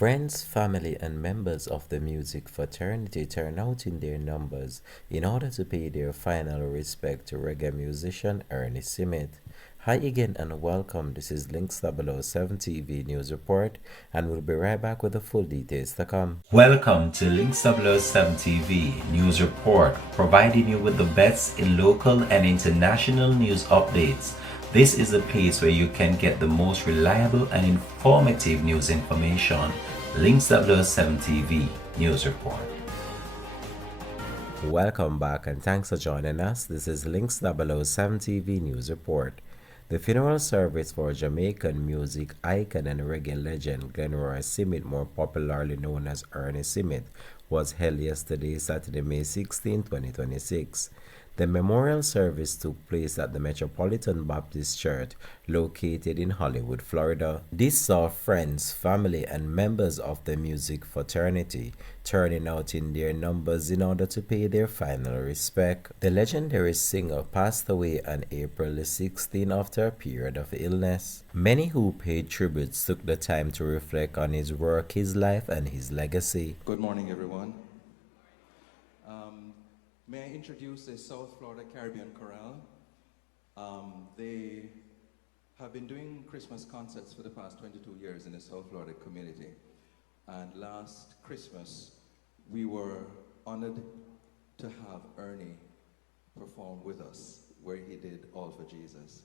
Friends, family, and members of the music fraternity turn out in their numbers in order to pay their final respect to reggae musician Ernie Smith. Hi again and welcome. This is Links 007 TV News Report, and we'll be right back with the full details to come. Welcome to Links 007 TV News Report, providing you with the best in local and international news updates. This is a place where you can get the most reliable and informative news information. Links 007 TV News Report. Welcome back and thanks for joining us. This is Links 007 TV News Report. The funeral service for Jamaican music icon and reggae legend Glenroy Smith, more popularly known as Ernie Smith, was held yesterday, Saturday, May 16, 2026. The memorial service took place at the Metropolitan Baptist Church located in Hollywood, Florida. This saw friends, family, and members of the music fraternity turning out in their numbers in order to pay their final respect. The legendary singer passed away on April 16 after a period of illness. Many who paid tributes took the time to reflect on his work, his life, and his legacy. Good morning, everyone. May I introduce the South Florida Caribbean Chorale? They have been doing Christmas concerts for the past 22 years in the South Florida community. And last Christmas, we were honored to have Ernie perform with us, where he did All for Jesus.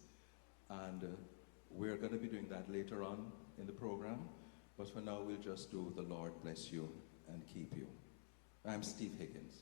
And we're going to be doing that later on in the program. But for now, we'll just do The Lord Bless You and Keep You. I'm Steve Higgins.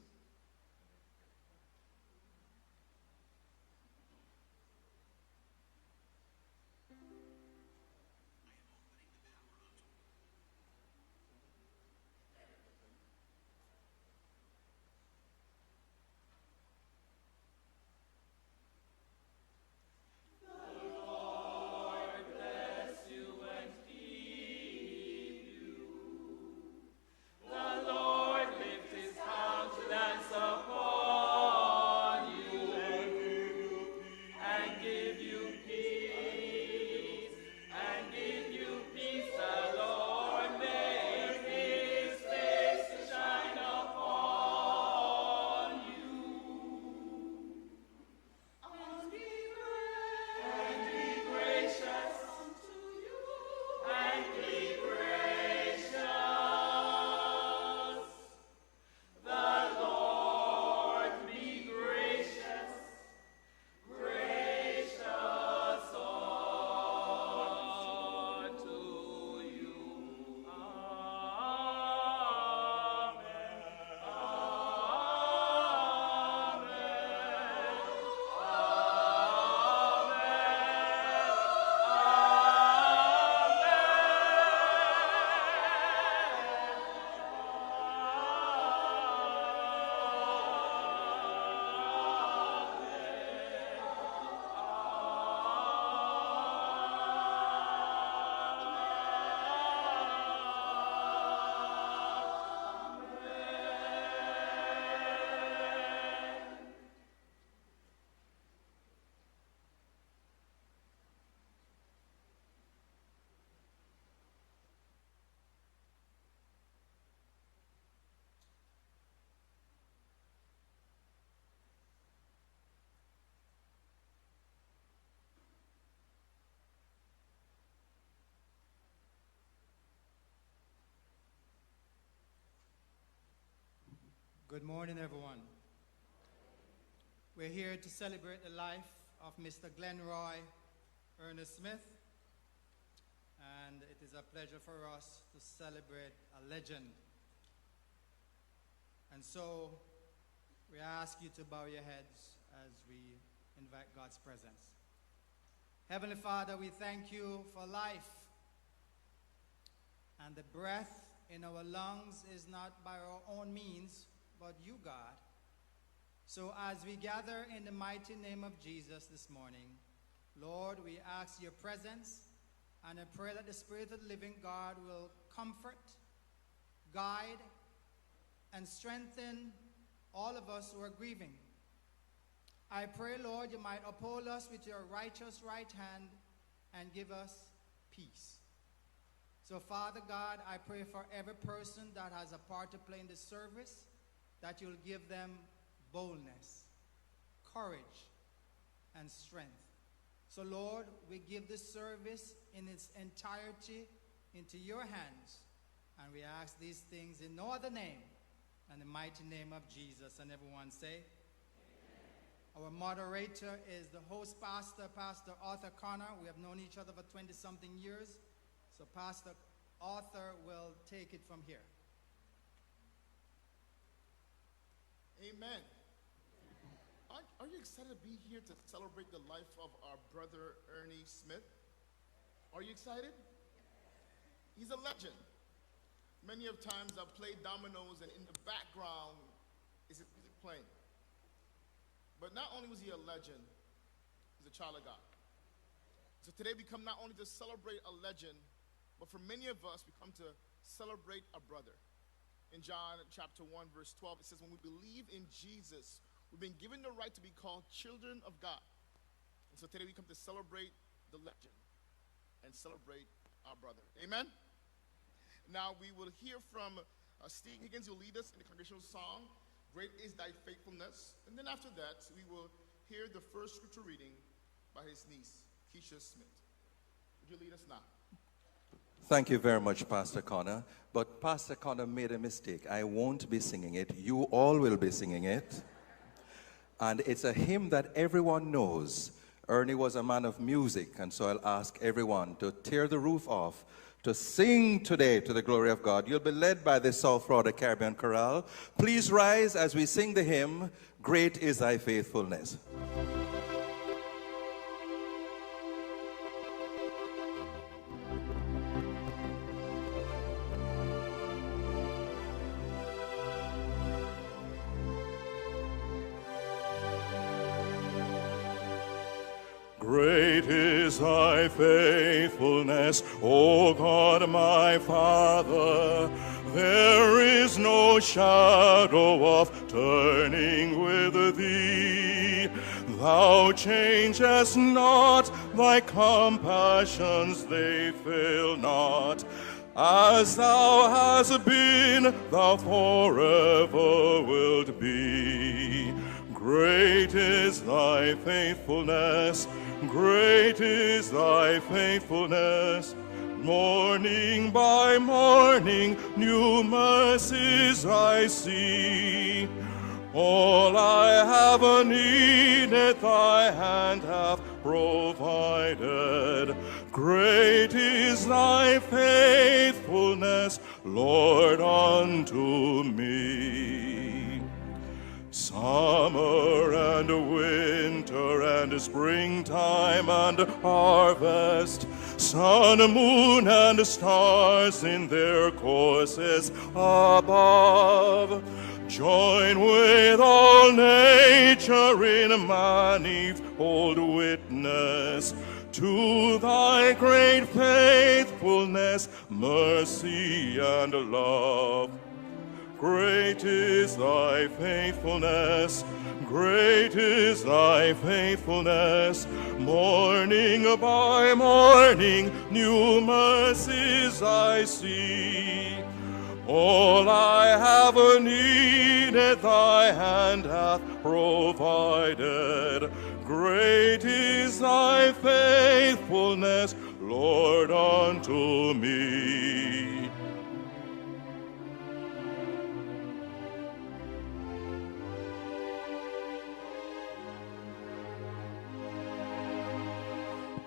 Good morning, everyone. We're here to celebrate the life of Mr. Glenroy Ernie Smith, and it is a pleasure for us to celebrate a legend. And so we ask you to bow your heads as we invite God's presence. Heavenly Father, we thank you for life, and the breath in our lungs is not by our own means, but you, God. So as we gather in the mighty name of Jesus this morning, Lord, we ask your presence, and I pray that the Spirit of the living God will comfort, guide, and strengthen all of us who are grieving. I pray, Lord, you might uphold us with your righteous right hand and give us peace. So, Father God, I pray for every person that has a part to play in this service, that you'll give them boldness, courage, and strength. So, Lord, we give this service in its entirety into your hands, and we ask these things in no other name than the mighty name of Jesus. And everyone say, amen. Our moderator is the host pastor, Pastor Arthur Connor. We have known each other for 20-something years. So Pastor Arthur will take it from here. Amen. Are you excited to be here to celebrate the life of our brother Ernie Smith? Are you excited? He's a legend. Many of times I've played dominoes and in the background is his music playing. But not only was he a legend, he's a child of God. So today we come not only to celebrate a legend, but for many of us, we come to celebrate a brother. In John chapter 1, verse 12, it says, when we believe in Jesus, we've been given the right to be called children of God. And so today we come to celebrate the legend and celebrate our brother. Amen? Now we will hear from Steve Higgins, who will lead us in the congregational song, Great is Thy Faithfulness. And then after that, we will hear the first scripture reading by his niece, Keisha Smith. Would you lead us now? Thank you very much, Pastor Connor. But Pastor Connor made a mistake. I won't be singing it. You all will be singing it. And it's a hymn that everyone knows. Ernie was a man of music, and so I'll ask everyone to tear the roof off to sing today to the glory of God. You'll be led by the South Florida Caribbean Chorale. Please rise as we sing the hymn, Great is Thy Faithfulness. Great is thy faithfulness, O God my Father. There is no shadow of turning with thee. Thou changest not, thy compassions they fail not. As thou hast been, thou forever wilt be. Great is thy faithfulness, great is thy faithfulness. Morning by morning, new mercies I see. All I have needed, thy hand hath provided. Great is thy faithfulness, Lord, unto me. Summer and winter and springtime and harvest, sun, moon, and stars in their courses above, join with all nature in manifold witness to thy great faithfulness, mercy, and love. Great is thy faithfulness, great is thy faithfulness. Morning by morning, new mercies I see. All I have needed, thy hand hath provided. Great is thy faithfulness, Lord, unto me.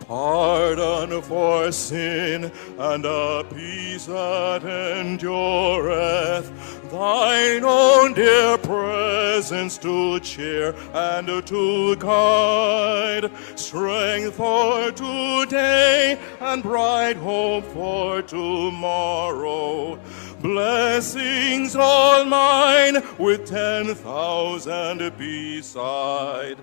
Pardon for sin and a peace that endureth, thine own dear presence to cheer and to guide, strength for today and bright hope for tomorrow. Blessings all mine with 10,000 beside.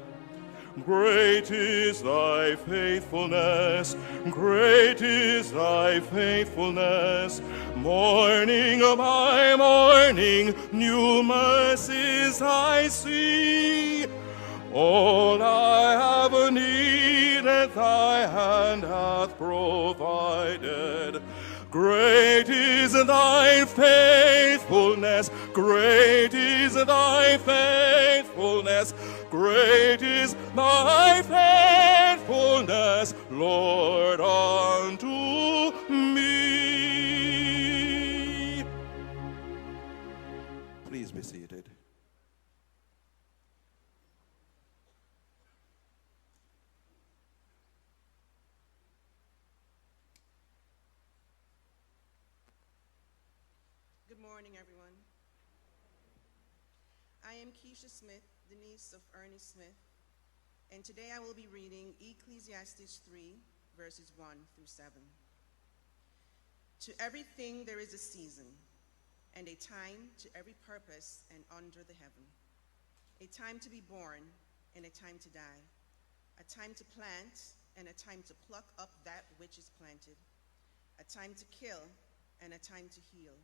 Great is thy faithfulness, great is thy faithfulness. Morning by morning, new mercies I see. All I have needed, thy hand hath provided. Great is thy faithfulness. Great is thy faithfulness. Great is thy faithfulness, Lord, unto me. Please be seated. Good morning, everyone. I am Keisha Smith, the niece of Ernie Smith, and today I will be reading Ecclesiastes 3, verses 1 through 7. To everything there is a season, and a time to every purpose and under the heaven, a time to be born and a time to die, a time to plant and a time to pluck up that which is planted, a time to kill and a time to heal,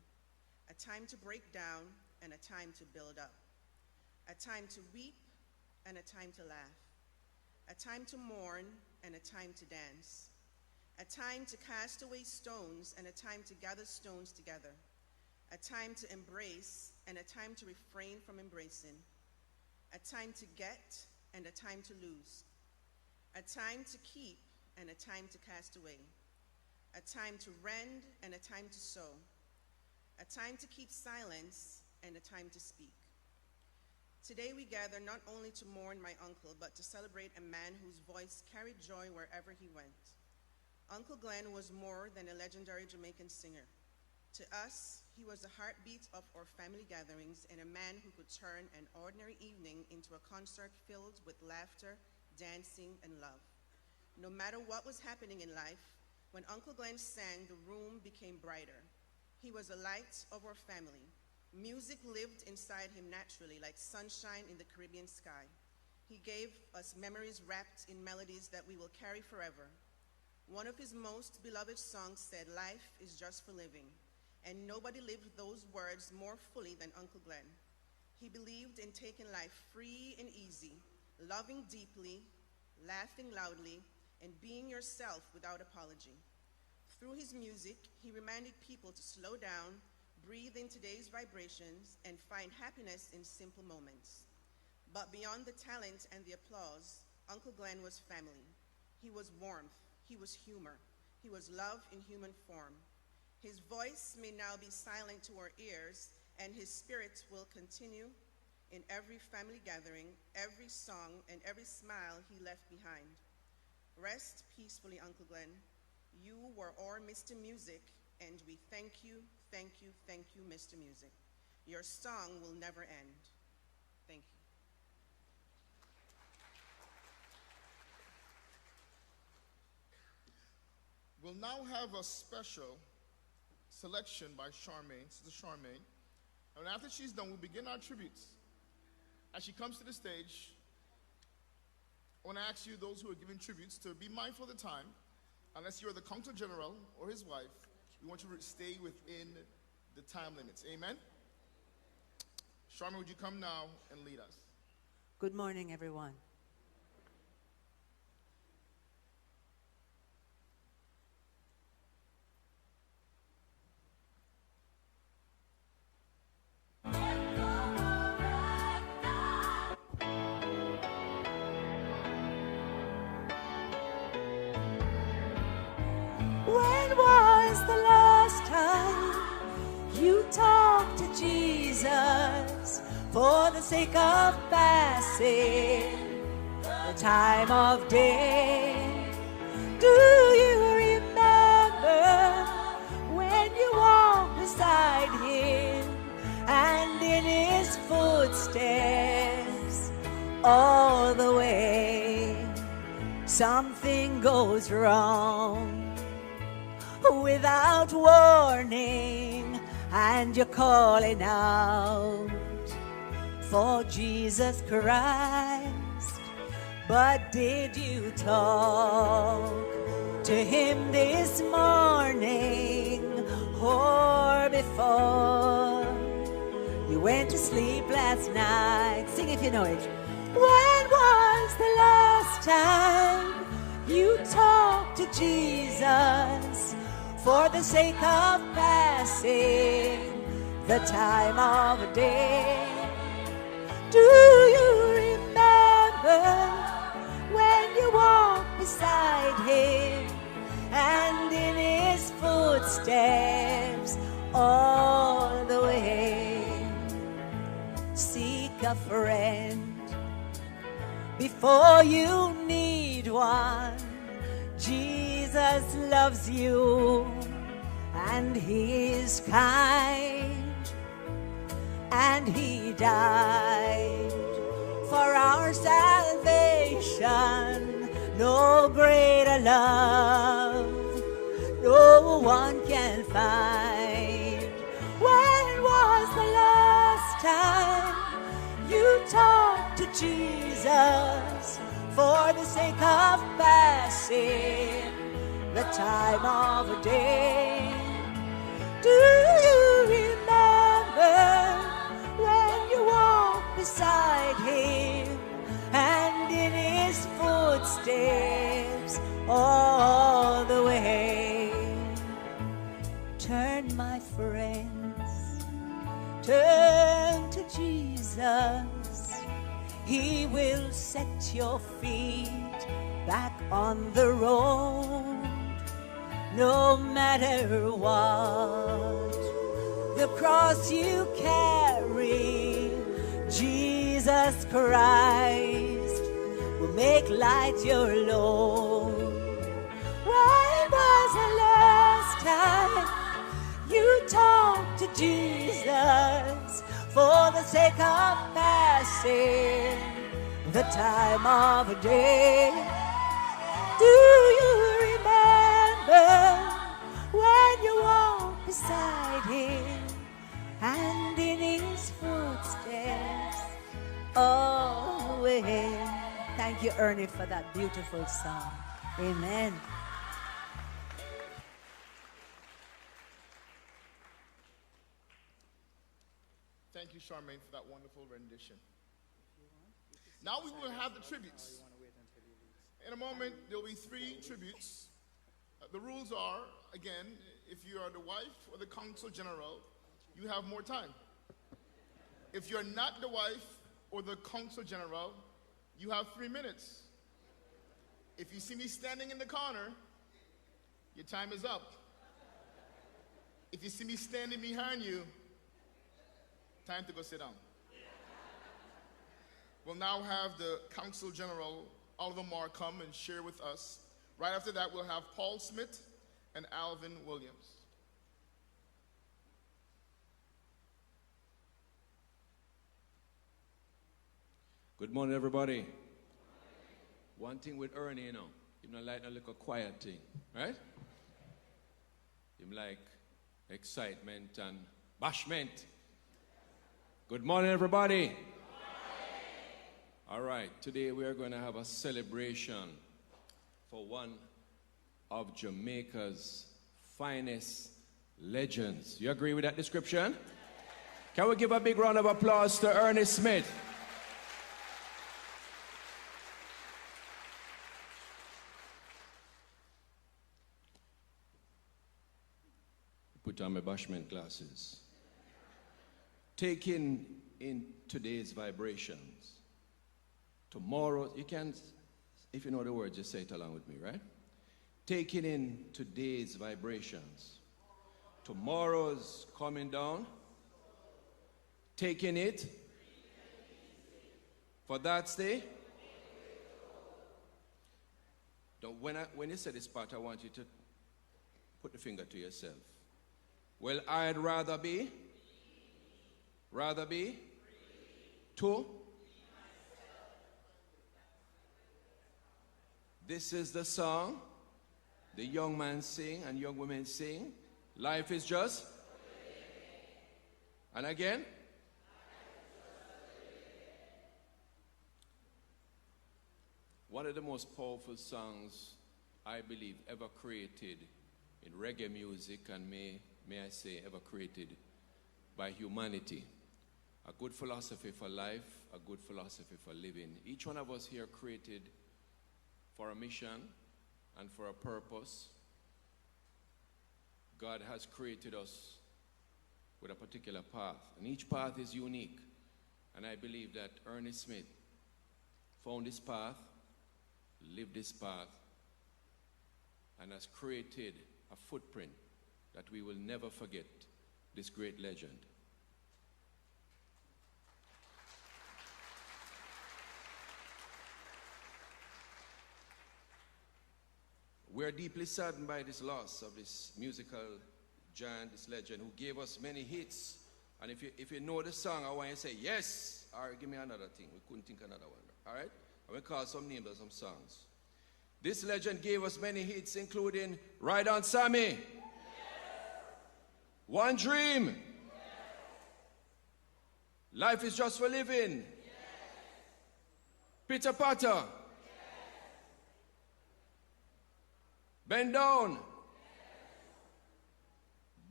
a time to break down and a time to build up, a time to weep and a time to laugh, a time to mourn and a time to dance, a time to cast away stones and a time to gather stones together, a time to embrace and a time to refrain from embracing, a time to get and a time to lose, a time to keep and a time to cast away, a time to rend and a time to sow, a time to keep silence and a time to speak. Today we gather not only to mourn my uncle, but to celebrate a man whose voice carried joy wherever he went. Uncle Glenn was more than a legendary Jamaican singer. To us, he was the heartbeat of our family gatherings and a man who could turn an ordinary evening into a concert filled with laughter, dancing, and love. No matter what was happening in life, when Uncle Glenn sang, the room became brighter. He was a light of our family. Music lived inside him naturally, like sunshine in the Caribbean sky. He gave us memories wrapped in melodies that we will carry forever. One of his most beloved songs said, "Life is just for living," and nobody lived those words more fully than Uncle Glenn. He believed in taking life free and easy, loving deeply, laughing loudly, and being yourself without apology. Through his music, he reminded people to slow down, breathe in today's vibrations, and find happiness in simple moments. But beyond the talent and the applause, Uncle Glenn was family. He was warmth, he was humor, he was love in human form. His voice may now be silent to our ears, and his spirit will continue in every family gathering, every song, and every smile he left behind. Rest peacefully, Uncle Glenn. You were our Mr. Music, and we thank you, thank you, thank you, Mr. Music. Your song will never end. Thank you. We'll now have a special selection by Charmaine, Sister Charmaine. And after she's done, we'll begin our tributes. As she comes to the stage, I want to ask you, those who are giving tributes, to be mindful of the time. Unless you're the Consul General or his wife, we want you to stay within the time limits. Amen? Charmaine, would you come now and lead us? Good morning, everyone. When was the last time you talked to Jesus for the sake of passing the time of day? Do you remember when you walked beside him and in his footsteps all the way? Something goes wrong without warning, and you're calling out for Jesus Christ. But did you talk to him this morning or before you went to sleep last night? Sing if you know it. When was the last time you talked to Jesus for the sake of passing the time of day. Do you remember when you walked beside him and in his footsteps all the way? Seek a friend before you need one. Jesus loves you and he is kind, and he died for our salvation. No greater love no one can find. When was the last time you talked to Jesus for the sake of passing the time of a day? Do you remember when you walked beside him and in his footsteps all the way? Turn, my friends, turn to Jesus. He will set your feet back on the road. No matter what the cross you carry, Jesus Christ will make light your load. When was the last time you talked to Jesus for the sake of passing the time of a day? Do you remember when you walked beside him and in his footsteps all the way? Thank you, Ernie, for that beautiful song. Amen. Thank you, Charmaine, for that wonderful rendition. Now we will have the tributes. In a moment, there will be 3 tributes. The rules are, again, if you are the wife or the consul general, you have more time. If you're not the wife or the consul general, you have 3 minutes. If you see me standing in the corner, your time is up. If you see me standing behind you, time to go sit down. We'll now have the Consul General, Oliver Marr, come and share with us. Right after that, we'll have Paul Smith and Alvin Williams. Good morning, everybody. One thing with Ernie, you know, him not like a little quiet thing, right? Him like excitement and bashment. Good morning, everybody. All right, today we are going to have a celebration for one of Jamaica's finest legends. You agree with that description? Can we give a big round of applause to Ernie Smith? Put on my bashment glasses. Taking in today's vibrations. Tomorrow, you can, if you know the word, just say it along with me, right? Taking in today's vibrations. Tomorrow's coming down. Taking it. For that day. When you say this part, I want you to put the finger to yourself. Well, I'd rather be. To. This is the song the young man sing and young women sing. Life is just. And again. One of the most powerful songs I believe ever created in reggae music, and may I say ever created by humanity. A good philosophy for life, a good philosophy for living. Each one of us here created for a mission and for a purpose. God has created us with a particular path, and each path is unique. And I believe that Ernie Smith found this path, lived this path, and has created a footprint that we will never forget, this great legend. We are deeply saddened by this loss of this musical giant, this legend, who gave us many hits. And if you know the song, I want you to say yes, or give me another thing. We couldn't think another one. All right? I'm going to call some names of some songs. This legend gave us many hits, including Ride On Sammy, yes. One Dream, yes. Life Is Just For Living, yes. Pitter Patter, yes. Bend Down, yes.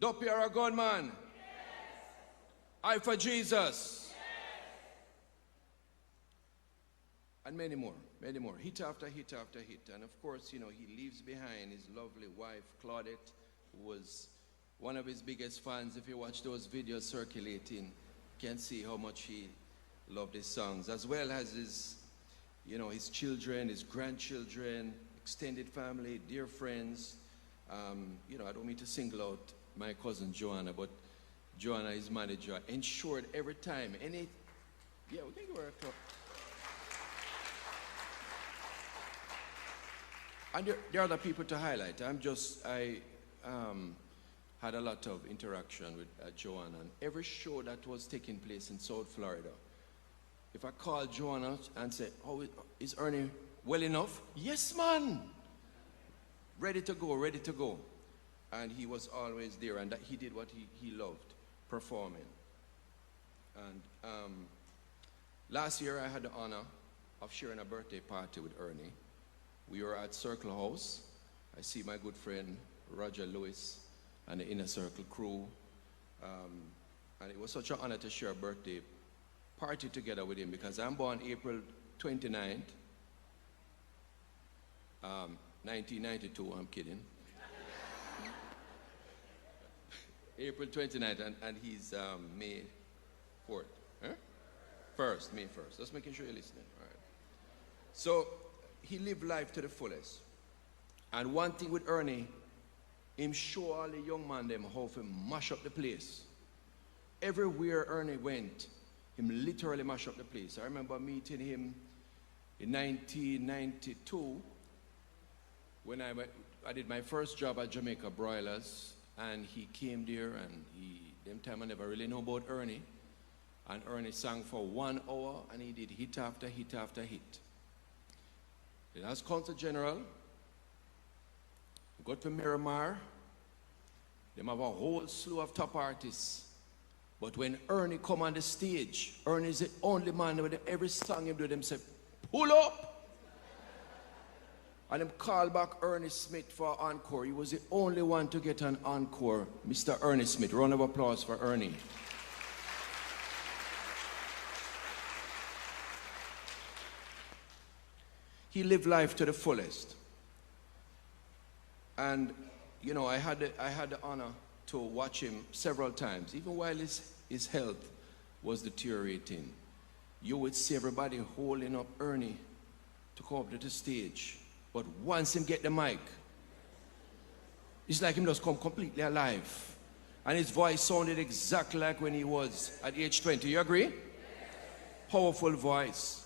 Dope You're a Gunman, yes. I For Jesus, yes. And many more, hit after hit after hit. And of course, you know, he leaves behind his lovely wife, Claudette, who was one of his biggest fans. If you watch those videos circulating, you can see how much he loved his songs, as well as his, you know, his children, his grandchildren, extended family, dear friends. You know, I don't mean to single out my cousin Joanna, but Joanna, his manager, ensured every time, we can go a club. And there are other people to highlight. I had a lot of interaction with Joanna, and every show that was taking place in South Florida, if I call Joanna and say, "Oh, is Ernie well enough?" "Yes, man. Ready to go, ready to go." And he was always there, and that he did what he loved, performing. And last year I had the honor of sharing a birthday party with Ernie. We were at Circle House. I see my good friend Roger Lewis and the Inner Circle crew. And it was such an honor to share a birthday party together with him, because I'm born April 29th, 1992, I'm kidding. April 29th, and he's May 4th. Huh? First, May 1st. Just making sure you're listening. All right. So, he lived life to the fullest. And one thing with Ernie, him show all the young man them how to mash up the place. Everywhere Ernie went, him literally mash up the place. I remember meeting him in 1992 when I did my first job at Jamaica Broilers, and he came there, and them time I never really know about Ernie. And Ernie sang for 1 hour, and he did hit after hit after hit. Then as Consul General, we got to Miramar. They have a whole slew of top artists. But when Ernie come on the stage, Ernie is the only man with every song him do, them say, "Pull up!" And them call back Ernie Smith for encore. He was the only one to get an encore. Mr. Ernie Smith. Round of applause for Ernie. He lived life to the fullest. And, you know, I had the honor to watch him several times, even while his health was deteriorating. You would see everybody holding up Ernie to come up to the stage. But once him get the mic, it's like him just come completely alive. And his voice sounded exactly like when he was at age 20. You agree? Yes. Powerful voice.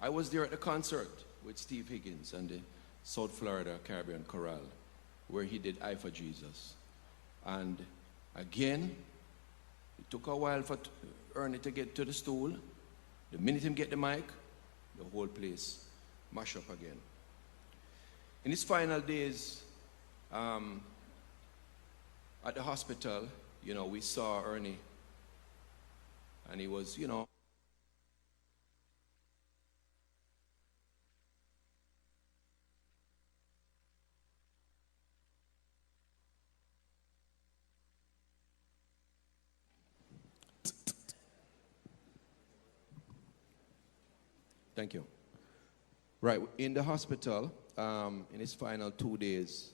I was there at the concert with Steve Higgins and the South Florida Caribbean Chorale, where he did I For Jesus. And again, it took a while for Ernie to get to the stool. The minute him get the mic, the whole place mash up again. In his final days at the hospital, you know, we saw Ernie, and he was, you know, thank you. Right, in the hospital, in his final 2 days,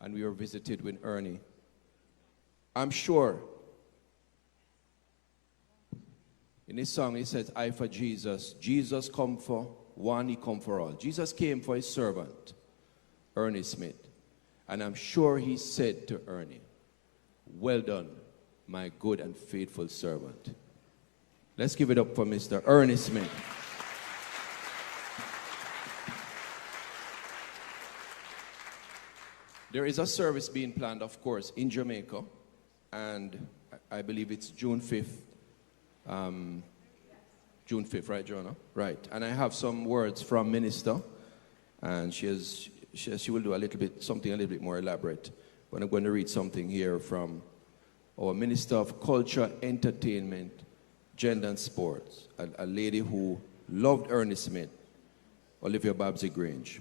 and we were visited with Ernie. I'm sure, in this song he says, I for Jesus. Jesus come for one, he come for all. Jesus came for his servant, Ernie Smith. And I'm sure he said to Ernie, well done, my good and faithful servant. Let's give it up for Mr. Ernie Smith. There is a service being planned, of course, in Jamaica, and I believe it's June 5th. June 5th, right, Jonah? Right. And I have some words from Minister, and she will do something a little bit more elaborate. But I'm going to read something here from our Minister of Culture, Entertainment, Gender and Sports, a lady who loved Ernie Smith, Olivia Babsy Grange.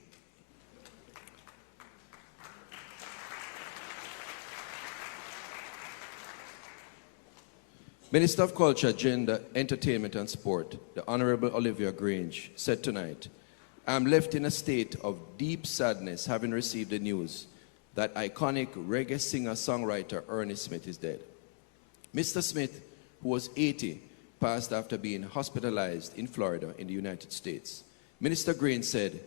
Minister of Culture, Gender, Entertainment and Sport, the Honorable Olivia Grange, said tonight, I am left in a state of deep sadness having received the news that iconic reggae singer-songwriter Ernie Smith is dead. Mr. Smith, who was 80, passed after being hospitalized in Florida in the United States. Minister Grange said,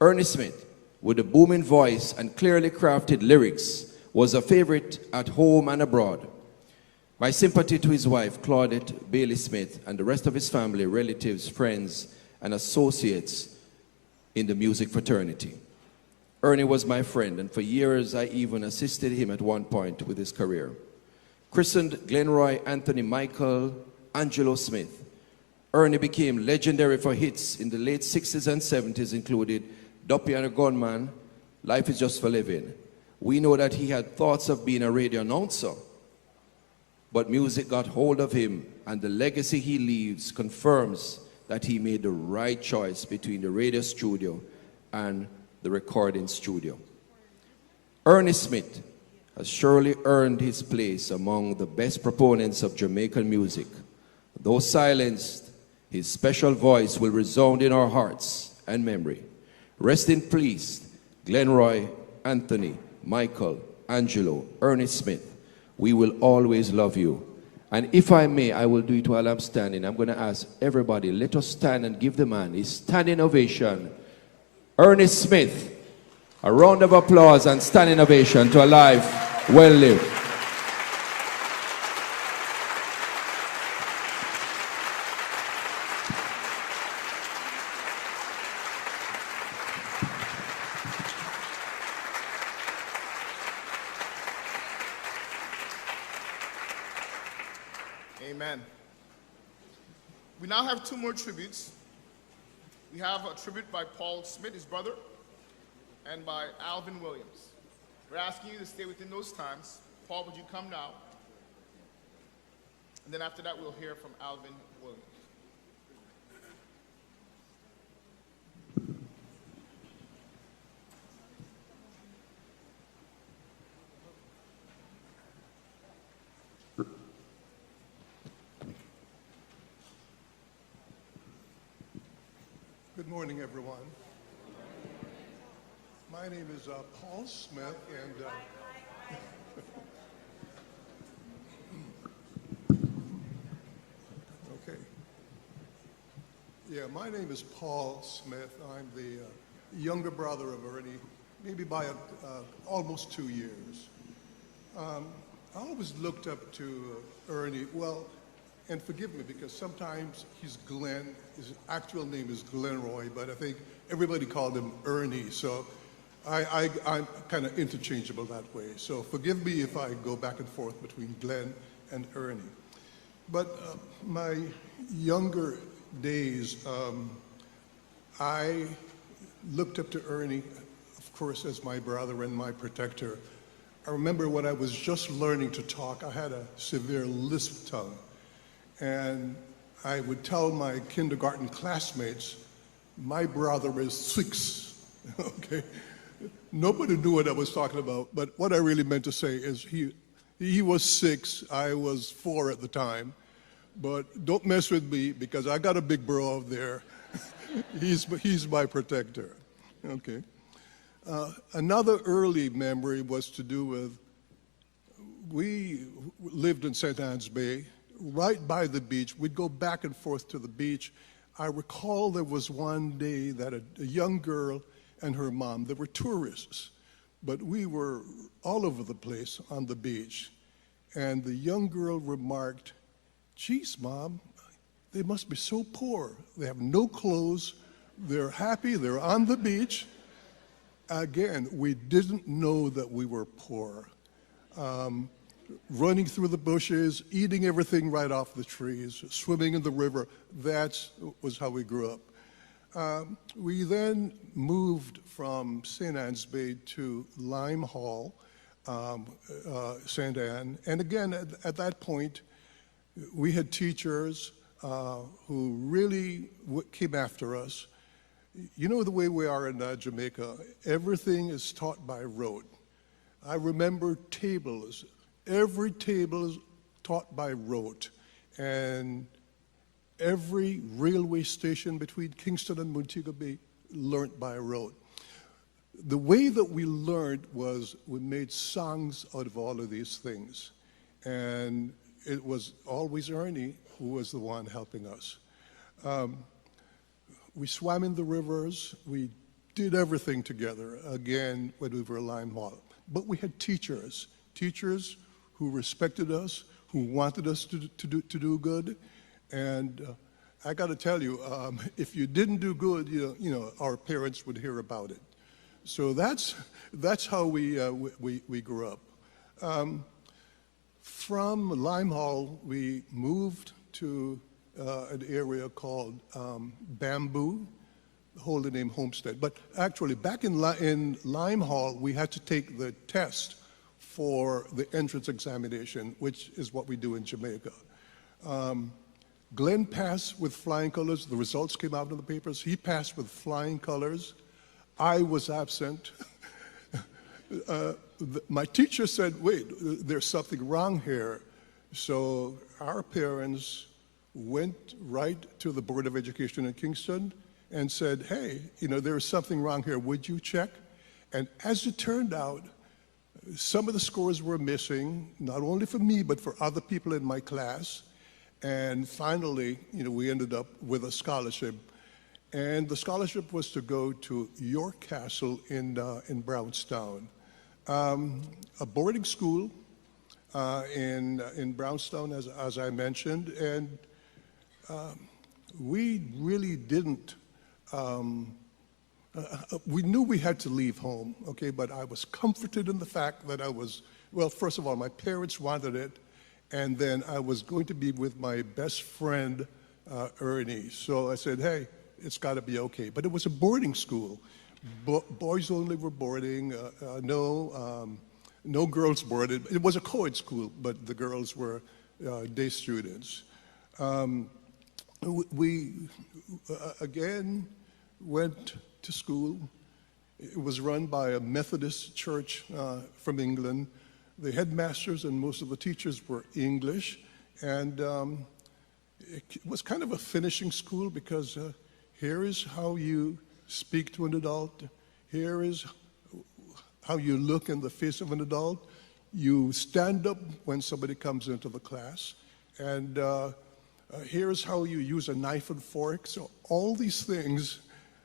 Ernie Smith, with a booming voice and clearly crafted lyrics, was a favorite at home and abroad. My sympathy to his wife, Claudette Bailey Smith, and the rest of his family, relatives, friends, and associates in the music fraternity. Ernie was my friend, and for years I even assisted him at one point with his career. Christened Glenroy Anthony Michael Angelo Smith, Ernie became legendary for hits in the late 60s and 70s, included Duppy and a Gunman, Life is Just for Living. We know that he had thoughts of being a radio announcer, but music got hold of him, and the legacy he leaves confirms that he made the right choice between the radio studio and the recording studio. Ernie Smith has surely earned his place among the best proponents of Jamaican music. Though silenced, his special voice will resound in our hearts and memory. Rest in peace, Glenroy Anthony Michael Angelo Ernie Smith. We will always love you. And if I may, I will do it while I'm standing. I'm going to ask everybody, let us stand and give the man his standing ovation. Ernie Smith, a round of applause and standing ovation to a life well lived. Amen. We now have two more tributes. We have a tribute by Paul Smith, his brother, and by Alvin Williams. We're asking you to stay within those times. Paul, would you come now? And then after that, we'll hear from Alvin Williams. Good morning, everyone. My name is Paul Smith, and okay. Yeah, my name is Paul Smith. I'm the younger brother of Ernie, maybe by almost 2 years. I always looked up to Ernie. Well, and forgive me because sometimes he's Glenn. His actual name is Glenroy, but I think everybody called him Ernie. So I'm kind of interchangeable that way. So forgive me if I go back and forth between Glenn and Ernie. But my younger days, I looked up to Ernie, of course, as my brother and my protector. I remember when I was just learning to talk, I had a severe lisp tongue. And I would tell my kindergarten classmates, my brother is 6, okay? Nobody knew what I was talking about, but what I really meant to say is he was 6, I was 4 at the time, but don't mess with me because I got a big bro out there. He's my protector. Okay. Another early memory was to do with, we lived in St. Anne's Bay, right by the beach. We'd go back and forth to the beach. I recall there was one day that a young girl and her mom, they were tourists, but we were all over the place on the beach. And the young girl remarked, "Geez, Mom, they must be so poor. They have no clothes. They're happy. They're on the beach." Again, we didn't know that we were poor. Running through the bushes, eating everything right off the trees, swimming in the river, that was how we grew up. We then moved from St. Anne's Bay to Lime Hall, St. Anne. And again, at that point, we had teachers who really came after us. You know the way we are in Jamaica, everything is taught by rote. I remember tables. Every table is taught by rote. And every railway station between Kingston and Montego Bay learned by rote. The way that we learned was we made songs out of all of these things. And it was always Ernie who was the one helping us. We swam in the rivers. We did everything together, again, when we were Lime Hall. But we had teachers who respected us, who wanted us to do good. And I got to tell you, if you didn't do good, you know, our parents would hear about it. So that's how we grew up. From Lime Hall, we moved to an area called Bamboo, Holy Name Homestead. But actually, back in Lime Hall, we had to take the test for the entrance examination, which is what we do in Jamaica. Glenn passed with flying colors. The results came out in the papers. He passed with flying colors. I was absent. My teacher said, "Wait, there's something wrong here." So our parents went right to the Board of Education in Kingston and said, "Hey, you know, there's something wrong here. Would you check?" And as it turned out, some of the scores were missing, not only for me, but for other people in my class. And finally, you know, we ended up with a scholarship. And the scholarship was to go to York Castle in Brownstown, a boarding school in Brownstown, as I mentioned. And we really didn't, we knew we had to leave home, okay, but I was comforted in the fact that I was, well, first of all, my parents wanted it, and then I was going to be with my best friend, Ernie. So I said, "Hey, it's got to be okay." But it was a boarding school. Boys only were boarding, no girls boarded. It was a co-ed school, but the girls were day students. We, again, went to school. It was run by a Methodist church from England. The headmasters and most of the teachers were English. And it was kind of a finishing school because here is how you speak to an adult. Here is how you look in the face of an adult. You stand up when somebody comes into the class. And here's how you use a knife and fork. So all these things,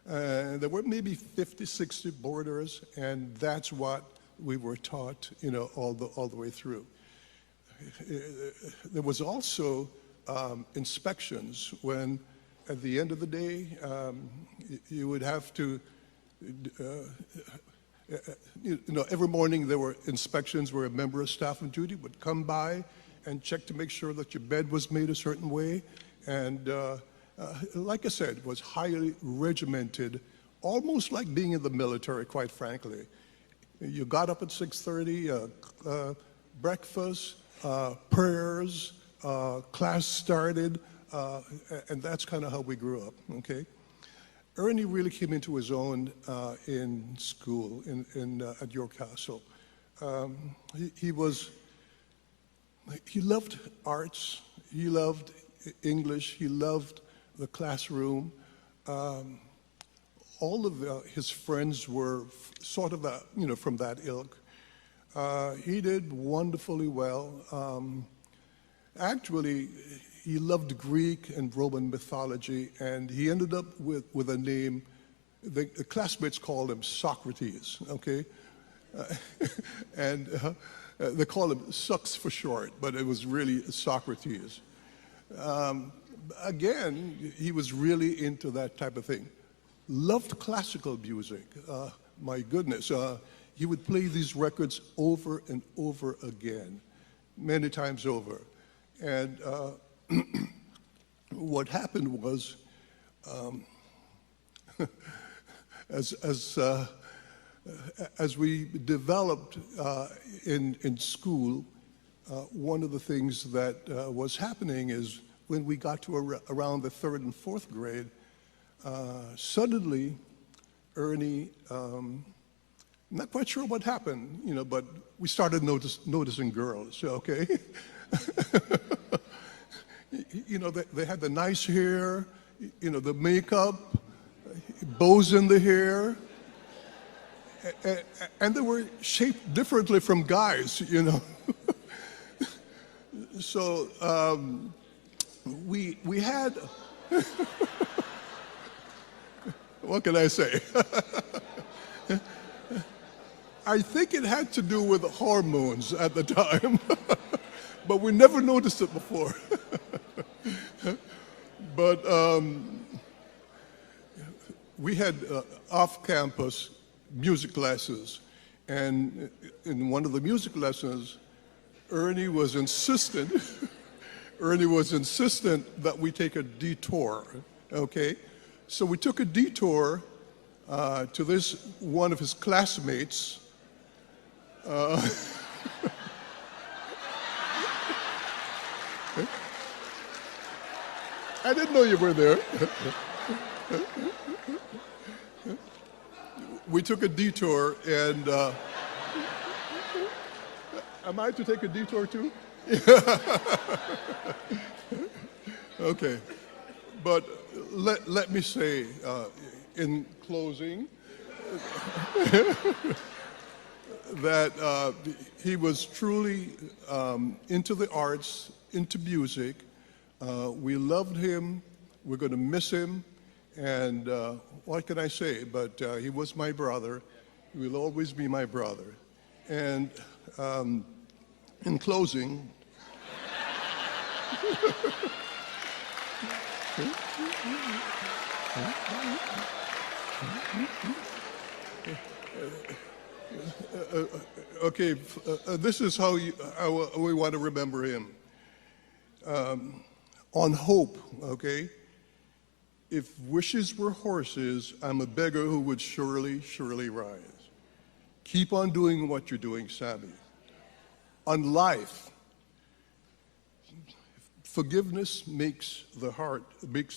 there were maybe 50, 60 boarders, and that's what we were taught, you know, all the way through. There was also inspections when, at the end of the day, you would have to, you know, every morning there were inspections where a member of staff on duty would come by and check to make sure that your bed was made a certain way. And like I said, it was highly regimented, almost like being in the military, quite frankly. You got up at 6:30, breakfast, prayers, class started, and that's kind of how we grew up, okay? Ernie really came into his own in school at York Castle. He loved arts, he loved English, he loved the classroom. all of his friends were sort of, from that ilk. He did wonderfully well. Actually, he loved Greek and Roman mythology, and he ended up with a name. The classmates called him Socrates, okay? And they call him Sucks for short, but it was really Socrates. Again, he was really into that type of thing. Loved classical music. My goodness. He would play these records over and over again, many times over. And what happened was, as we developed in school, one of the things that was happening is when we got to around the 3rd and 4th grade, suddenly Ernie, I'm not quite sure what happened, but we started noticing girls, okay? They had the nice hair, the makeup, bows in the hair, and they were shaped differently from guys, So we had, what can I say? I think it had to do with hormones at the time, but we never noticed it before. But we had off-campus music classes, and in one of the music lessons, Ernie was insistent that we take a detour, okay? So we took a detour to this one of his classmates. I didn't know you were there. We took a detour, and am I to take a detour too? Okay, but let me say in closing that he was truly into the arts, into music. We loved him. We're going to miss him. And what can I say? But he was my brother. He will always be my brother. And in closing, okay, this is how we want to remember him. On hope, okay? If wishes were horses, I'm a beggar who would surely, surely rise. Keep on doing what you're doing, Sammy. On life, forgiveness makes the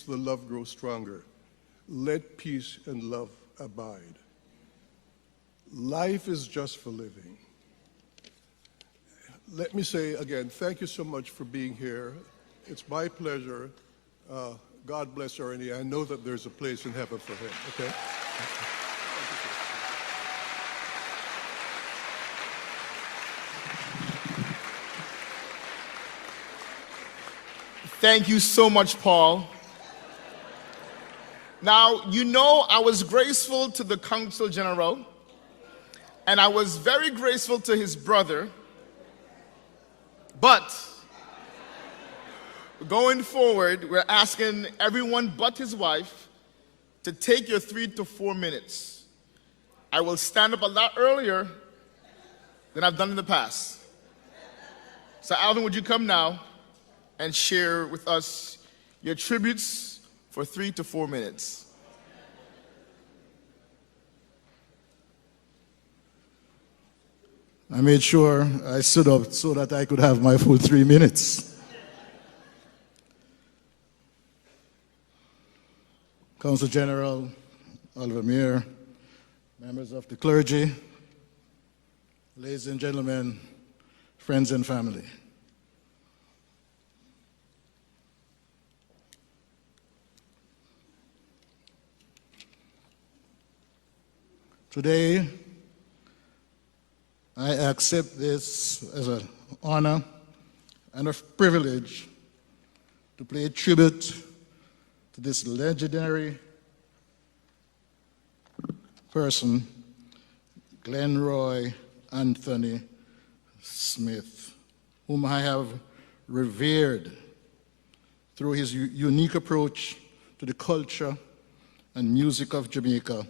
love grow stronger. Let peace and love abide. Life is just for living. Let me say again, thank you so much for being here. It's my pleasure. God bless Ernie. I know that there's a place in heaven for him, okay? Thank you so much, Paul. Now, I was graceful to the Consul General, and I was very graceful to his brother, but going forward, we're asking everyone but his wife to take your 3 to 4 minutes. I will stand up a lot earlier than I've done in the past. So Alvin, would you come now and share with us your tributes for 3 to 4 minutes? I made sure I stood up so that I could have my full 3 minutes. Consul General, Oliver Mayor, members of the clergy, ladies and gentlemen, friends and family. Today, I accept this as an honor and a privilege to pay tribute to this legendary person, Glenroy Anthony Smith, whom I have revered through his unique approach to the culture and music of Jamaica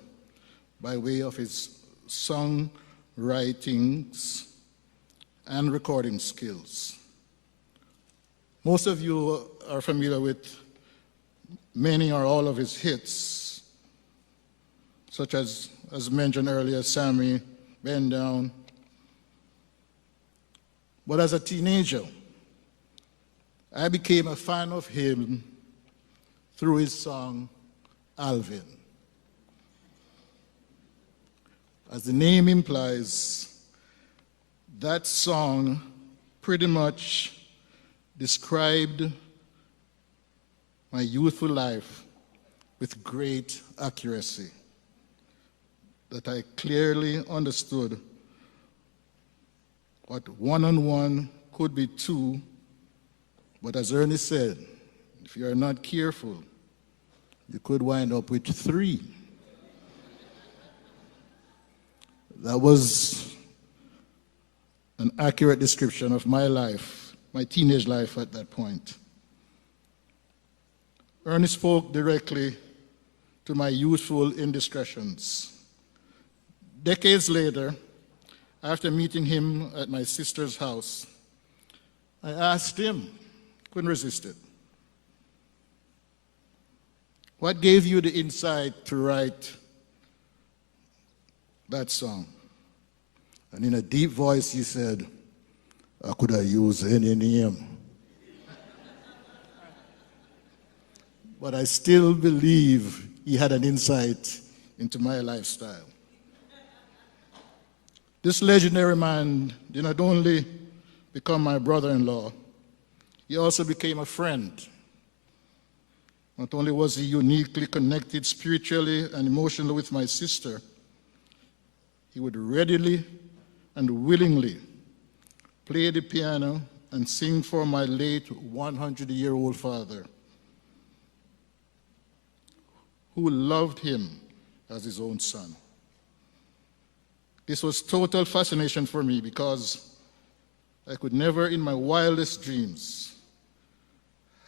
by way of his song writings and recording skills. Most of you are familiar with many or all of his hits, such as mentioned earlier, Sammy, Bend Down. But as a teenager, I became a fan of him through his song, Alvin. As the name implies, that song pretty much described my youthful life with great accuracy, that I clearly understood what 1 and 1 could be 2, but as Ernie said, if you are not careful, you could wind up with 3. That was an accurate description of my life, my teenage life at that point. Ernie spoke directly to my youthful indiscretions. Decades later, after meeting him at my sister's house, I asked him, couldn't resist it, what gave you the insight to write that song? And in a deep voice, he said, I could have used any name. But I still believe he had an insight into my lifestyle. This legendary man did not only become my brother-in-law, he also became a friend. Not only was he uniquely connected spiritually and emotionally with my sister, he would readily and willingly play the piano and sing for my late 100-year-old father, who loved him as his own son. This was total fascination for me because I could never in my wildest dreams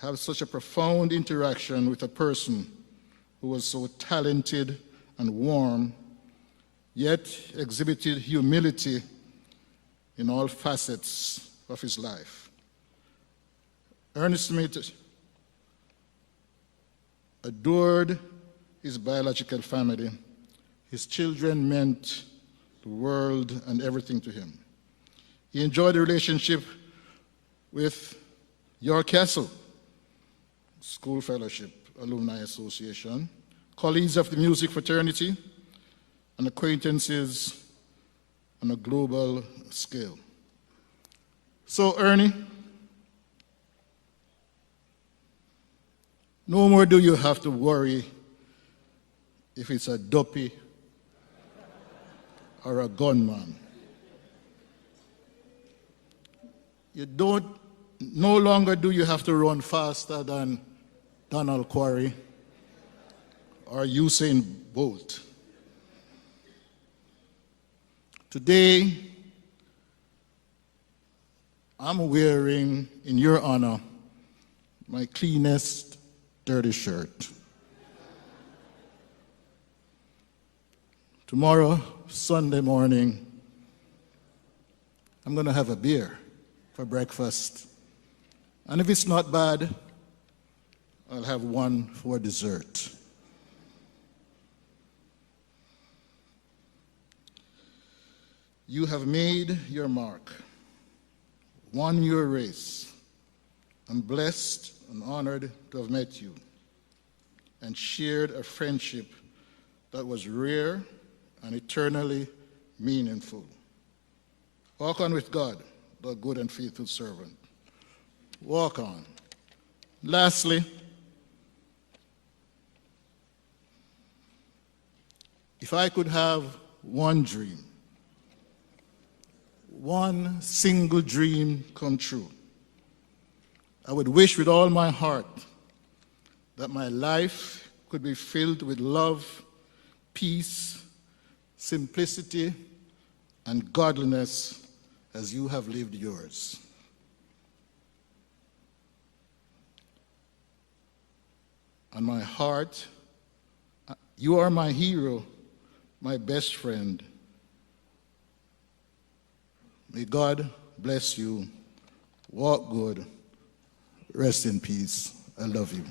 have such a profound interaction with a person who was so talented and warm, yet exhibited humility in all facets of his life. Ernie Smith adored his biological family. His children meant the world and everything to him. He enjoyed the relationship with York Castle School Fellowship Alumni Association, colleagues of the music fraternity, and acquaintances on a global scale. So, Ernie, no more do you have to worry if it's a duppy or a gunman. No longer do you have to run faster than Donald Quarry or Usain Bolt. Today, I'm wearing, in your honor, my cleanest dirty shirt. Tomorrow, Sunday morning, I'm going to have a beer for breakfast. And if it's not bad, I'll have one for dessert. You have made your mark, won your race. I'm blessed and honored to have met you and shared a friendship that was rare and eternally meaningful. Walk on with God, the good and faithful servant. Walk on. Lastly, if I could have one dream. One single dream come true. I would wish with all my heart that my life could be filled with love, peace, simplicity, and godliness as you have lived yours. And my heart, you are my hero, my best friend. May God bless you. Walk good. Rest in peace. I love you.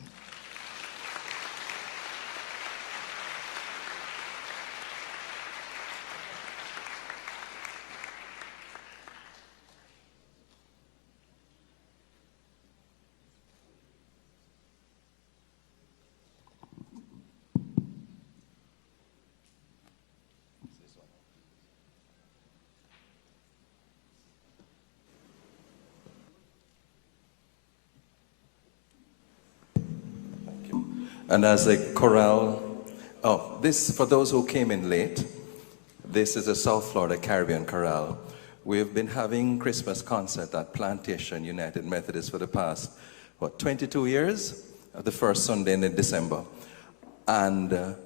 And as a chorale, this, for those who came in late, this is a South Florida Caribbean chorale. We've been having Christmas concert at Plantation United Methodist for the past, 22 years? The first Sunday in December. And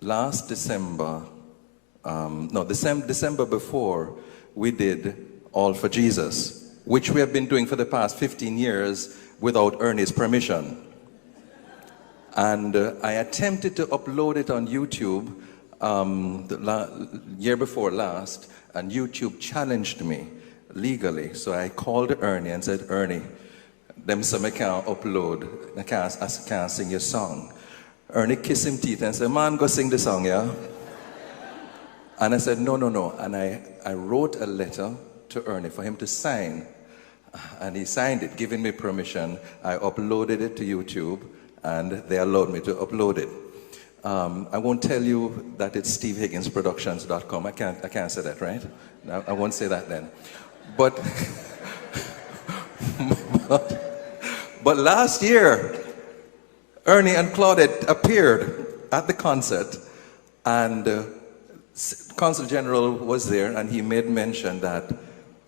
last December, December before, we did All for Jesus, which we have been doing for the past 15 years without Ernie's permission. And I attempted to upload it on YouTube the year before last, and YouTube challenged me legally. So I called Ernie and said, Ernie, them say I can't upload, I can't sing your song. Ernie kissed him teeth and said, man, go sing the song, yeah? And I said, no. And I wrote a letter to Ernie for him to sign. And he signed it, giving me permission. I uploaded it to YouTube, and they allowed me to upload it. I won't tell you that it's SteveHigginsProductions.com. I can't say that, right? I won't say that then. But but last year, Ernie and Claudette appeared at the concert, and Consul General was there, and he made mention that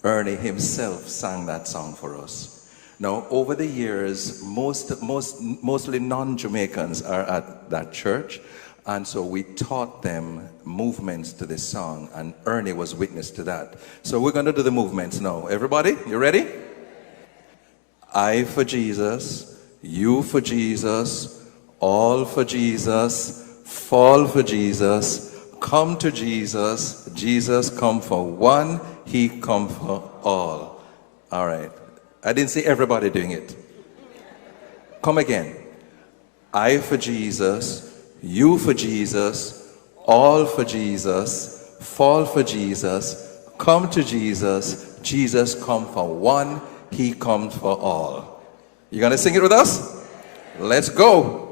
Ernie himself sang that song for us. Now, over the years, mostly non-Jamaicans are at that church, and so we taught them movements to this song, and Ernie was witness to that. So we're going to do the movements now. Everybody, you ready? I for Jesus, you for Jesus, all for Jesus, fall for Jesus, come to Jesus, Jesus come for one, he come for all. All right. I didn't see everybody doing it. Come again. I for Jesus, you for Jesus, all for Jesus, fall for Jesus, come to Jesus, Jesus come for one, he comes for all. You gonna sing it with us? Let's go.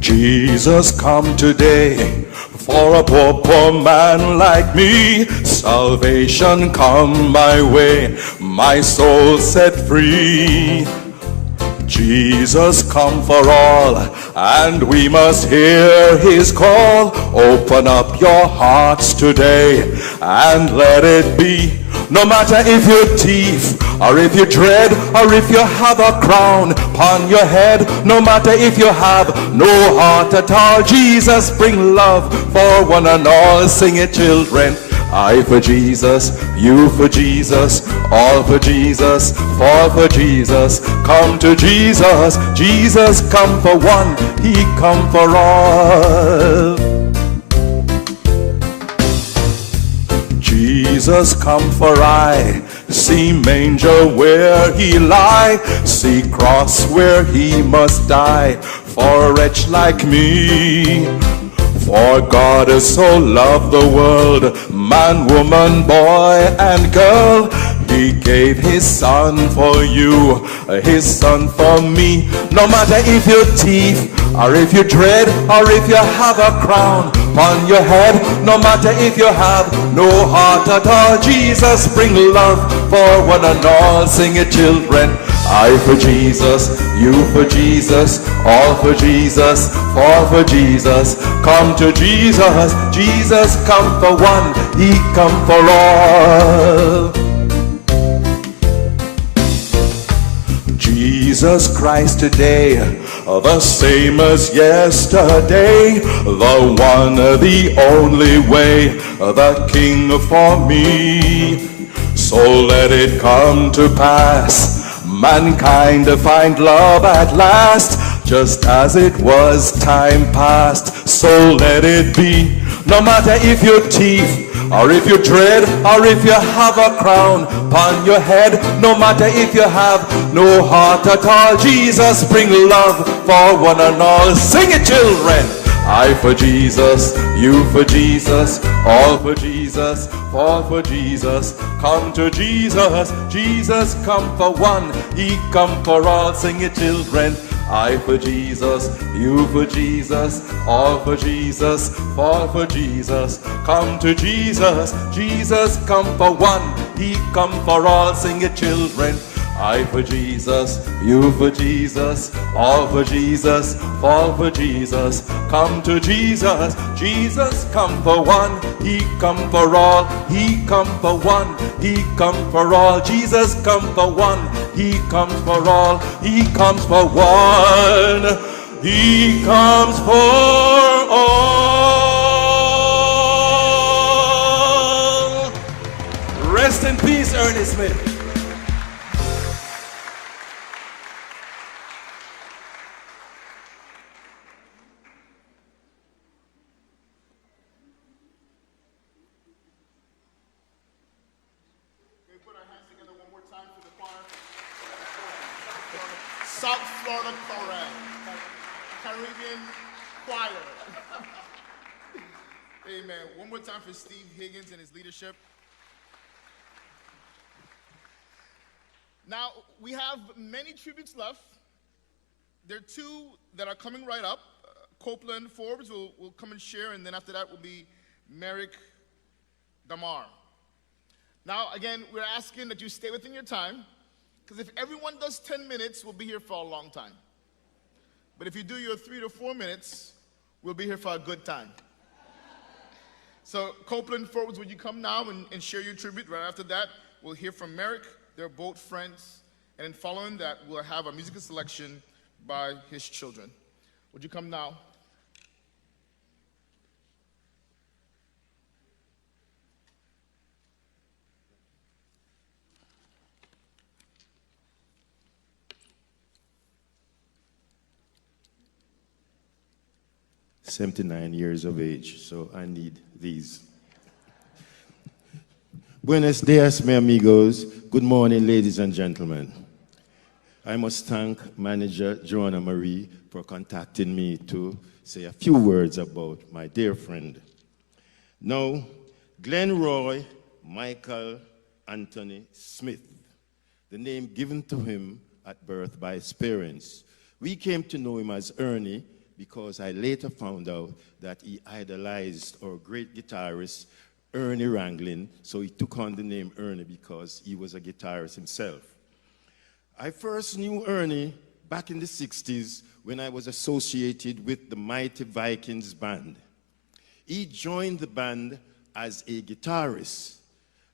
Jesus come today for a poor man like me. Salvation come my way, my soul set free. Jesus come for all, and we must hear his call. Open up your hearts today and let it be. No matter if you're thief, or if you dread, or if you have a crown upon your head, no matter if you have no heart at all, Jesus bring love for one and all. Sing it, children. I for Jesus, you for Jesus, all for Jesus, fall for Jesus, come to Jesus, Jesus come for one, he come for all. Jesus come for I, see manger where he lie, see cross where he must die, for a wretch like me. For God has so loved the world, man, woman, boy, and girl, he gave his son for you, his son for me. No matter if you're thief, or if you dread, or if you have a crown upon your head. No matter if you have no heart at all, Jesus bring love for one and all. Sing it, children. I for Jesus, you for Jesus, all for Jesus, all for Jesus. Come to Jesus, Jesus come for one, he come for all. Jesus Christ today, the same as yesterday, the one, the only way, the King for me. So let it come to pass, mankind find love at last, just as it was time past. So let it be. No matter if you're thief, or if you dread, or if you have a crown upon your head, no matter if you have no heart at all, Jesus bring love for one and all. Sing it, children. I for Jesus, you for Jesus, all for Jesus, all for Jesus. Come to Jesus, Jesus come for one, he come for all. Sing it, children. I for Jesus, you for Jesus, all for Jesus, all for Jesus. Come to Jesus, Jesus come for one, he come for all. Sing it, children. I for Jesus, you for Jesus, all for Jesus, all for Jesus. Come to Jesus, Jesus come for one, he come for all, he come for one, he come for all. Jesus come for one, he comes for all, he comes for one, he comes for all. Rest in peace, Ernie Smith. South Florida Chorale, Caribbean Choir. Amen. One more time for Steve Higgins and his leadership. Now, we have many tributes left. There are two that are coming right up. Copeland Forbes will come and share, and then after that will be Merrick Damar. Now, again, we're asking that you stay within your time, because if everyone does 10 minutes, we'll be here for a long time. But if you do your 3 to 4 minutes, we'll be here for a good time. So Copeland Forbes, would you come now and share your tribute? Right after that, we'll hear from Merrick. They're both friends. And then following that, we'll have a musical selection by his children. Would you come now? "79 years of age, so I need these. Buenos dias, mi amigos. Good morning, ladies and gentlemen. I must thank manager Joanna Marie for contacting me to say a few words about my dear friend. Now, Glenn Roy Michael Anthony Smith, the name given to him at birth by his parents. We came to know him as Ernie because I later found out that he idolized our great guitarist, Ernie Ranglin, so he took on the name Ernie because he was a guitarist himself. I first knew Ernie back in the 60s when I was associated with the Mighty Vikings band. He joined the band as a guitarist,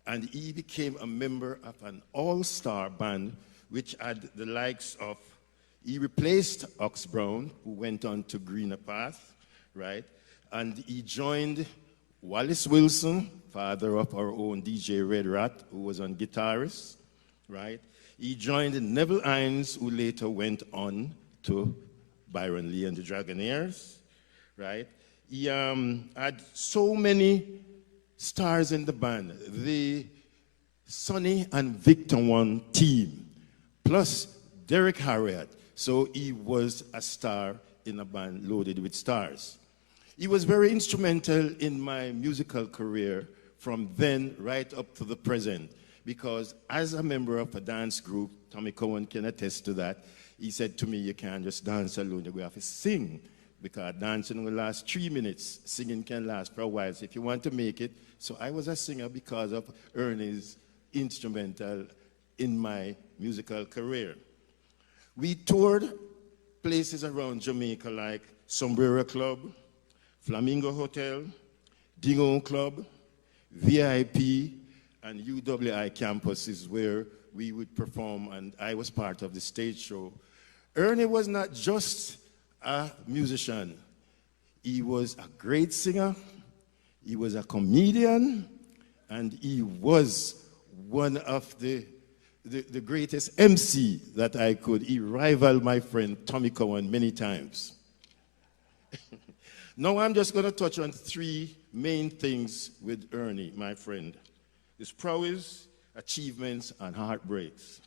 and he became a member of an all-star band which had the likes of, he replaced Ox Brown, who went on to Greener Path, right? And he joined Wallace Wilson, father of our own DJ Red Rat, who was on guitarist, right? He joined Neville Hines, who later went on to Byron Lee and the Dragonaires, right? He had so many stars in the band. The Sonny and Victor One team, plus Derek Harriott. So he was a star in a band loaded with stars. He was very instrumental in my musical career from then right up to the present, because as a member of a dance group, Tommy Cohen can attest to that, he said to me, you can't just dance alone, you have to sing because dancing will last 3 minutes. Singing can last for a while. So if you want to make it, so I was a singer because of Ernie's instrumental in my musical career. We toured places around Jamaica like Sombrero Club, Flamingo Hotel, Dingo Club, VIP, and UWI campuses where we would perform, and I was part of the stage show. Ernie was not just a musician. He was a great singer, he was a comedian, and he was one of the greatest MC that I could. He rivaled my friend Tommy Cowan many times. Now I'm just going to touch on 3 main things with Ernie, my friend. His prowess, achievements, and heartbreaks.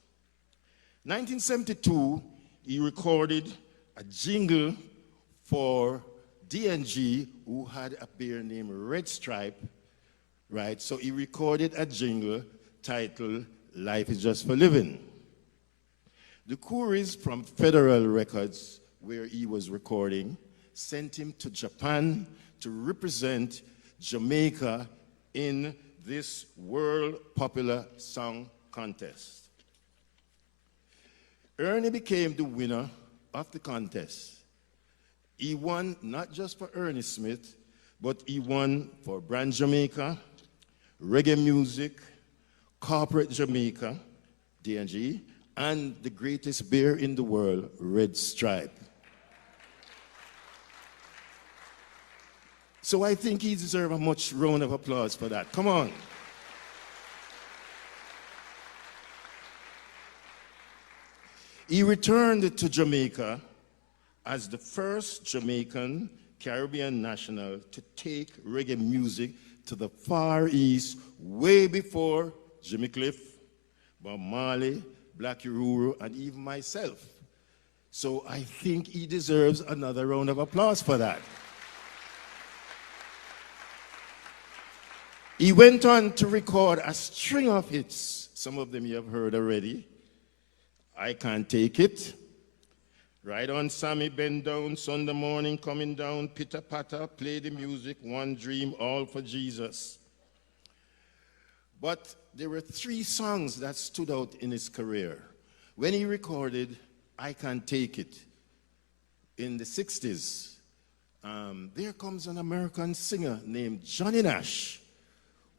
1972, he recorded a jingle for D&G, who had a bear named Red Stripe, right? So he recorded a jingle titled Life is Just for Living. The Couriers from Federal Records, where he was recording, sent him to Japan to represent Jamaica in this world popular song contest. Ernie became the winner of the contest. He won not just for Ernie Smith, but he won for Brand Jamaica, Reggae Music, Corporate Jamaica, D&G, and the greatest bear in the world, Red Stripe. So I think he deserves a much round of applause for that. Come on. He returned to Jamaica as the first Jamaican Caribbean national to take reggae music to the Far East way before Jimmy Cliff, Bob Marley, Blackie Ruru, and even myself. So I think he deserves another round of applause for that. He went on to record a string of hits. Some of them you have heard already. I Can't Take It, Ride On Sammy, Bend Down, Sunday Morning, Coming Down, Pitter Patter, Play the Music, One Dream, All for Jesus. But there were 3 songs that stood out in his career. When he recorded I Can't Take It in the 60s, there comes an American singer named Johnny Nash,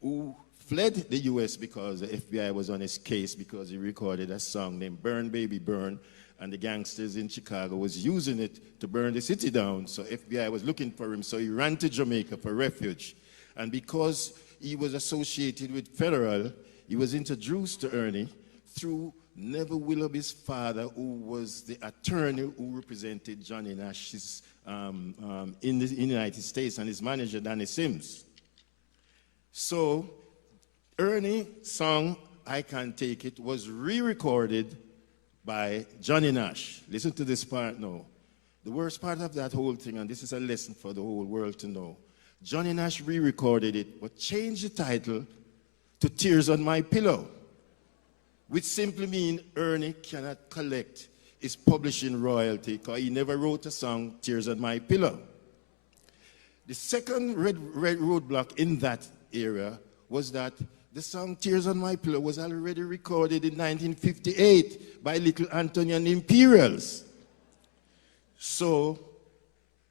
who fled the U.S. because the FBI was on his case because he recorded a song named Burn Baby Burn, and the gangsters in Chicago was using it to burn the city down. So FBI was looking for him, so he ran to Jamaica for refuge. And because he was associated with Federal, he was introduced to Ernie through Neville Willoughby's father, who was the attorney who represented Johnny Nash's in the United States, and his manager, Danny Sims. So Ernie's song, I Can't Take It, was re-recorded by Johnny Nash. Listen to this part now. The worst part of that whole thing, and this is a lesson for the whole world to know, Johnny Nash re-recorded it, but changed the title to Tears on My Pillow, which simply means Ernie cannot collect his publishing royalty because he never wrote a song, Tears on My Pillow. The second red roadblock in that era was that the song Tears on My Pillow was already recorded in 1958 by Little Anthony and the Imperials. So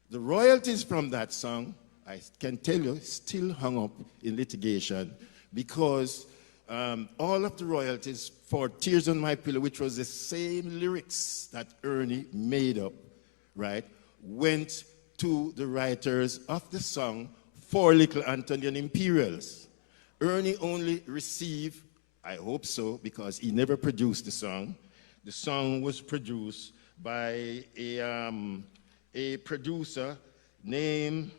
the royalties from that song, I can tell you, still hung up in litigation because all of the royalties for Tears on My Pillow, which was the same lyrics that Ernie made up, right, went to the writers of the song for Little Anthony and Imperials. Ernie only received, I hope so, because he never produced the song. The song was produced by a producer named,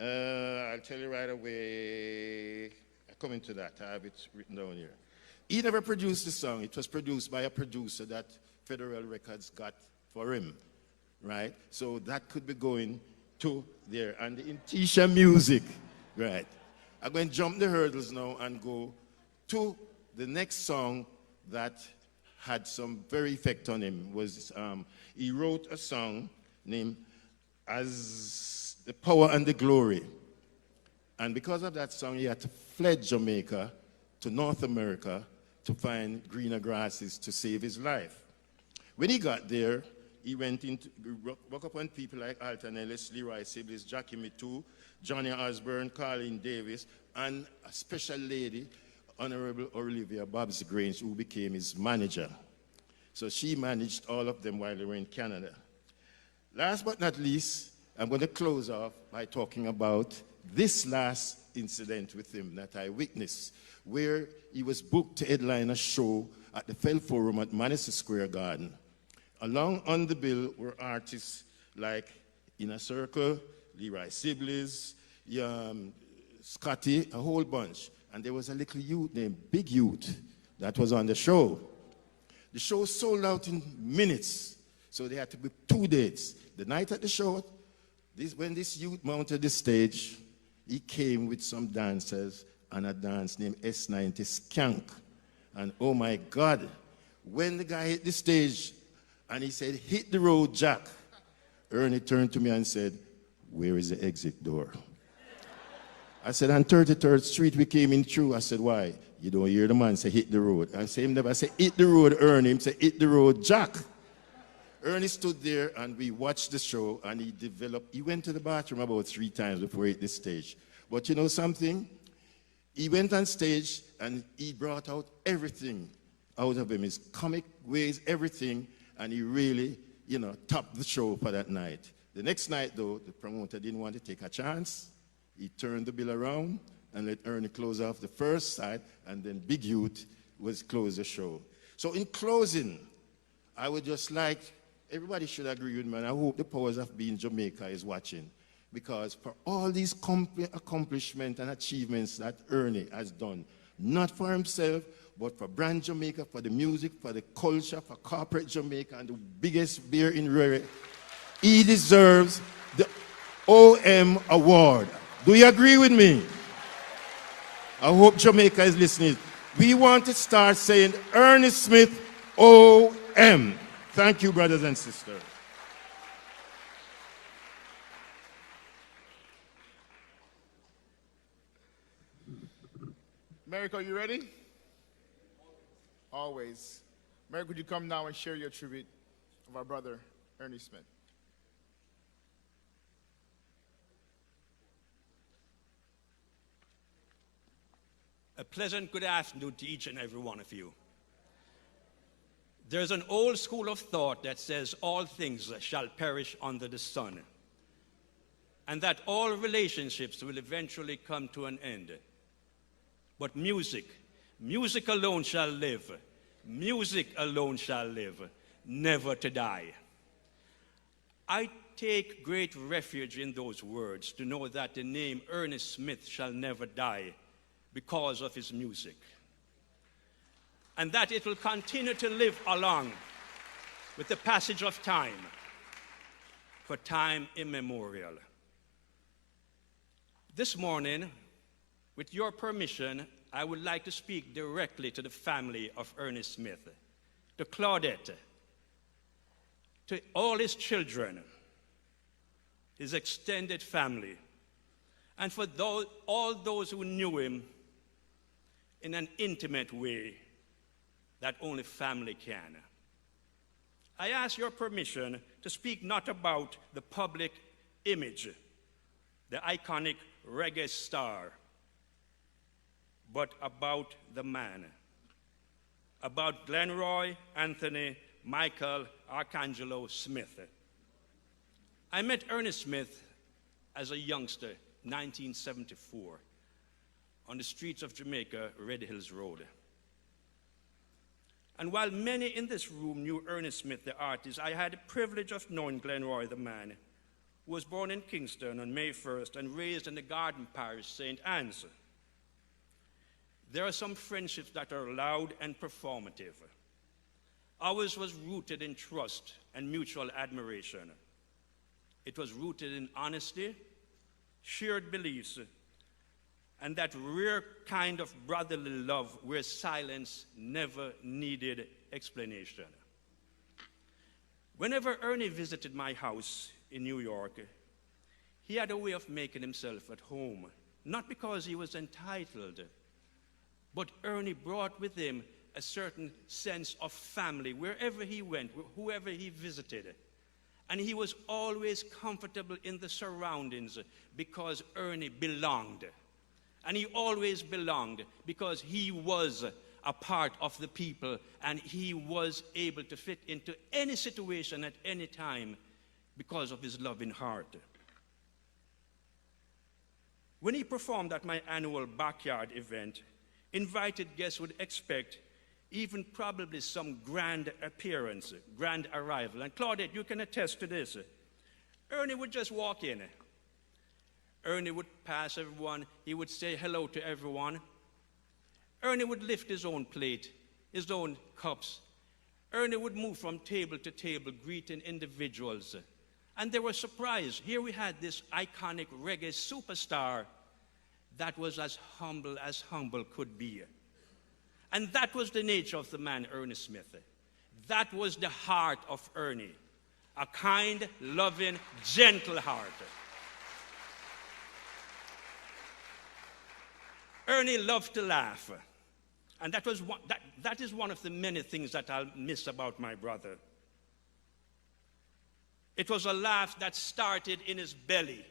I'll tell you right away, I'll come into that, I have it written down here. He never produced the song. It was produced by a producer that Federal Records got for him, right? So that could be going to there. And in Tisha Music, right? I'm going to jump the hurdles now and go to the next song that had some very effect on him. Was he wrote a song named as the power and the glory. And because of that song, he had to fled Jamaica to North America to find greener grasses to save his life. When he got there, he went into, work upon people like Alton Ellis, Leroy Sibbles, Jackie Mitou, Johnny Osborne, Colin Davis, and a special lady, Honorable Olivia Babs Grange, who became his manager. So she managed all of them while they were in Canada. Last but not least, I'm going to close off by talking about this last incident with him that I witnessed, where he was booked to headline a show at the Fell Forum at Madison Square Garden. Along on the bill were artists like Inner Circle, Leroy Sibbles, Scotty, a whole bunch. And there was a little youth named Big Youth that was on the show. The show sold out in minutes, so they had to book 2 dates. The night at the show, when this youth mounted the stage, he came with some dancers and a dance named S90 Skank. And oh my God, when the guy hit the stage and he said, "Hit the road, Jack," Ernie turned to me and said, "Where is the exit door?" I said, "On 33rd Street we came in through." I said, "Why?" "You don't hear the man say, 'Hit the road.'" I said, him never say, "Hit the road, Ernie." Him say, "Hit the road, Jack." Ernie stood there and we watched the show, and he went to the bathroom about 3 times before he hit the stage. But you know something? He went on stage and he brought out everything out of him, his comic ways, everything, and he really, topped the show for that night. The next night, though, the promoter didn't want to take a chance. He turned the bill around and let Ernie close off the first side, and then Big Youth was close the show. So in closing, I would just like, everybody should agree with me, and I hope the powers of being Jamaica is watching, because for all these accomplishments and achievements that Ernie has done, not for himself, but for Brand Jamaica, for the music, for the culture, for corporate Jamaica, and the biggest beer in reggae, he deserves the OM Award. Do you agree with me? I hope Jamaica is listening. We want to start saying Ernie Smith, OM. Thank you, brothers and sisters. Merrick, are you ready? Always. Merrick, would you come now and share your tribute of our brother, Ernie Smith? A pleasant good afternoon to each and every one of you. There's an old school of thought that says all things shall perish under the sun, and that all relationships will eventually come to an end. But music alone shall live. Music alone shall live, never to die. I take great refuge in those words to know that the name Ernie Smith shall never die because of his music, and that it will continue to live along with the passage of time, for time immemorial. This morning, with your permission, I would like to speak directly to the family of Ernie Smith, to Claudette, to all his children, his extended family, and for all those who knew him in an intimate way that only family can. I ask your permission to speak not about the public image, the iconic reggae star, but about the man, about Glenroy Anthony Michael Arcangelo Smith. I met Ernie Smith as a youngster, 1974, on the streets of Jamaica, Red Hills Road. And while many in this room knew Ernie Smith, the artist, I had the privilege of knowing Glenroy, the man, who was born in Kingston on May 1st and raised in the Garden Parish, St. Anne's. There are some friendships that are loud and performative. Ours was rooted in trust and mutual admiration. It was rooted in honesty, shared beliefs, and that rare kind of brotherly love where silence never needed explanation. Whenever Ernie visited my house, in New York, he had a way of making himself at home, not because he was entitled, but Ernie brought with him a certain sense of family wherever he went, whoever he visited. And he was always comfortable in the surroundings because Ernie belonged. And he always belonged because he was a part of the people, and he was able to fit into any situation at any time because of his loving heart. When he performed at my annual backyard event, invited guests would expect even probably some grand appearance, grand arrival. And Claudette, you can attest to this. Ernie would just walk in. Ernie would pass everyone. He would say hello to everyone. Ernie would lift his own plate, his own cups. Ernie would move from table to table, greeting individuals. And they were surprised. Here we had this iconic reggae superstar that was as humble could be. And that was the nature of the man, Ernie Smith. That was the heart of Ernie. A kind, loving, gentle heart. Ernie loved to laugh. And that is one of the many things that I'll miss about my brother. It was a laugh that started in his belly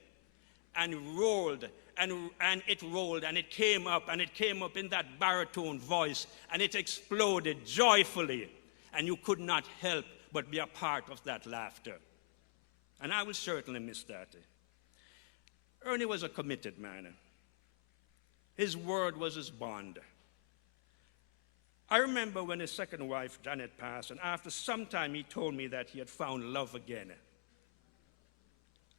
and rolled, and it rolled, and it came up in that baritone voice, and it exploded joyfully, and you could not help but be a part of that laughter. And I will certainly miss that. Ernie was a committed man. His word was his bond. I remember when his second wife, Janet, passed, and after some time he told me that he had found love again.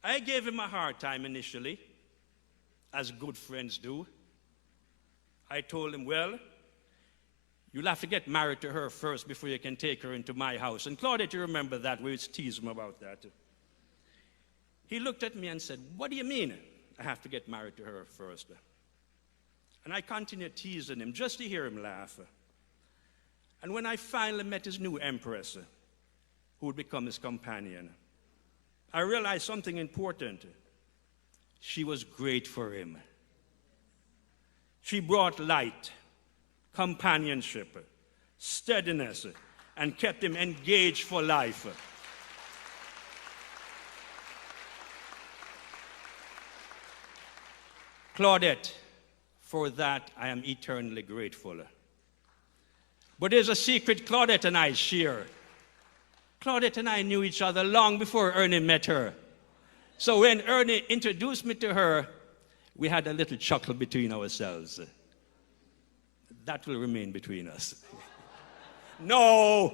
I gave him a hard time initially, as good friends do. I told him, well, you'll have to get married to her first before you can take her into my house. And Claudette, you remember that? We would tease him about that. He looked at me and said, what do you mean I have to get married to her first? And I continued teasing him just to hear him laugh. And when I finally met his new empress, who would become his companion, I realized something important. She was great for him. She brought light, companionship, steadiness, and kept him engaged for life. Claudette, for that I am eternally grateful. But there's a secret Claudette and I share. Claudette and I knew each other long before Ernie met her. So when Ernie introduced me to her, we had a little chuckle between ourselves. That will remain between us. No!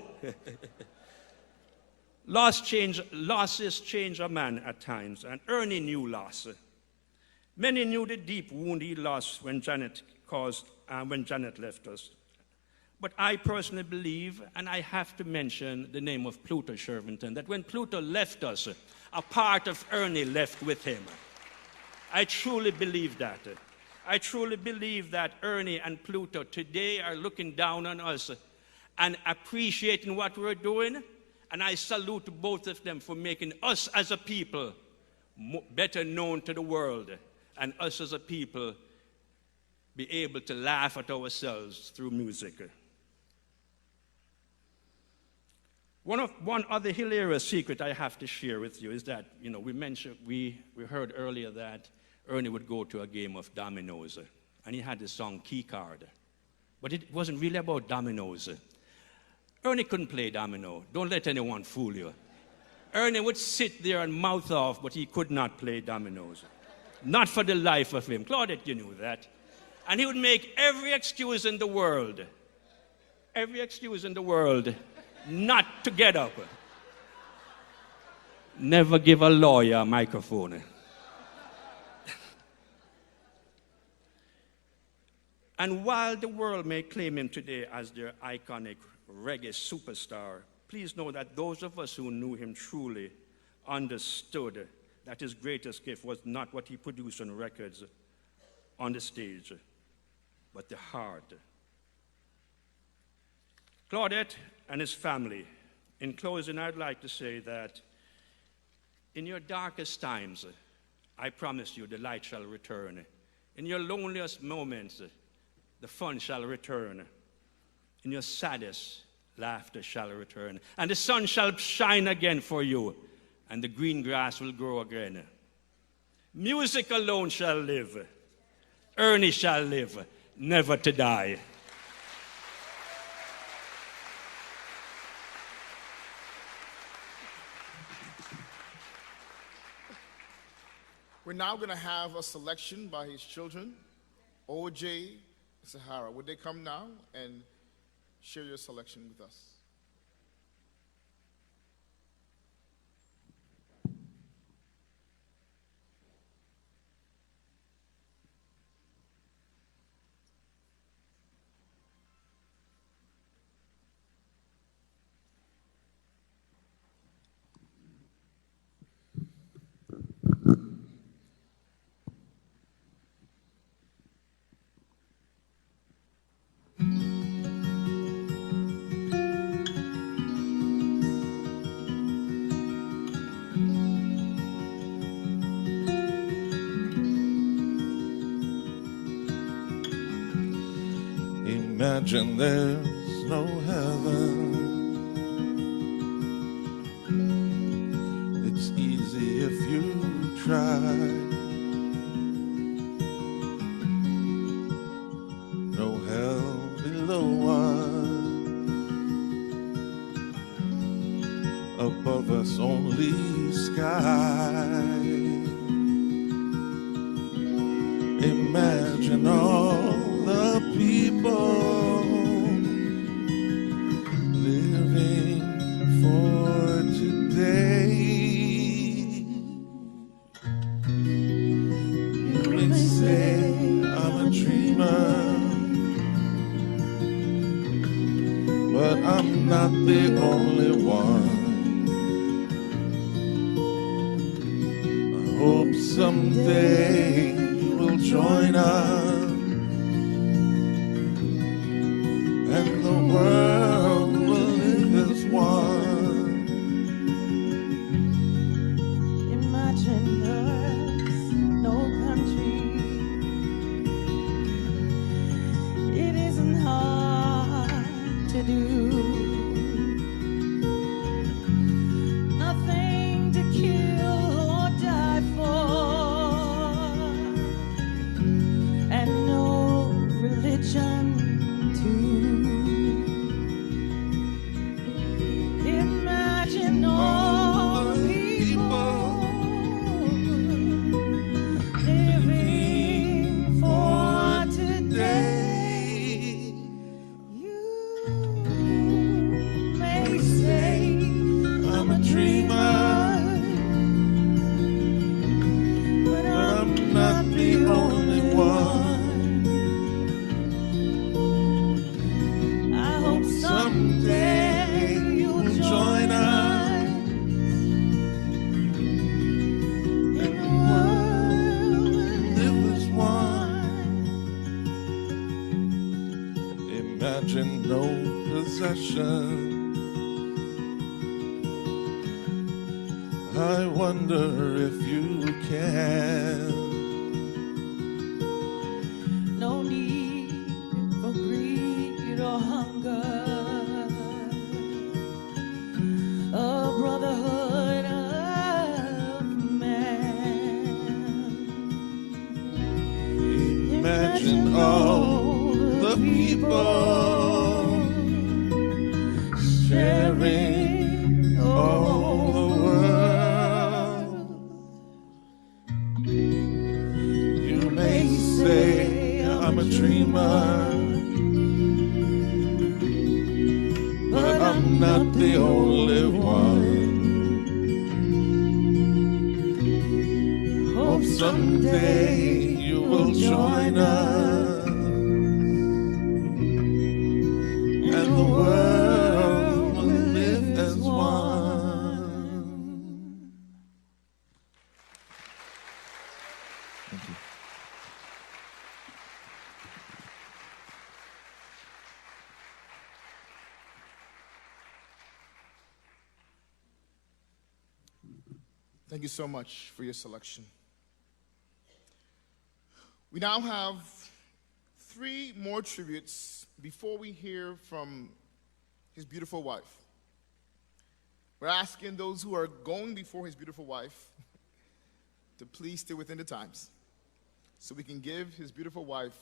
Losses change a man at times, and Ernie knew loss. Many knew the deep wound he lost when Janet left us. But I personally believe, and I have to mention the name of Pluto Shervington, that when Pluto left us, a part of Ernie left with him. I truly believe that. I truly believe that Ernie and Pluto today are looking down on us and appreciating what we're doing, and I salute both of them for making us as a people better known to the world, and us as a people be able to laugh at ourselves through music. One other hilarious secret I have to share with you is that, we heard earlier that Ernie would go to a game of dominoes, and he had the song Key Card. But it wasn't really about dominoes. Ernie couldn't play domino. Don't let anyone fool you. Ernie would sit there and mouth off, but he could not play dominoes. Not for the life of him. Claudette, you knew that. And he would make every excuse in the world not to get up. Never give a lawyer a microphone. And while the world may claim him today as their iconic reggae superstar, please know that those of us who knew him truly understood that his greatest gift was not what he produced on records on the stage, but the heart. Claudette and his family. In closing, I'd like to say that In your darkest times, I promise you the light shall return. In your loneliest moments, the fun shall return. In your saddest, laughter shall return. And the sun shall shine again for you, and the green grass will grow again. Music alone shall live. Ernie shall live, never to die. We're now going to have a selection by his children, OJ, Sahara. Would they come now and share your selection with us? Imagine there's no heaven. It's easy if you try. No hell below us, above us only sky. Imagine all the people living for today. You may say I'm a dreamer, but I'm not the only one. I hope someday you will join us, and the world will live as one. Imagine there's no country. It isn't hard to do. Nothing to kill or die for, and no religion too. Imagine all the people living for today. You may say I'm a dreamer, but I'm not the only one. I hope someday you'll join us, and the world will live as one. Imagine no possession. I wonder if you can. No need for greed or hunger. A brotherhood of man. Imagine all the people sharing all the world. You may say I'm a dreamer, but I'm not the only one. Hope someday you will join us, and the world will live as one. Thank you. Thank you so much for your selection. We now have 3 more tributes before we hear from his beautiful wife. We're asking those who are going before his beautiful wife to please stay within the times so we can give his beautiful wife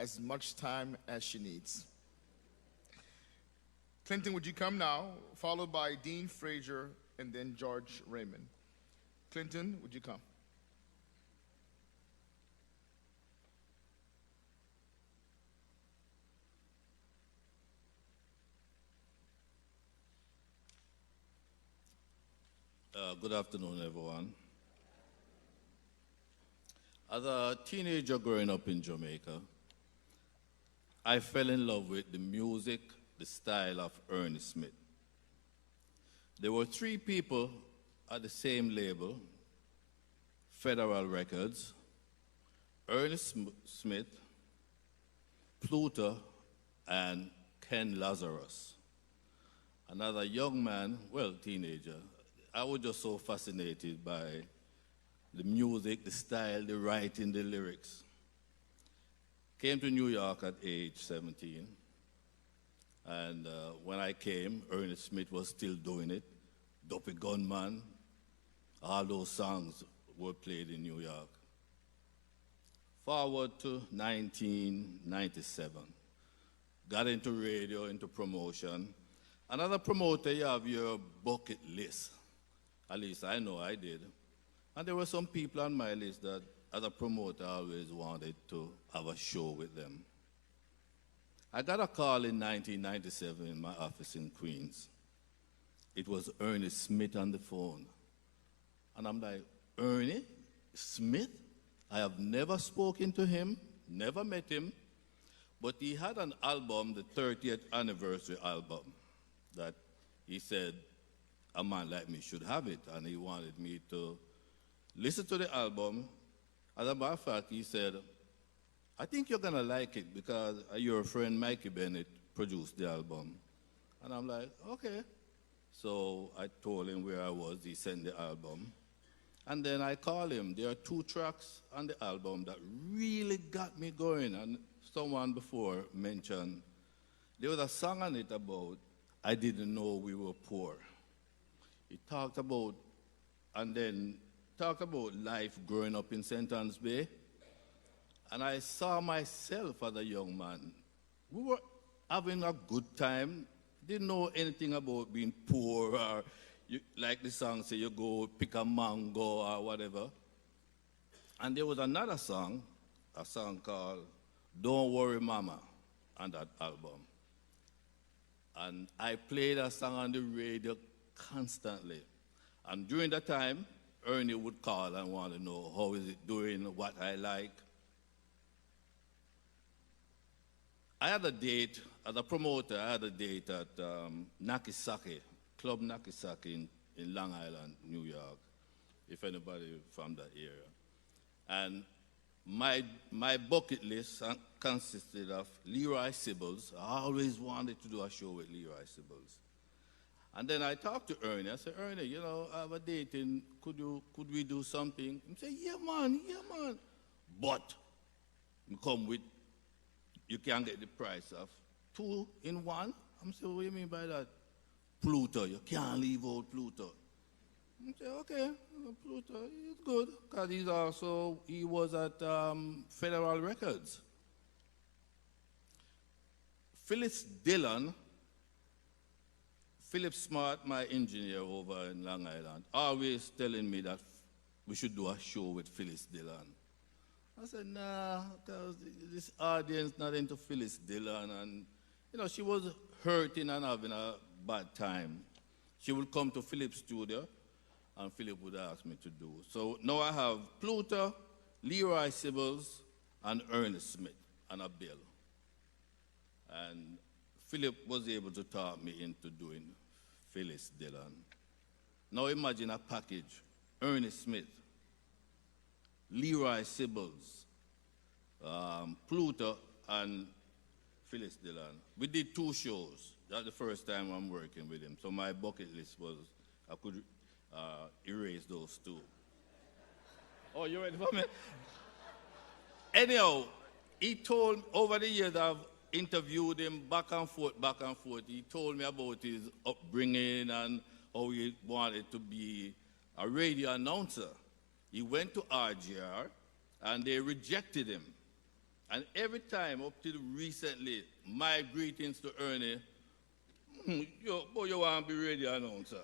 as much time as she needs. Clinton, would you come now, followed by Dean Frazier and then George Raymond. Clinton, would you come? Good afternoon, everyone. As a teenager growing up in Jamaica, I fell in love with the music, the style of Ernie Smith. There were 3 people at the same label, Federal Records: Ernie Smith, Pluto, and Ken Lazarus. Another young man, well, teenager, I was just so fascinated by the music, the style, the writing, the lyrics. Came to New York at age 17, and when I came, Ernie Smith was still doing it. Dopey Gunman, all those songs were played in New York. Forward to 1997, got into radio, into promotion. Another promoter, you have your bucket list. At least I know I did. And there were some people on my list that, as a promoter, I always wanted to have a show with them. I got a call in 1997 in my office in Queens. It was Ernie Smith on the phone. And I'm like, Ernie Smith? I have never spoken to him, never met him, but he had an album, the 30th anniversary album, that he said a man like me should have it, and he wanted me to listen to the album. As a matter of fact, he said, I think you're gonna like it because your friend Mikey Bennett produced the album. And I'm like, okay. So I told him where I was, he sent the album. And then I called him. There are 2 tracks on the album that really got me going. And someone before mentioned, there was a song on it about, I didn't know we were poor. He talked about, and then talked about life growing up in St. Anne's Bay. And I saw myself as a young man. We were having a good time. Didn't know anything about being poor, or like the song say, you go pick a mango or whatever. And there was another song, a song called Don't Worry Mama, on that album. And I played that song on the radio constantly. And during that time, Ernie would call and want to know how is it doing, what I like. I had a date, as a promoter, I had a date at Nakisaki, Club Nakisaki in Long Island, New York, if anybody from that area. And my bucket list consisted of Leroy Sibbles. I always wanted to do a show with Leroy Sibbles. And then I talked to Ernie. I said, Ernie, you know, I have a date, and could we do something? He said, yeah, man. But you come with, you can get the price of 2 in 1. I'm saying, what do you mean by that? Pluto, you can't leave out Pluto. I said, okay, Pluto, he's good. Because he was at Federal Records. Philip Smart, my engineer over in Long Island, always telling me that we should do a show with Phyllis Dillon. I said, nah, because this audience not into Phyllis Dillon. And, you know, she was hurting and having a bad time. She would come to Philip's studio, and Philip would ask me to do. So now I have Pluto, Leroy Sibbles, and Ernest Smith, and a bill. And Philip was able to talk me into doing Phyllis Dillon. Now imagine a package: Ernest Smith, Leroy Sibbles, Pluto, and Phyllis Dillon. We did 2 shows. That's the first time I'm working with him. So my bucket list was, erase those two. Oh, you ready for me? Anyhow, he told, over the years I've interviewed him back and forth. He told me about his upbringing and how he wanted to be a radio announcer. He went to RGR and they rejected him. And every time up till recently, my greetings to Ernie, you want to be radio announcer.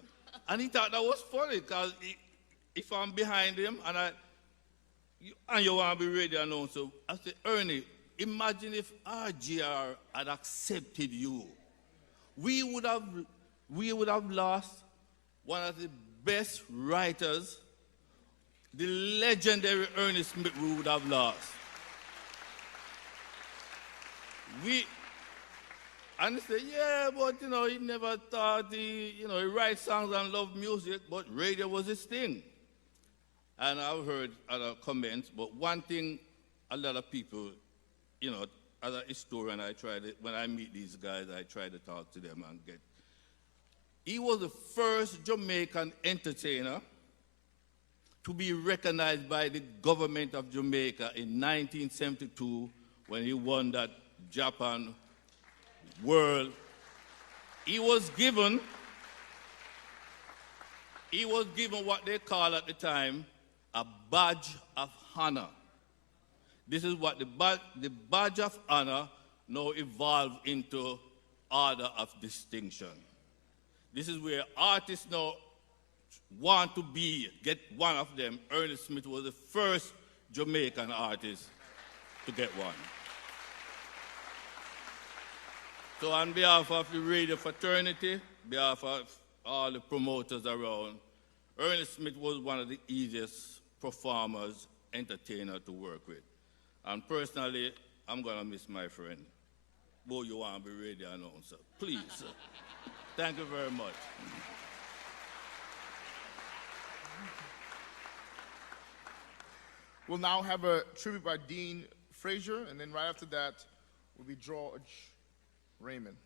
And he thought that was funny because if I'm behind him and you want to be radio announcer, I said, Ernie, imagine if RGR had accepted you. We would have lost one of the best writers, the legendary Ernie Smith we would have lost. And he said, yeah, but he never thought he writes songs and love music, but radio was his thing. And I've heard other comments, but one thing a lot of people, as a historian, when I meet these guys, I try to talk to them and get. He was the first Jamaican entertainer to be recognized by the government of Jamaica in 1972 when he won that Japan World. He was given what they call at the time a badge of honor. This is what the badge of honor now evolved into order of distinction. This is where artists now want to get one of them. Ernie Smith was the first Jamaican artist to get one. So on behalf of the radio fraternity, behalf of all the promoters around, Ernie Smith was one of the easiest performers, entertainer to work with. And personally, I'm going to miss my friend. Boy, you want to be radio announcer. Please. Thank you very much. We'll now have a tribute by Dean Frazier, and then right after that will be George Raymond.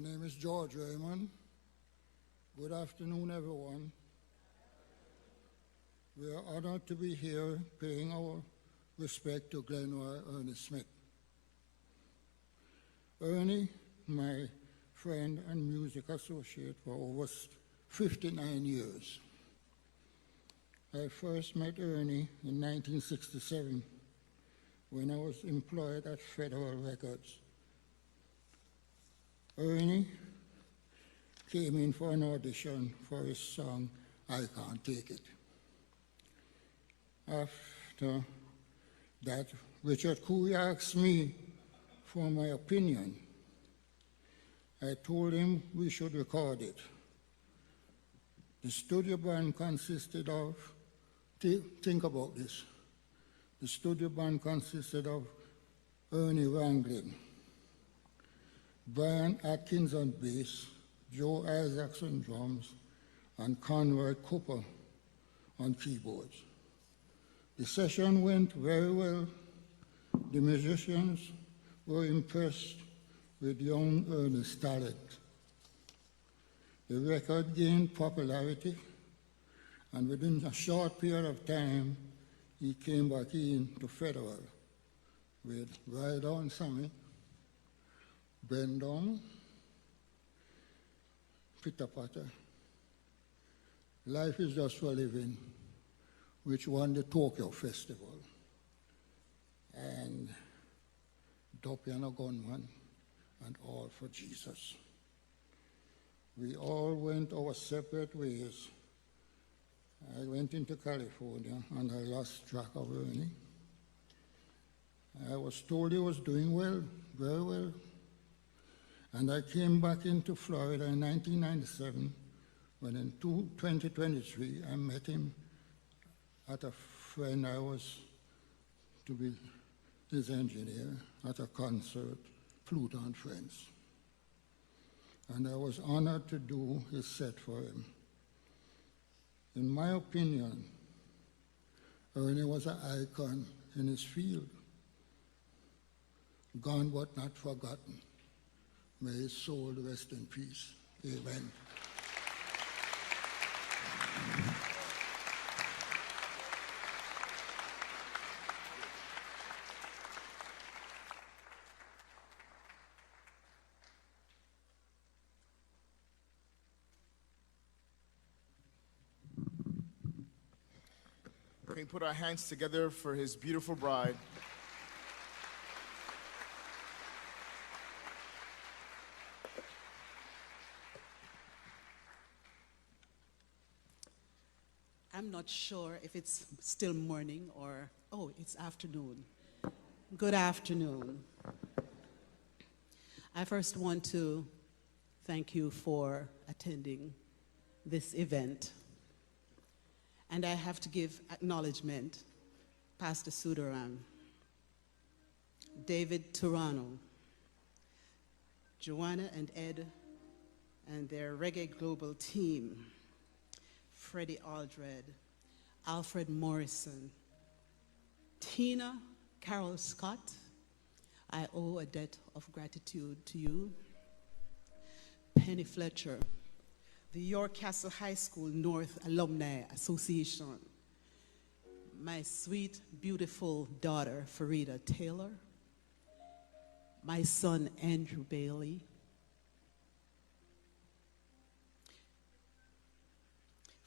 name is George Raymond. Good afternoon, everyone. We are honored to be here paying our respect to Glenroy Ernie Smith. Ernie, my friend and music associate for over 59 years. I first met Ernie in 1967 when I was employed at Federal Records. Ernie came in for an audition for his song, I Can't Take It. After that, Richard Couey asked me for my opinion. I told him we should record it. The studio band consisted of, think about this, the studio band consisted of Ernie Wranglin, Brian Atkins on bass, Joe Isaacs on drums, and Conroy Cooper on keyboards. The session went very well. The musicians were impressed with young Ernie's talent. The record gained popularity, and within a short period of time, he came back in to Federal with Ride On Sammy, Bend Down, Pitter Patter, Life is Just for Living, which won the Tokyo Festival, and Dopiano Gunman, and All for Jesus. We all went our separate ways. I went into California and I lost track of Ernie. I was told he was doing well, very well. And I came back into Florida in 1997 when in 2023 I met him at a friend I was to be his engineer at a concert, Flute and Friends. And I was honored to do his set for him. In my opinion, Ernie was an icon in his field. Gone but not forgotten. May his soul rest in peace. Amen. Can we put our hands together for his beautiful bride? I'm not sure if it's still morning or, oh, it's afternoon. Good afternoon. I first want to thank you for attending this event. And I have to give acknowledgement, Pastor Sudaram, David Turano, Joanna and Ed, and their Reggae Global team, Freddie Aldred, Alfred Morrison, Tina Carol Scott, I owe a debt of gratitude to you, Penny Fletcher, the York Castle High School North Alumni Association, my sweet, beautiful daughter, Farida Taylor, my son, Andrew Bailey,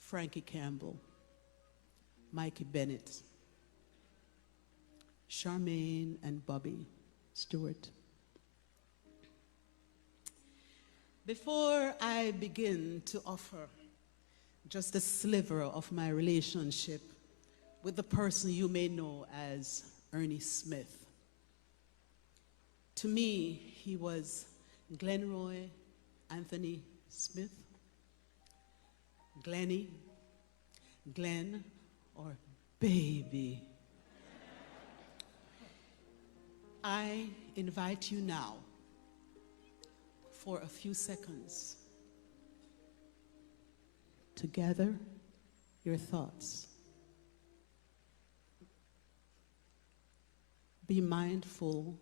Frankie Campbell, Mikey Bennett, Charmaine and Bobby Stewart. Before I begin to offer just a sliver of my relationship with the person you may know as Ernie Smith, to me, he was Glenroy Anthony Smith, Glenny, Glenn, or baby. I invite you now for a few seconds to gather your thoughts. Be mindful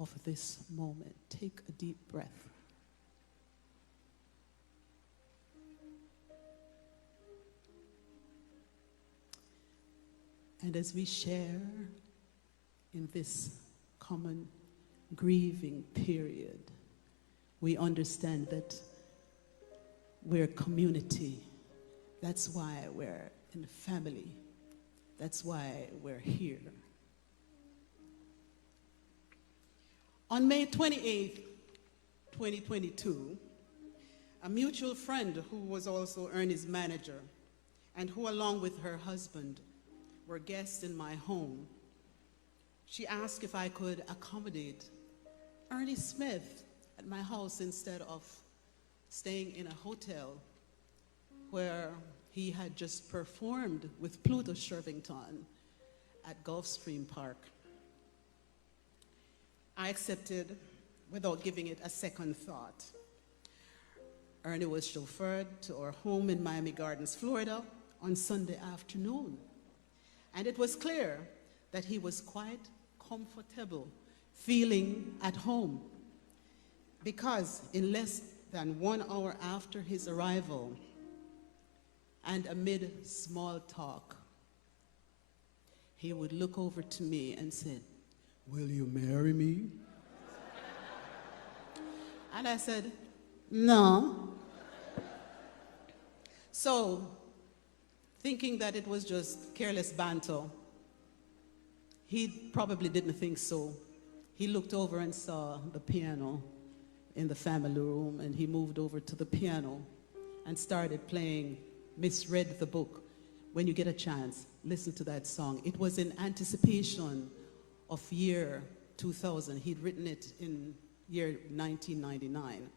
of this moment. Take a deep breath. And as we share in this common grieving period, we understand that we're a community. That's why we're in a family. That's why we're here. On May 28th, 2022, a mutual friend who was also Ernie's manager and who, along with her husband, were guests in my home, she asked if I could accommodate Ernie Smith at my house instead of staying in a hotel where he had just performed with Pluto Shervington at Gulfstream Park. I accepted without giving it a second thought. Ernie was chauffeured to our home in Miami Gardens, Florida on Sunday afternoon. And it was clear that he was quite comfortable, feeling at home, because in less than 1 hour after his arrival, and amid small talk, he would look over to me and say, "Will you marry me?" And I said, "No." So, thinking that it was just careless banter, he probably didn't think so. He looked over and saw the piano in the family room, and he moved over to the piano and started playing Misread the Book. When you get a chance, listen to that song. It was in anticipation of year 2000. He'd written it in year 1999.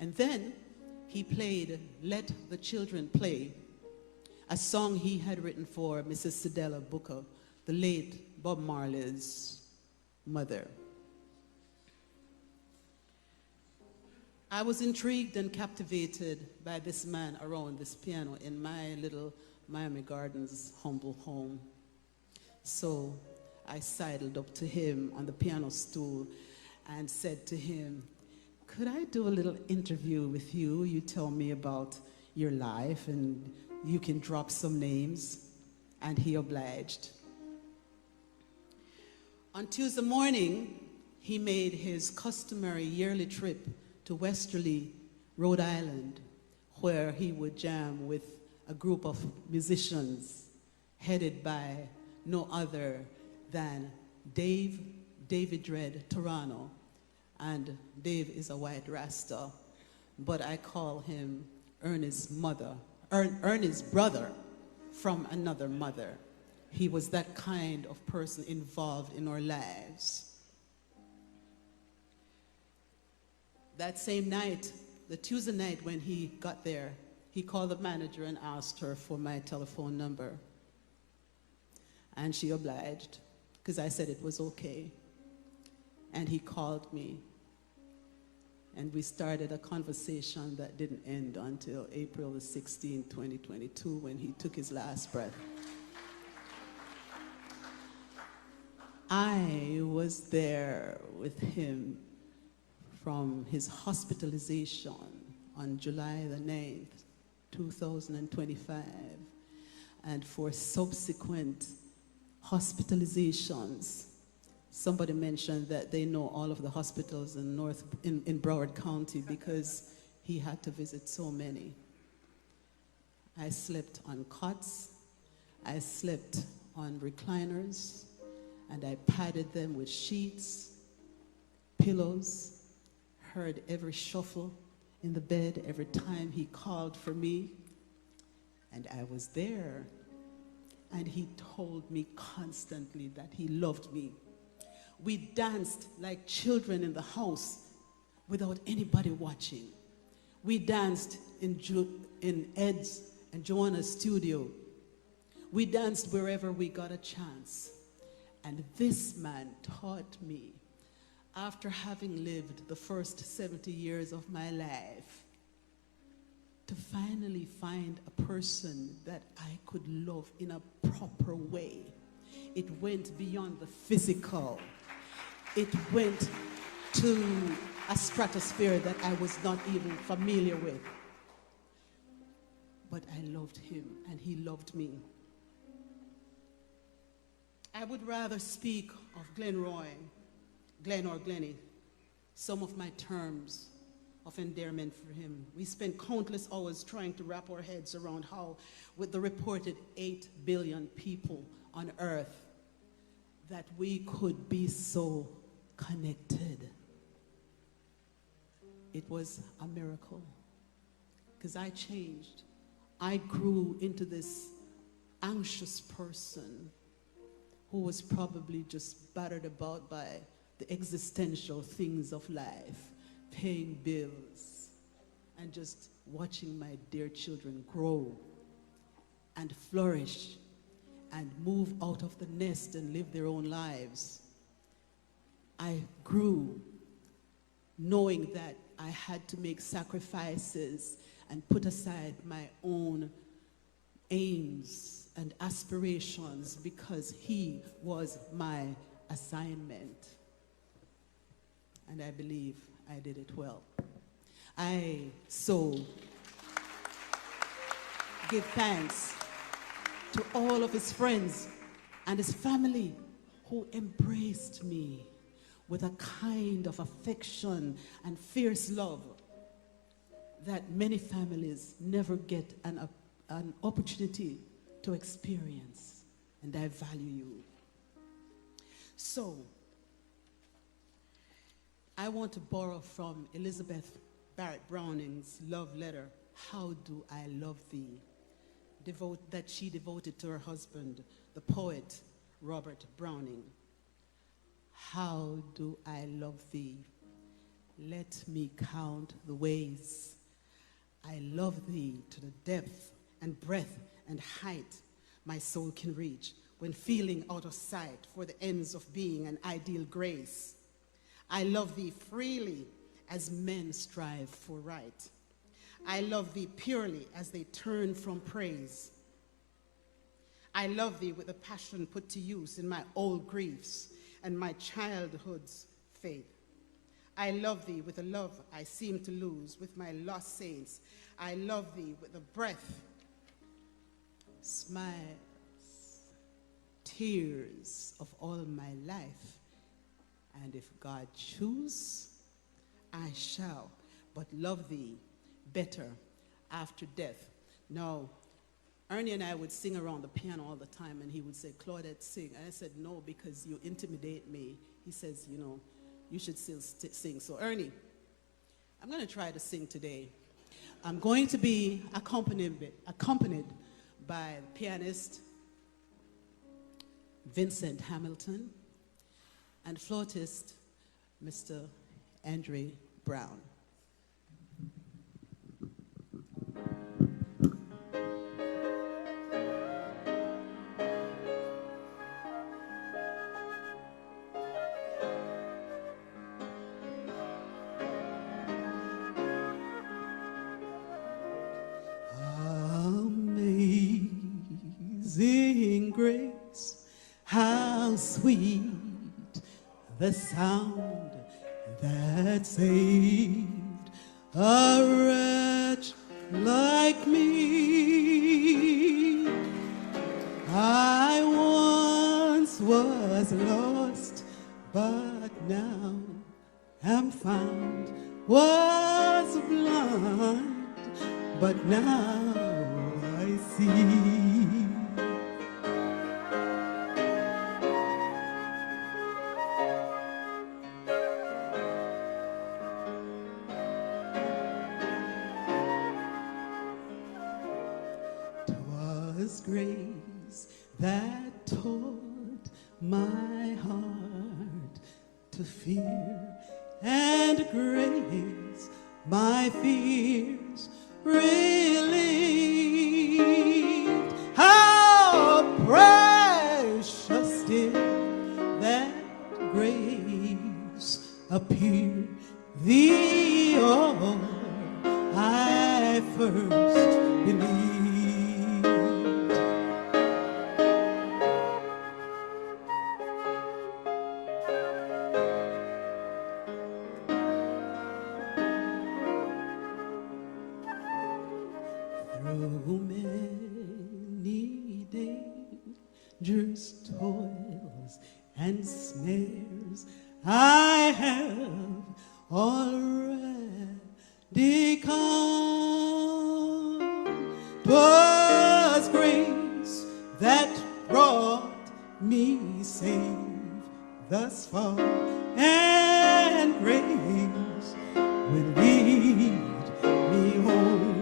And then he played Let the Children Play, a song he had written for Mrs. Cedella Booker, the late Bob Marley's mother. I was intrigued and captivated by this man around this piano in my little Miami Gardens humble home. So I sidled up to him on the piano stool and said to him, "Could I do a little interview with you? You tell me about your life and you can drop some names." And he obliged. On Tuesday morning, he made his customary yearly trip to Westerly, Rhode Island, where he would jam with a group of musicians headed by no other than David Dredd Toronto. And Dave is a white Rasta, but I call him Ernie's brother from another mother. He was that kind of person involved in our lives. That same night, the Tuesday night when he got there, he called the manager and asked her for my telephone number. And she obliged, because I said it was okay. And he called me. And we started a conversation that didn't end until April the 16th, 2022, when he took his last breath. I was there with him from his hospitalization on July the 9th, 2025, and for subsequent hospitalizations. Somebody mentioned that they know all of the hospitals in Broward County because he had to visit so many. I slept on cots, I slept on recliners, and I padded them with sheets, pillows, heard every shuffle in the bed every time he called for me, and I was there. And he told me constantly that he loved me. We danced like children in the house without anybody watching. We danced in Ed's and Joanna's studio. We danced wherever we got a chance. And this man taught me, after having lived the first 70 years of my life, to finally find a person that I could love in a proper way. It went beyond the physical. It went to a stratosphere that I was not even familiar with. But I loved him and he loved me. I would rather speak of Glenroy, Glen or Glenny, some of my terms of endearment for him. We spent countless hours trying to wrap our heads around how, with the reported 8 billion people on Earth, that we could be so connected. It was a miracle, because I changed. I grew into this anxious person who was probably just battered about by the existential things of life, paying bills, and just watching my dear children grow and flourish and move out of the nest and live their own lives. I grew knowing that I had to make sacrifices and put aside my own aims and aspirations because he was my assignment. And I believe I did it well. I so give thanks to all of his friends and his family who embraced me with a kind of affection and fierce love that many families never get an opportunity to experience, and I value you. So, I want to borrow from Elizabeth Barrett Browning's love letter, How Do I Love Thee, that she devoted to her husband, the poet Robert Browning. How do I love thee? Let me count the ways. I love thee to the depth and breadth and height my soul can reach when feeling out of sight for the ends of being an ideal grace. I love thee freely as men strive for right. I love thee purely as they turn from praise. I love thee with a passion put to use in my old griefs and my childhood's faith. I love thee with a love I seem to lose with my lost saints. I love thee with the breath, smiles, tears of all my life. And if God choose, I shall but love thee better after death. Now, Ernie and I would sing around the piano all the time, and he would say, Claudette, sing. And I said, no, because you intimidate me. He says, you know, you should still sing. So Ernie, I'm going to try to sing today. I'm going to be accompanied by pianist Vincent Hamilton and flautist Mr. Andre Brown. Amazing grace, how sweet the sound that saved a wretch like me. I once was lost, but now am found, was blind, but now I see. 'Twas grace that taught my heart to fear, and grace my fears relieved. How precious did that grace appear the hour I first believed. Through many dangers, toil, snares I have already come. 'Twas grace that brought me safe thus far, and grace will lead me home.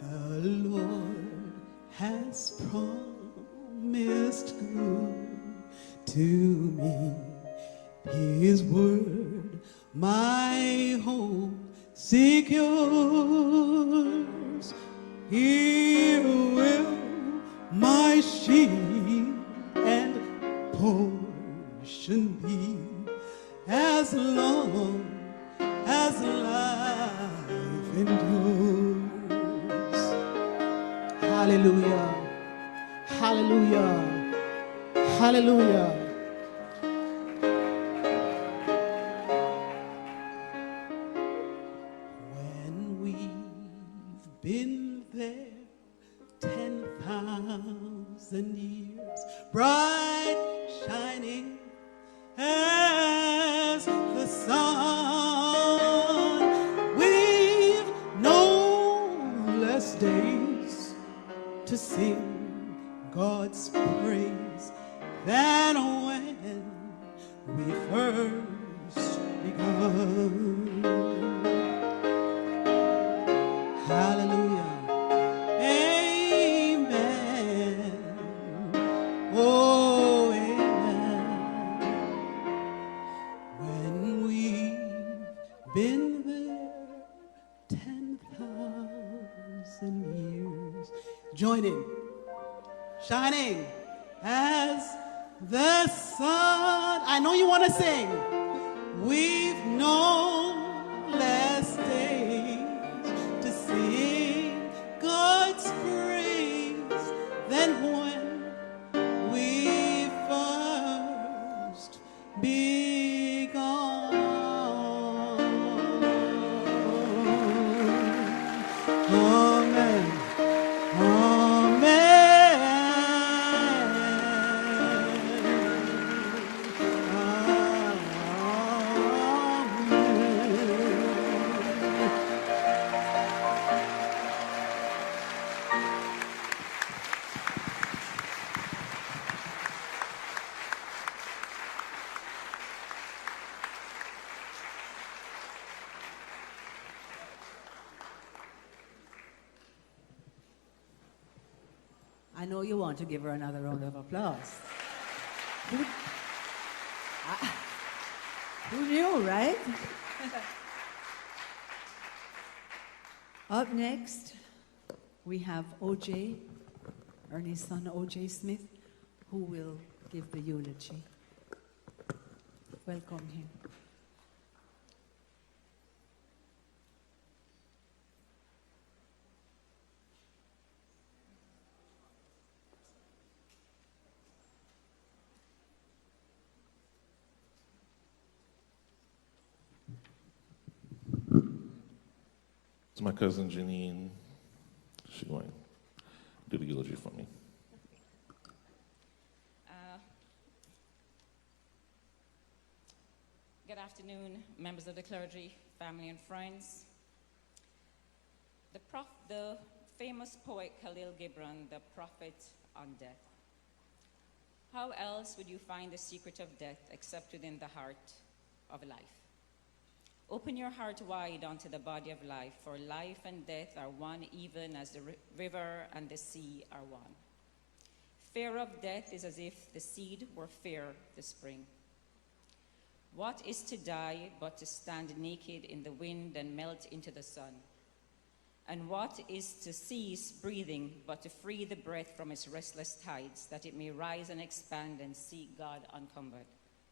The Lord has promised good to me. His word my hope secures. He will my shield and portion be as long as life endures. Hallelujah. Hallelujah. Hallelujah. When we've been there 10,000 years, bright shining as the sun, we've no less days to sing God's praise than when we first begun. Hallelujah. Amen. Oh, amen. When we've been there 10,000 years, join in, shining as the sun. I know you want to sing. We've no less days to sing God's praise than when we first begun. Amen. I know you want to give her another round of applause. Who knew, right? Up next, we have OJ, Ernie's son, OJ Smith, who will give the eulogy. Welcome him. To my cousin Janine, she went do the eulogy for me. Good afternoon, members of the clergy, family and friends. The famous poet Khalil Gibran, the prophet on death. How else would you find the secret of death except within the heart of life? Open your heart wide onto the body of life, for life and death are one, even as the river and the sea are one. Fear of death is as if the seed were fear the spring. What is to die but to stand naked in the wind and melt into the sun? And what is to cease breathing but to free the breath from its restless tides, that it may rise and expand and seek God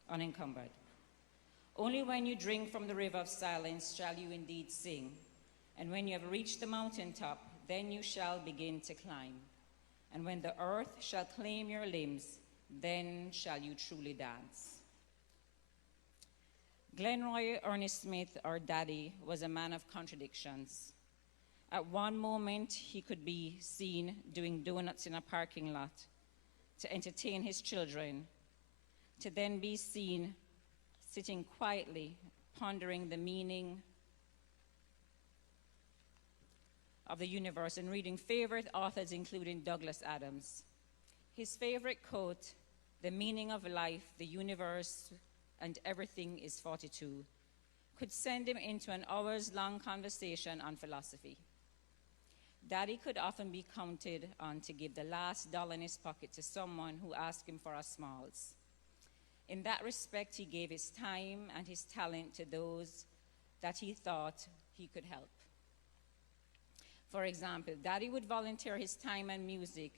unencumbered? Only when you drink from the river of silence shall you indeed sing, and when you have reached the mountaintop, then you shall begin to climb. And when the earth shall claim your limbs, then shall you truly dance. Glenroy Ernie Smith, our daddy, was a man of contradictions. At one moment, he could be seen doing donuts in a parking lot to entertain his children, to then be seen sitting quietly, pondering the meaning of the universe and reading favorite authors, including Douglas Adams. His favorite quote, "The meaning of life, the universe, and everything is 42, could send him into an hours-long conversation on philosophy. Daddy could often be counted on to give the last dollar in his pocket to someone who asked him for a smalls. In that respect, he gave his time and his talent to those that he thought he could help. For example, Daddy would volunteer his time and music,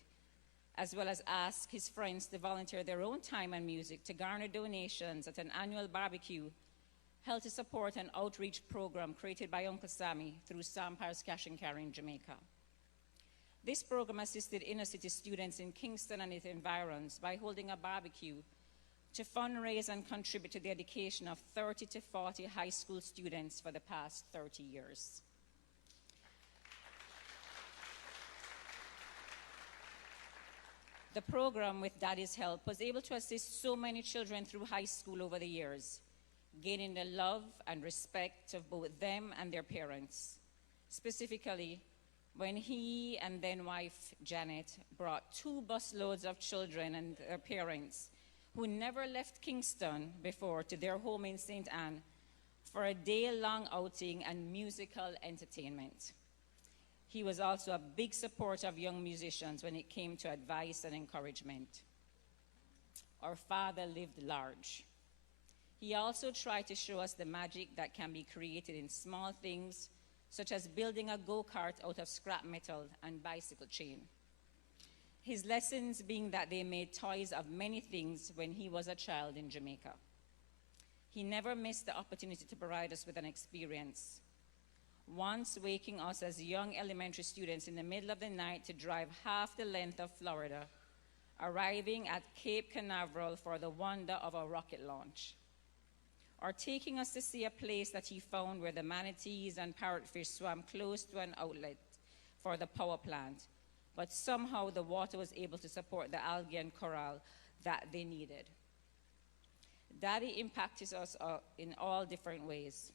as well as ask his friends to volunteer their own time and music to garner donations at an annual barbecue held to support an outreach program created by Uncle Sammy through Sampire's Cash and Carry in Jamaica. This program assisted inner city students in Kingston and its environs by holding a barbecue to fundraise and contribute to the education of 30 to 40 high school students for the past 30 years. The program, with Daddy's help, was able to assist so many children through high school over the years, gaining the love and respect of both them and their parents. Specifically, when he and then wife Janet brought 2 busloads of children and their parents who never left Kingston before to their home in St. Anne for a day-long outing and musical entertainment. He was also a big supporter of young musicians when it came to advice and encouragement. Our father lived large. He also tried to show us the magic that can be created in small things, such as building a go-kart out of scrap metal and bicycle chain. His lessons being that they made toys of many things when he was a child in Jamaica. He never missed the opportunity to provide us with an experience. Once waking us as young elementary students in the middle of the night to drive half the length of Florida, arriving at Cape Canaveral for the wonder of a rocket launch. Or taking us to see a place that he found where the manatees and parrotfish swam close to an outlet for the power plant, but somehow the water was able to support the algae and coral that they needed. Daddy impacted us in all different ways.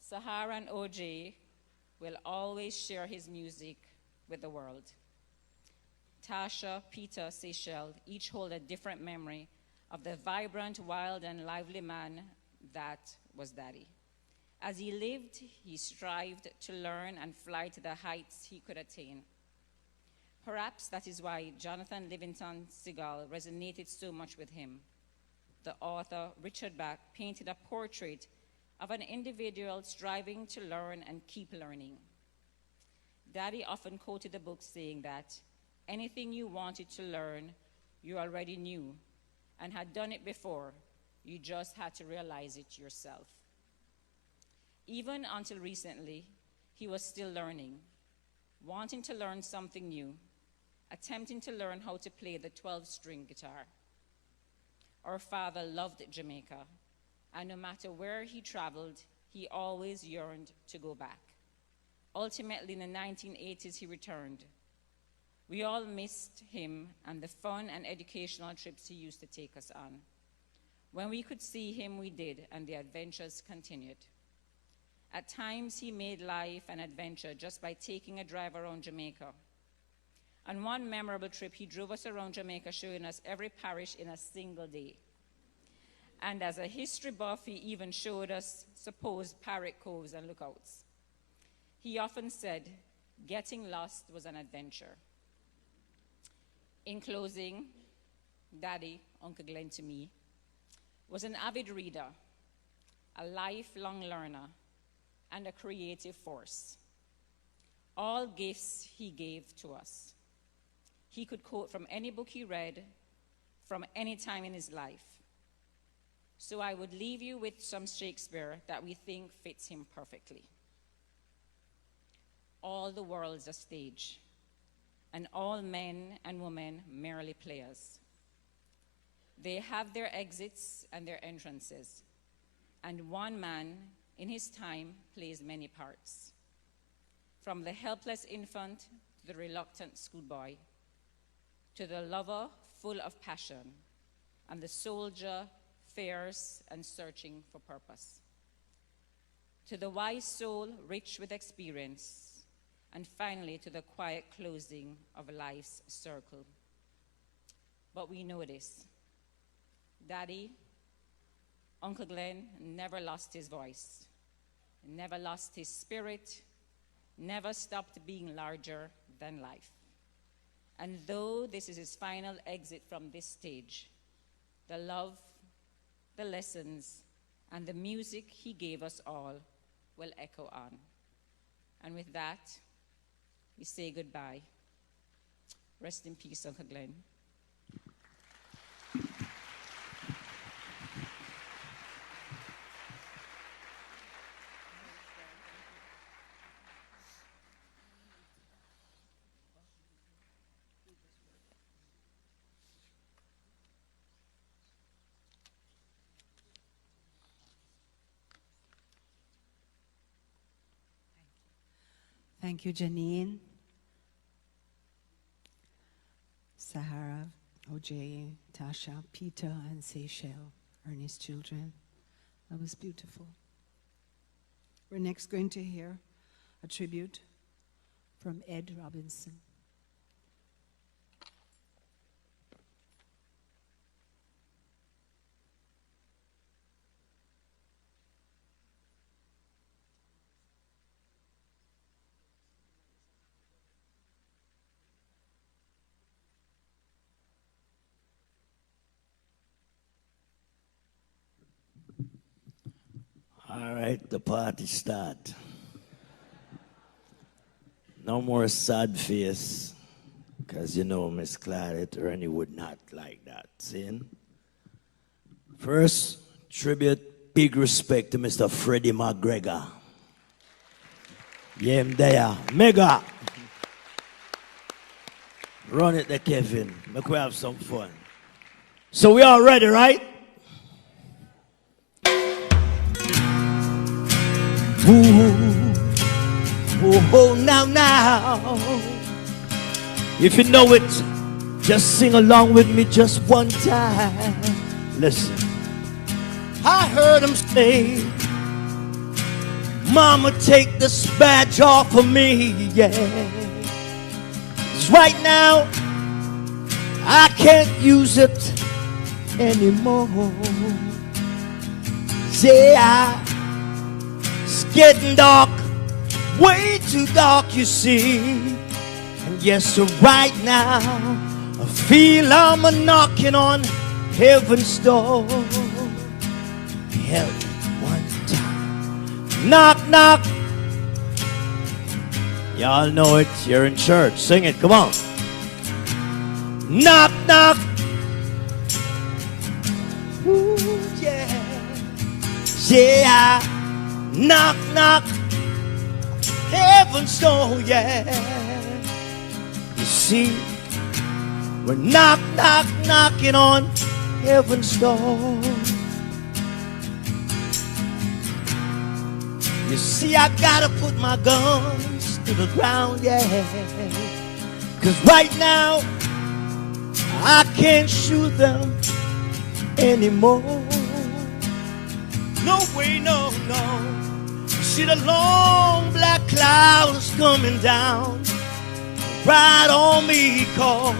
Sahara and OJ will always share his music with the world. Tasha, Peter, Seychelles each hold a different memory of the vibrant, wild, and lively man that was Daddy. As he lived, he strived to learn and fly to the heights he could attain. Perhaps that is why Jonathan Livingston Seagull resonated so much with him. The author, Richard Bach, painted a portrait of an individual striving to learn and keep learning. Daddy often quoted the book saying that anything you wanted to learn, you already knew and had done it before. You just had to realize it yourself. Even until recently, he was still learning, wanting to learn something new, attempting to learn how to play the 12-string guitar. Our father loved Jamaica, and no matter where he traveled, he always yearned to go back. Ultimately, in the 1980s, he returned. We all missed him and the fun and educational trips he used to take us on. When we could see him, we did, and the adventures continued. At times, he made life an adventure just by taking a drive around Jamaica. On one memorable trip, he drove us around Jamaica, showing us every parish in a single day. And as a history buff, he even showed us supposed pirate coves and lookouts. He often said, getting lost was an adventure. In closing, Daddy, Uncle Glenn to me, was an avid reader, a lifelong learner, and a creative force. All gifts he gave to us. He could quote from any book he read, from any time in his life. So I would leave you with some Shakespeare that we think fits him perfectly. All the world's a stage, and all men and women merely players. They have their exits and their entrances, and one man in his time plays many parts. From the helpless infant to the reluctant schoolboy, to the lover full of passion, and the soldier fierce and searching for purpose, to the wise soul rich with experience, and finally to the quiet closing of life's circle. But we know this. Daddy, Uncle Glenn never lost his voice, never lost his spirit, never stopped being larger than life. And though this is his final exit from this stage, the love, the lessons, and the music he gave us all will echo on. And with that, we say goodbye. Rest in peace, Uncle Glenn. Thank you, Janine, Sahara, OJ, Tasha, Peter, and Seychelles, Ernie's children. That was beautiful. We're next going to hear a tribute from Ed Robinson. All right, the party start. No more sad face, because you know Miss Claudette Ernie would not like that. See? First, tribute, big respect to Mr. Freddie McGregor. Yeah, him there. Mega. Run it there, Kevin. Make we have some fun. So we all ready, right? Ooh, oh, now. If you know it, just sing along with me just one time. Listen. I heard him say, Mama, take this badge off of me, yeah. 'Cause right now, I can't use it anymore. Yeah, it's getting dark, way too dark, you see. And yes, so right now, I feel I'm a knocking on heaven's door. Help one time. Knock, knock. Y'all know it. You're in church. Sing it. Come on. Knock, knock. Ooh, yeah. Yeah. Knock, knock. Heaven's door, yeah. You see, we're knock, knock, knocking on heaven's door. You see, I gotta put my guns to the ground, yeah. 'Cause right now, I can't shoot them anymore. No way, no, no. You see the long black clouds coming down right on me, 'cause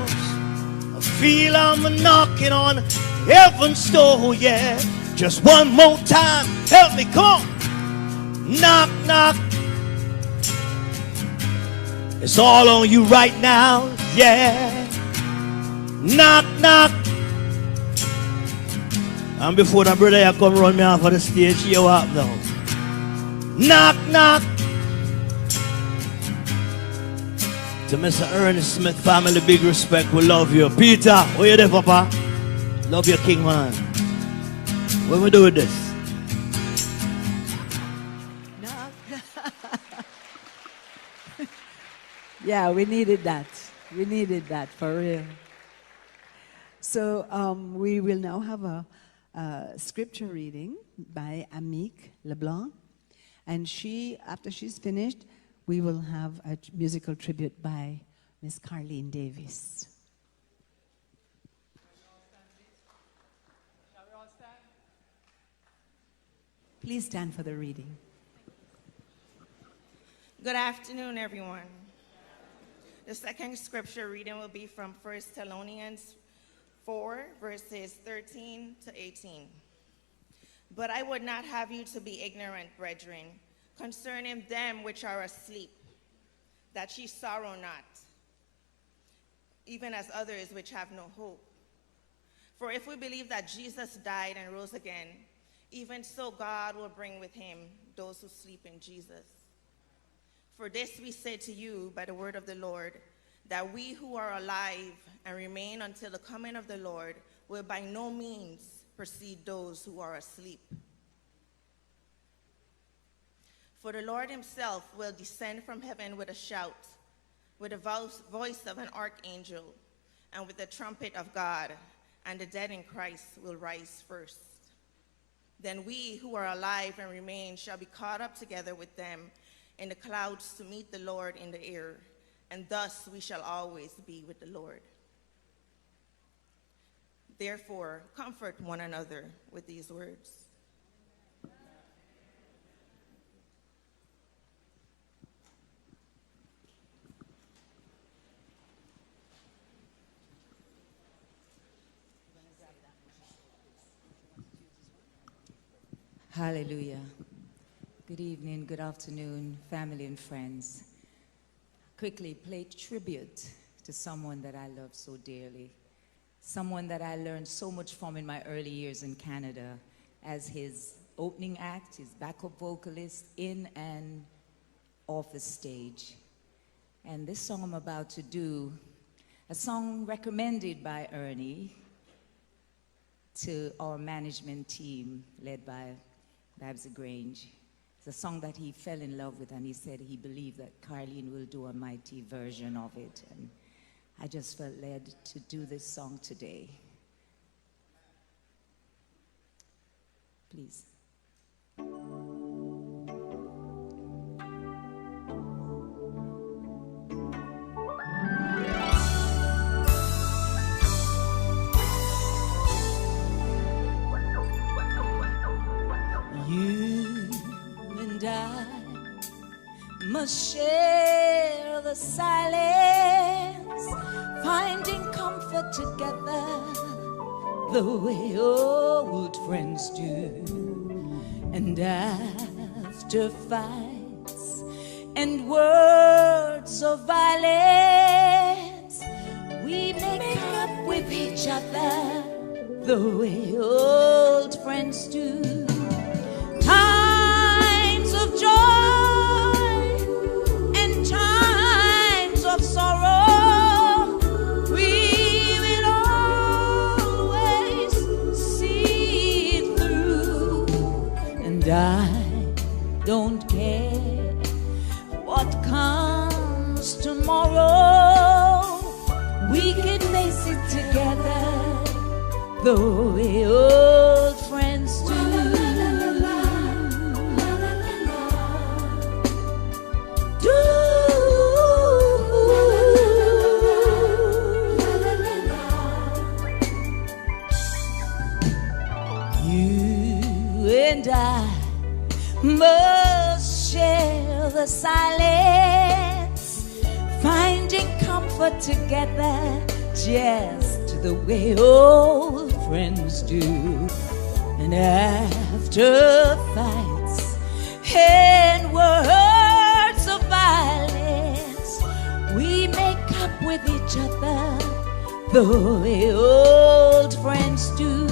I feel I'm knocking on heaven's door, yeah. Just one more time, help me, come on. Knock, knock. It's all on you right now, yeah. Knock, knock. And before the brother here come run me off of the stage, you up now. Knock, knock. To Mr. Ernie Smith family, big respect, we love you. Peter, where you there, Papa? Love your king, man. What we do with this? Yeah, we needed that. We needed that, for real. So we will now have a scripture reading by Amique Leblanc. And after she's finished, we will have a musical tribute by Miss Carlene Davis. Please stand for the reading. Good afternoon, everyone. The second scripture reading will be from 1 Thessalonians 4, verses 13 to 18. But I would not have you to be ignorant, brethren, concerning them which are asleep, that ye sorrow not, even as others which have no hope. For if we believe that Jesus died and rose again, even so God will bring with him those who sleep in Jesus. For this we say to you by the word of the Lord, that we who are alive and remain until the coming of the Lord will by no means precede those who are asleep. For the Lord himself will descend from heaven with a shout, with the voice of an archangel, and with the trumpet of God, and the dead in Christ will rise first. Then we who are alive and remain shall be caught up together with them in the clouds to meet the Lord in the air, and thus we shall always be with the Lord. Therefore, comfort one another with these words. Hallelujah. Good evening, good afternoon, family and friends. Quickly play tribute to someone that I love so dearly, someone that I learned so much from in my early years in Canada as his opening act, his backup vocalist in and off the stage. And this song I'm about to do, a song recommended by Ernie to our management team led by Babs Grange. It's a song that he fell in love with, and he said he believed that Carlene will do a mighty version of it. And I just felt led to do this song today. Please. You and I must share the silence, finding comfort together the way old friends do. And after fights and words of violence, we make up with each other the way old friends do. Times of joy and times of sorrow, we will always see it through. And I don't care what comes tomorrow, we can face it together the way old friends do. And I must share the silence, finding comfort together just the way old friends do. And after fights and words of violence, we make up with each other the way old friends do.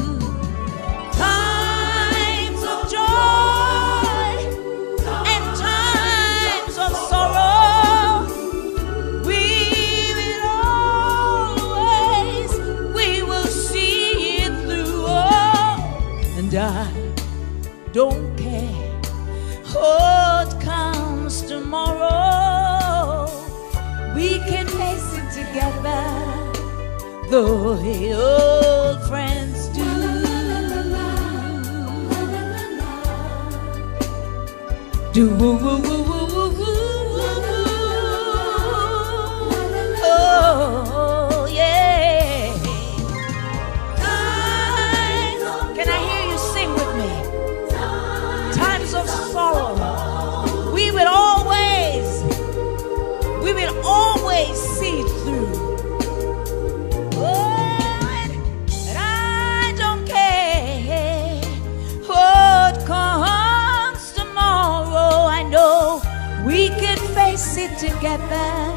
I don't care what comes tomorrow, we can face it together the way old friends do. Do woo woo woo woo woo woo. Oh yeah. Can I hear you sing with me? Times of sorrow, we will always see through. Oh, and I don't care what comes tomorrow. I know we can face it together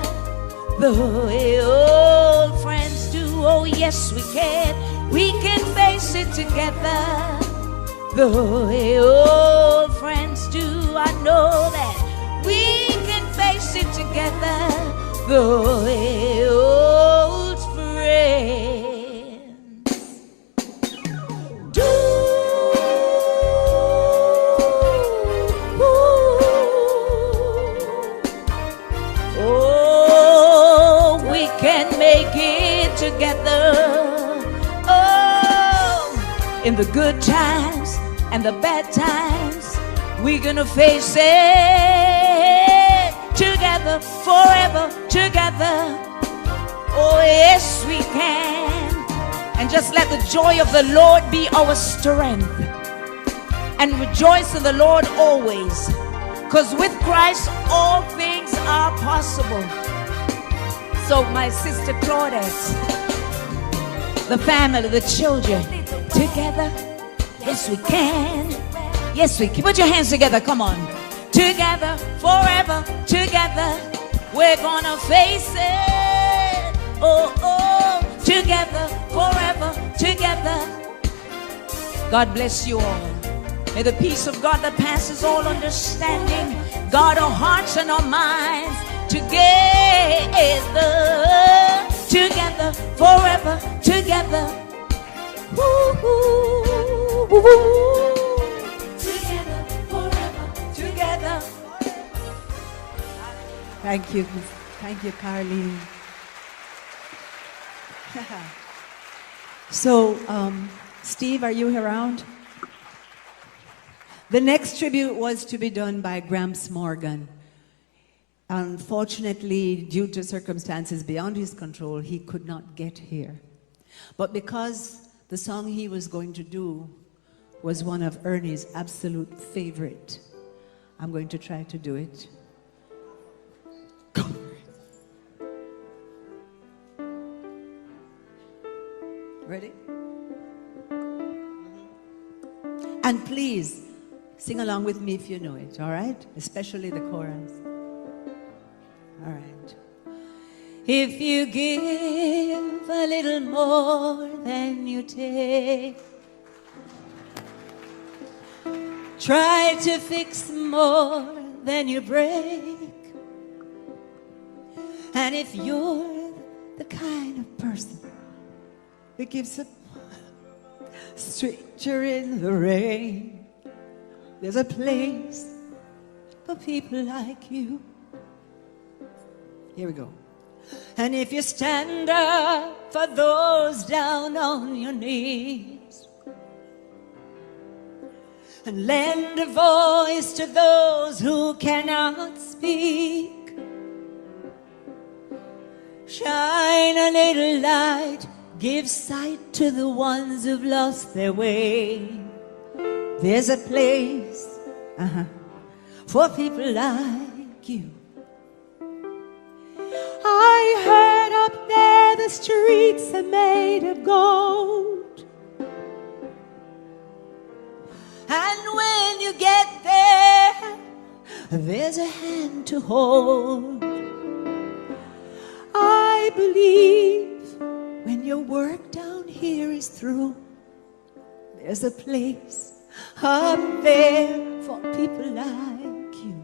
the way old friends do. Oh yes, we can. We can face it together the way old friends do. I know that we can face it together the way old friends do. Oh, we can make it together. Oh, in the good times and the bad times, we're gonna face it together, forever together. Oh yes, we can. And just let the joy of the Lord be our strength, and rejoice in the Lord always, because with Christ all things are possible. So my sister Claudette, the family, the children, together, yes we can. Yes, we can. Put your hands together, come on. Together, forever, together, we're gonna face it. Oh, oh, together, forever, together. God bless you all. May the peace of God that passes all understanding guard our hearts and our minds together. Together, forever, together. Woo-hoo, woo-hoo. Thank you. Thank you, Carlene. So, Steve, are you around? The next tribute was to be done by Gramps Morgan. Unfortunately, due to circumstances beyond his control, he could not get here. But because the song he was going to do was one of Ernie's absolute favorite, I'm going to try to do it. Ready? And please, sing along with me if you know it, all right? Especially the chorus. All right. If you give a little more than you take, try to fix more than you break, and if you're the kind of person that gives a stranger in the rain, there's a place for people like you. Here we go. And if you stand up for those down on your knees, and lend a voice to those who cannot speak, shine a little light, give sight to the ones who've lost their way. There's a place for people like you. I heard up there the streets are made of gold, and when you get there, there's a hand to hold. I believe when your work down here is through, there's a place up there for people like you.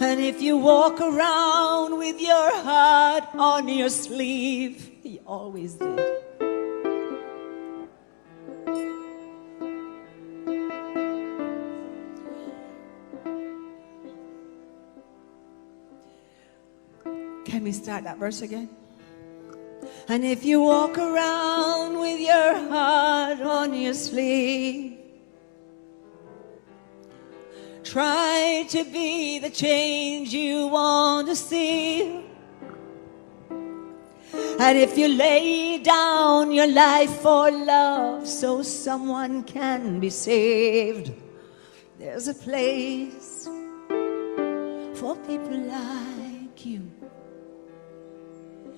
And if you walk around with your heart on your sleeve, you always did, can we start that verse again? And if you walk around with your heart on your sleeve, try to be the change you want to see. And if you lay down your life for love so someone can be saved, there's a place for people like you.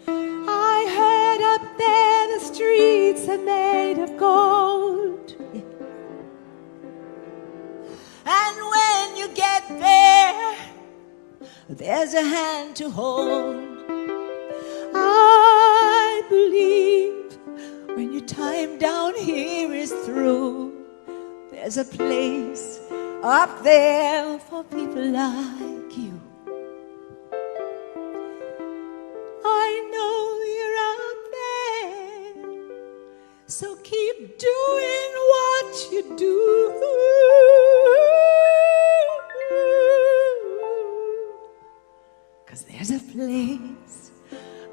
I heard up there the streets are made of gold. And when you get there, there's a hand to hold. I believe when your time down here is through, there's a place up there for people like you. I know you're out there, so keep doing what you do. 'Cause there's a place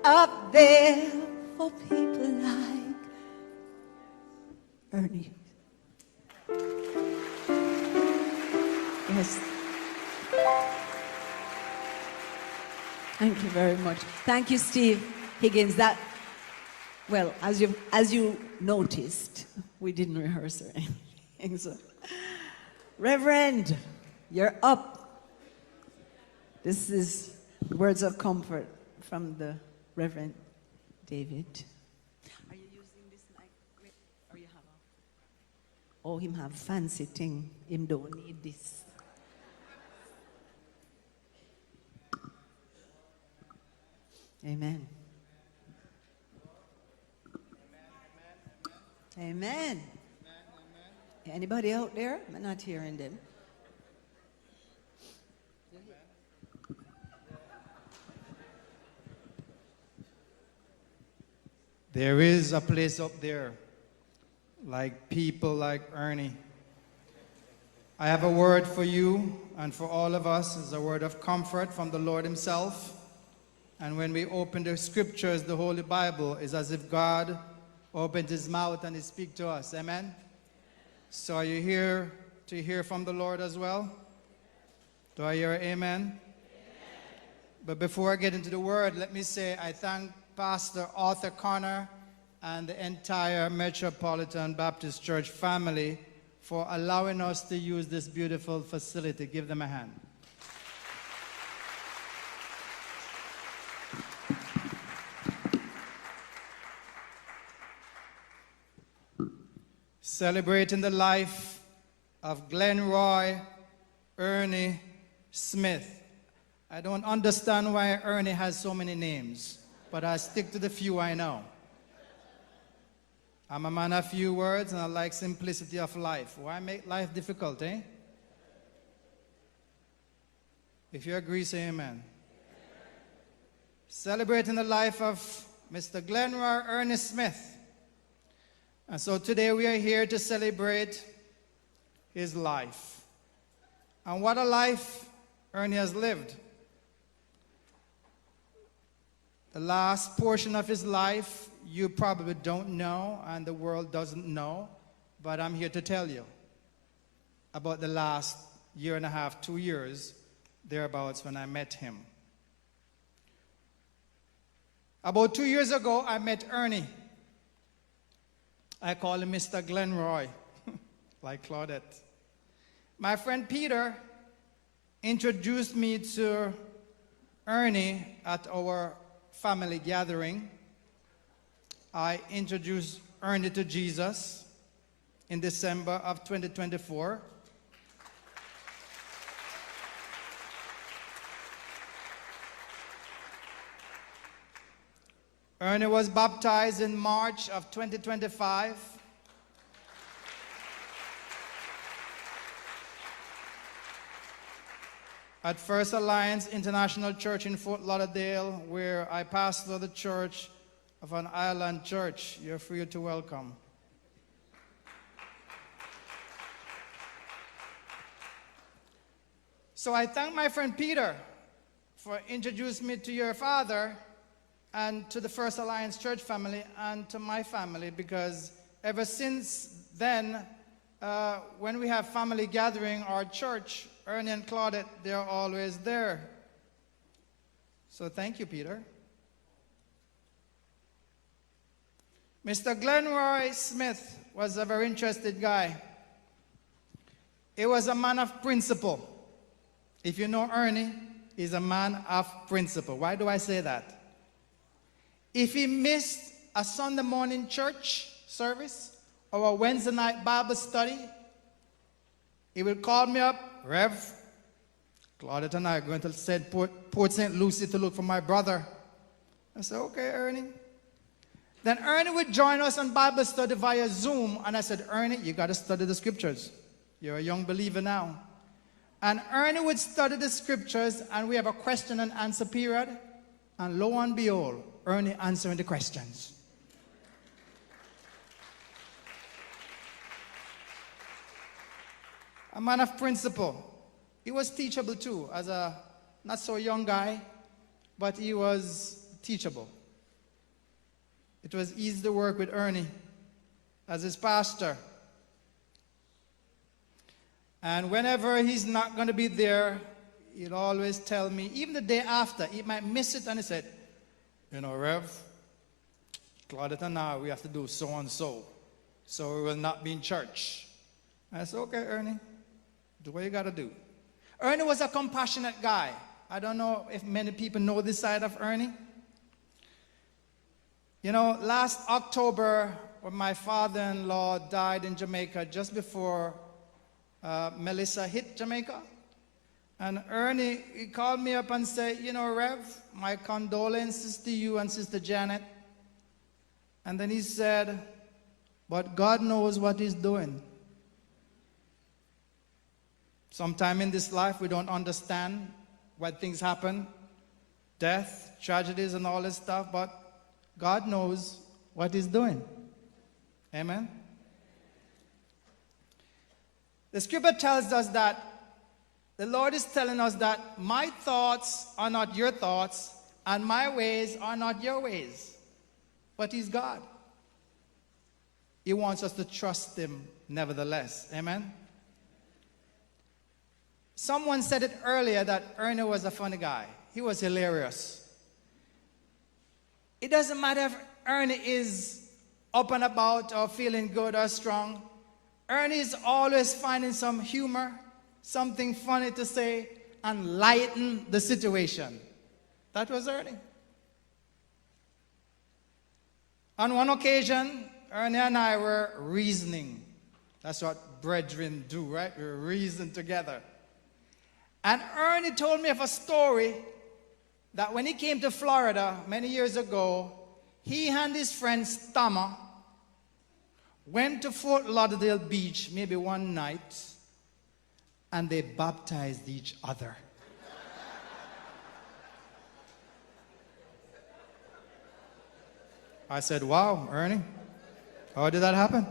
up there for people like Ernie. Yes. Thank you very much. Thank you, Steve Higgins. That, well, as you noticed, we didn't rehearse or anything. So, Reverend, you're up. This is words of comfort from the Reverend David. Are you using this mic? Or you have a... Oh, him have fancy thing. Him don't need this. Amen. Amen. Anybody out there? I'm not hearing them. There is a place up there, like people like Ernie. I have a word for you and for all of us. It's a word of comfort from the Lord himself. And when we open the scriptures, the Holy Bible, is as if God opened his mouth and he speaks to us. Amen? So are you here to hear from the Lord as well? Do I hear amen? Amen? But before I get into the word, let me say I thank Pastor Arthur Connor and the entire Metropolitan Baptist Church family for allowing us to use this beautiful facility. Give them a hand. Celebrating the life of Glenroy Ernie Smith. I don't understand why Ernie has so many names, but I stick to the few I know. I'm a man of few words and I like simplicity of life. Why make life difficult, eh? If you agree, say amen. Celebrating the life of Mr. Glenroy Ernie Smith. And so today we are here to celebrate his life. And what a life Ernie has lived. The last portion of his life you probably don't know and the world doesn't know, but I'm here to tell you about the last year and a half, 2 years, thereabouts, when I met him. About 2 years ago, I met Ernie. I call him Mr. Glenroy, like Claudette. My friend Peter introduced me to Ernie at our family gathering. I introduced Ernie to Jesus in December of 2024. Ernie was baptized in March of 2025. At First Alliance International Church in Fort Lauderdale, where I pastor the church of an island church. You're free to welcome. So I thank my friend Peter for introducing me to your father and to the First Alliance Church family and to my family, because ever since then, when we have family gathering or church, Ernie and Claudette, they're always there. So thank you, Peter. Mr. Glenroy Smith was a very interested guy. He was a man of principle. If you know Ernie, he's a man of principle. Why do I say that? If he missed a Sunday morning church service or a Wednesday night Bible study, he will call me up, Rev, Claudette and I are going to Port St. Lucie to look for my brother. I said, okay, Ernie. Then Ernie would join us on Bible study via Zoom, and I said, Ernie, you got to study the scriptures. You're a young believer now. And Ernie would study the scriptures, and we have a question and answer period, and lo and behold, Ernie answering the questions. A man of principle. He was teachable too, as a not so young guy, but he was teachable. It was easy to work with Ernie as his pastor. And whenever he's not going to be there, he'll always tell me, even the day after, he might miss it, and he said, you know, Rev, Claudette and I, we have to do so and so, so we will not be in church. I said, okay, Ernie, do what you got to do. Ernie was a compassionate guy. I don't know if many people know this side of Ernie. You know, last October, when my father-in-law died in Jamaica, just before Melissa hit Jamaica, and Ernie, he called me up and said, you know, Rev, my condolences to you and Sister Janet. And then he said, but God knows what he's doing. Sometime in this life, we don't understand why things happen, death, tragedies, and all this stuff, but God knows what he's doing. Amen? The scripture tells us that the Lord is telling us that my thoughts are not your thoughts, and my ways are not your ways. But he's God. He wants us to trust him nevertheless. Amen? Someone said it earlier that Ernie was a funny guy. He was hilarious. It doesn't matter if Ernie is up and about or feeling good or strong. Ernie is always finding some humor, something funny to say, and lighten the situation. That was Ernie. On one occasion, Ernie and I were reasoning. That's what brethren do, right? We reason together. And Ernie told me of a story that when he came to Florida many years ago, he and his friend Stammer went to Fort Lauderdale Beach maybe one night, and they baptized each other. I said, wow, Ernie, how did that happen?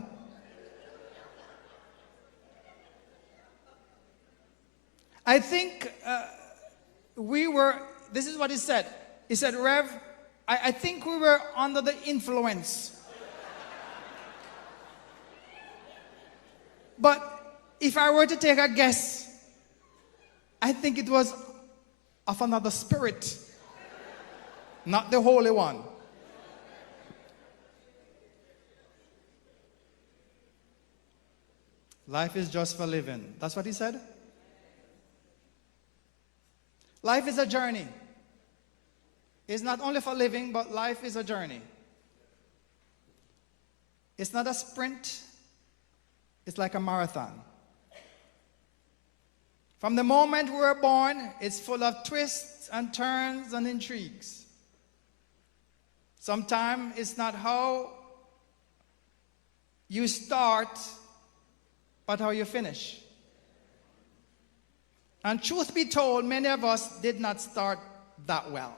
I think this is what he said. He said, Rev, I think we were under the influence. But if I were to take a guess, I think it was of another spirit, not the Holy One. Life is just for living. That's what he said. Life is a journey. It's not only for living, but life is a journey. It's not a sprint. It's like a marathon. From the moment we were born, it's full of twists and turns and intrigues. Sometimes it's not how you start, but how you finish. And truth be told, many of us did not start that well.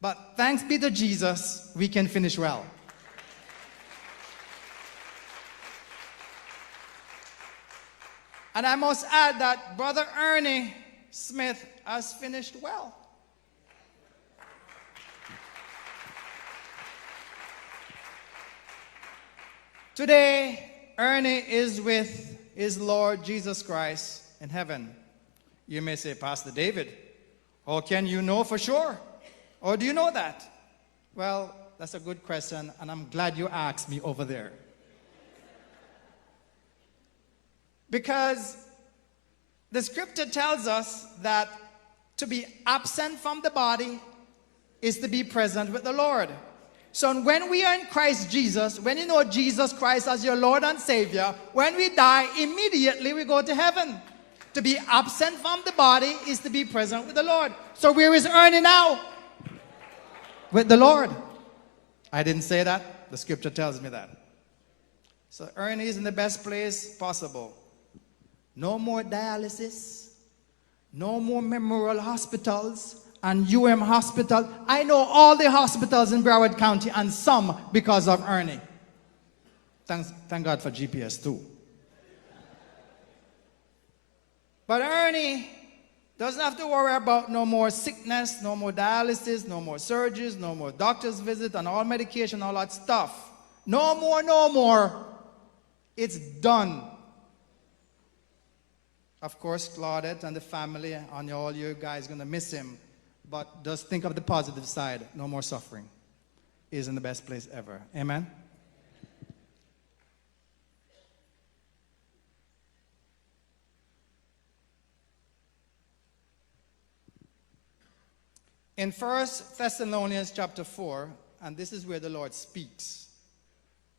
But thanks be to Jesus, we can finish well. And I must add that Brother Ernie Smith has finished well. Today, Ernie is with his Lord Jesus Christ in heaven. You may say, Pastor David, how can you know for sure? Or do you know that? Well, that's a good question, and I'm glad you asked me over there. Because the scripture tells us that to be absent from the body is to be present with the Lord. So when we are in Christ Jesus, when you know Jesus Christ as your Lord and Savior, when we die, immediately we go to heaven. To be absent from the body is to be present with the Lord. So where is Ernie now? With the Lord. I didn't say that. The scripture tells me that. So Ernie is in the best place possible. No more dialysis. No more memorial hospitals and hospital. I know all the hospitals in Broward County, and some because of Ernie. Thank God for GPS too. But Ernie doesn't have to worry about no more sickness, no more dialysis, no more surgeries, no more doctor's visit and all medication, all that stuff. No more, no more. It's done. Of course, Claudette and the family and all you guys are going to miss him. But just think of the positive side. No more suffering. He's in the best place ever. Amen? In 1 Thessalonians chapter 4, and this is where the Lord speaks,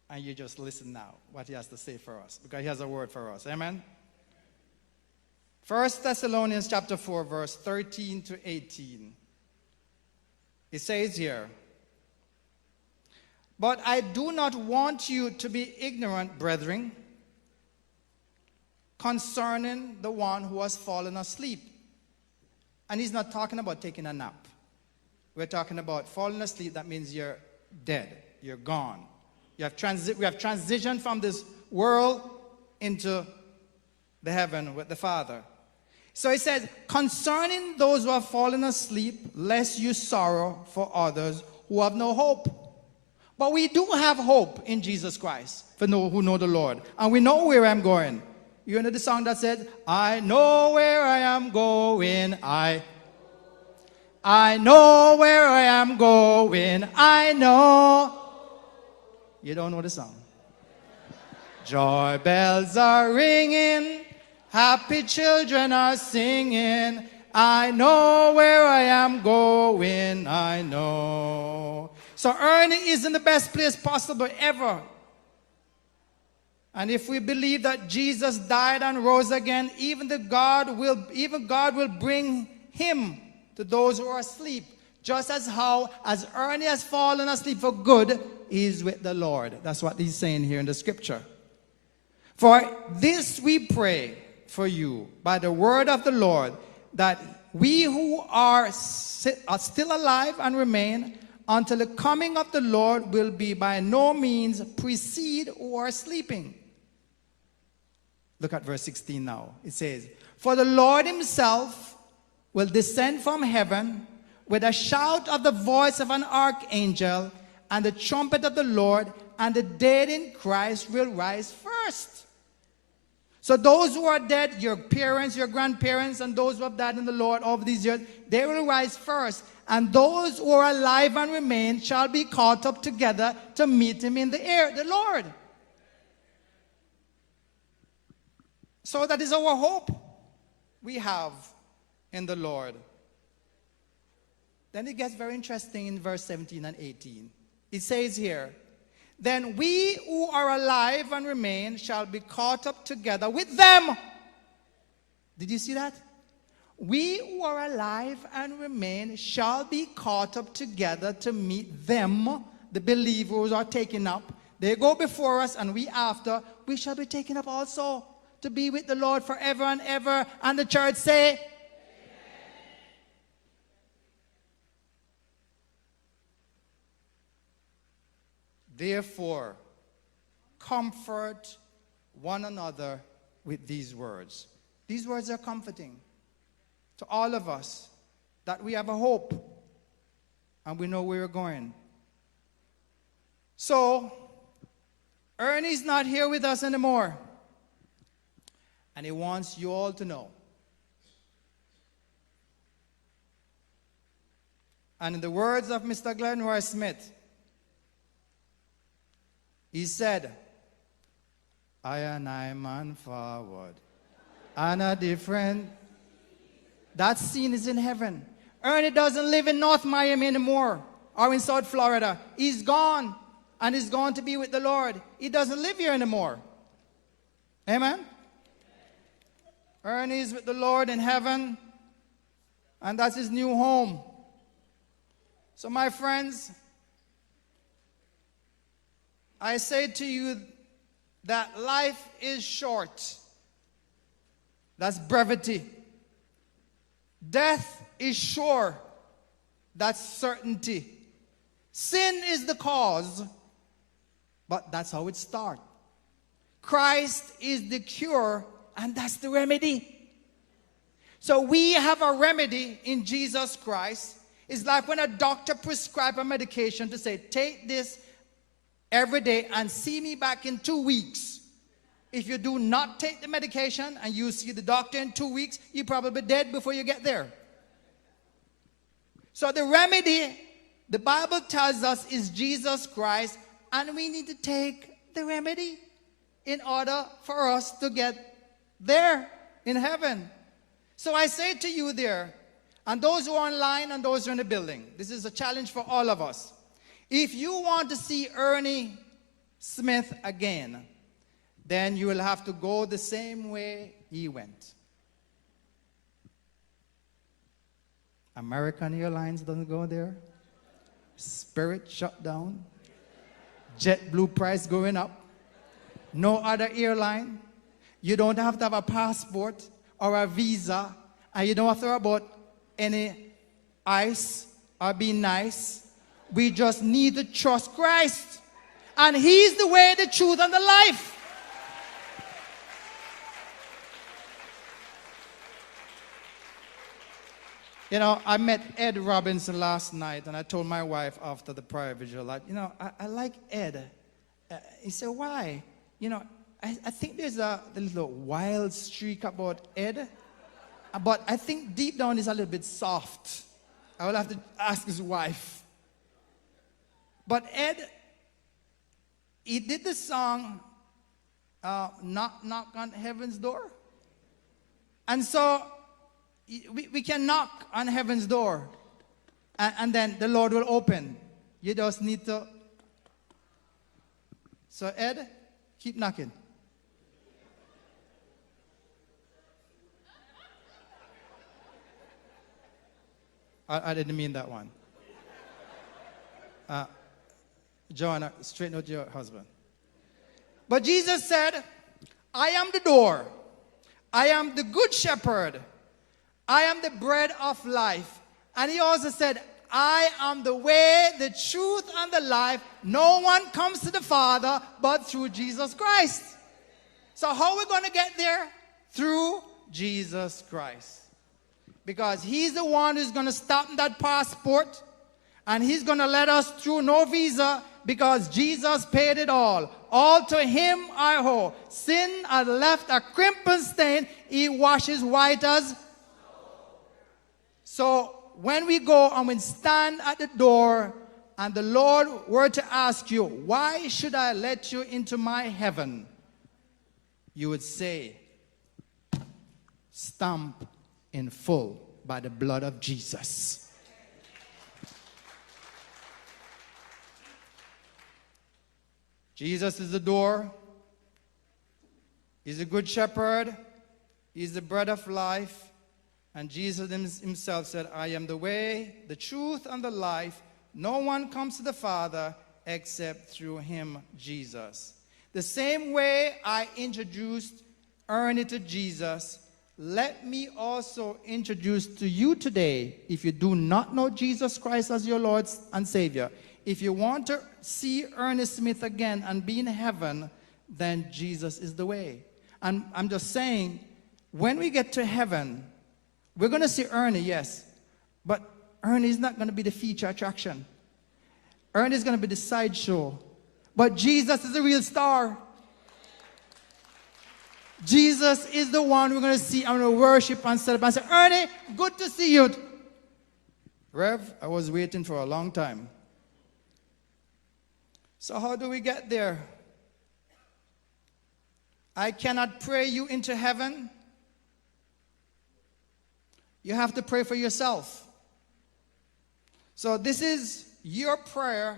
and you just listen now what he has to say for us, because he has a word for us. Amen? 1 Thessalonians chapter 4, verse 13 to 18. It says here, "But I do not want you to be ignorant, brethren, concerning the one who has fallen asleep." And he's not talking about taking a nap. We're talking about falling asleep. That means you're dead. You're gone. We have transitioned from this world into the heaven with the Father. So it says, "Concerning those who have fallen asleep, lest you sorrow for others who have no hope." But we do have hope in Jesus Christ for who know the Lord. And we know where I'm going. You know the song that says, "I know where I am going. I know where I am going. I know." You don't know the song. Joy bells are ringing. Happy children are singing. I know where I am going. I know. So Ernie is in the best place possible ever. And if we believe that Jesus died and rose again, even God will bring him to those who are asleep. Just as Ernie has fallen asleep for good, he is with the Lord. That's what he's saying here in the scripture. "For this we pray for you by the word of the Lord, that we who are still alive and remain until the coming of the Lord will be by no means precede who are sleeping." Look at verse 16 now. It says, "For the Lord himself will descend from heaven with a shout of the voice of an archangel and the trumpet of the Lord, and the dead in Christ will rise first." So those who are dead, your parents, your grandparents, and those who have died in the Lord over these years, they will rise first. And those who are alive and remain shall be caught up together to meet him in the air, the Lord. So that is our hope we have in the Lord. Then it gets very interesting in verse 17 and 18. It says here, "Then we who are alive and remain shall be caught up together with them." Did you see that? We who are alive and remain shall be caught up together to meet them, the believers are taken up. They go before us, and we after. We shall be taken up also to be with the Lord forever and ever. And the church say, Amen. Therefore, comfort one another with these words. These words are comforting to all of us, that we have a hope and we know where we're going. So, Ernie's not here with us anymore. And he wants you all to know. And in the words of Mr. Glenroy Smith, he said, I and I man forward. And a different. That scene is in heaven. Ernie doesn't live in North Miami anymore or in South Florida. He's gone and he's gone to be with the Lord. He doesn't live here anymore. Amen? Ernie's with the Lord in heaven, and that's his new home. So, my friends, I say to you that life is short. That's brevity. Death is sure. That's certainty. Sin is the cause, but that's how it starts. Christ is the cure, and that's the remedy. So we have a remedy in Jesus Christ. It's like when a doctor prescribes a medication to say, take this every day and see me back in 2 weeks. If you do not take the medication and you see the doctor in 2 weeks, you're probably dead before you get there. So the remedy, the Bible tells us, is Jesus Christ, and we need to take the remedy in order for us to get there in heaven. So I say to you there, and those who are online and those who are in the building, this is a challenge for all of us. If you want to see Ernie Smith again, then you will have to go the same way he went. American Airlines doesn't go there. Spirit shut down. JetBlue price going up. No other airline. You don't have to have a passport or a visa, and you don't have to worry about any ice or being nice. We just need to trust Christ. And he's the way, the truth, and the life. You know, I met Ed Robinson last night, and I told my wife after the prayer vigil that, you know, I like Ed. He said, why? You know, I think there's a little wild streak about Ed, but I think deep down he's a little bit soft. I will have to ask his wife. But Ed, he did the song, Knock, Knock on Heaven's Door. And so we can knock on heaven's door, and then the Lord will open. You just need to. So Ed, keep knocking. I didn't mean that one. Joanna, straighten out your husband. But Jesus said, I am the door. I am the good shepherd. I am the bread of life. And he also said, I am the way, the truth, and the life. No one comes to the Father but through Jesus Christ. So how are we going to get there? Through Jesus Christ. Because he's the one who's going to stamp that passport, and he's going to let us through, no visa, because Jesus paid it all. All to him I owe. Sin had left a crimson stain. He washes white as. So when we go and we stand at the door and the Lord were to ask you, why should I let you into my heaven? You would say, stamp in full by the blood of Jesus. Jesus is the door. He's a good shepherd. He's the bread of life. And Jesus himself said, I am the way, the truth, and the life. No one comes to the Father except through him, Jesus. The same way I introduced Ernie to Jesus, let me also introduce to you today, if you do not know Jesus Christ as your Lord and Savior, if you want to see Ernie Smith again and be in heaven, then Jesus is the way. And I'm just saying, when we get to heaven, we're going to see Ernie, yes, but Ernie is not going to be the feature attraction. Ernie is going to be the sideshow. But Jesus is the real star. Jesus is the one we're going to see and we'll worship and celebrate. I say, Ernie, good to see you. Rev, I was waiting for a long time. So how do we get there? I cannot pray you into heaven. You have to pray for yourself. So this is your prayer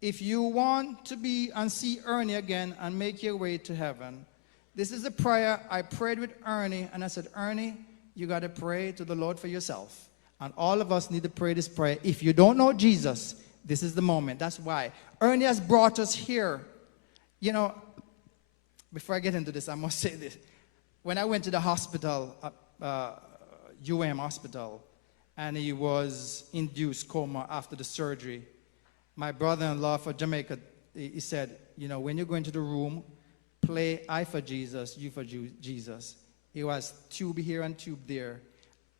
if you want to be and see Ernie again and make your way to heaven. This is a prayer I prayed with Ernie, and I said, Ernie, you got to pray to the Lord for yourself. And all of us need to pray this prayer. If you don't know Jesus, this is the moment. That's why. Ernie has brought us here. You know, before I get into this, I must say this. When I went to the hospital, hospital, and he was induced coma after the surgery, my brother-in-law for Jamaica, he said, you know, when you go into the room, play I for Jesus, you for Jesus. It was tube here and tube there.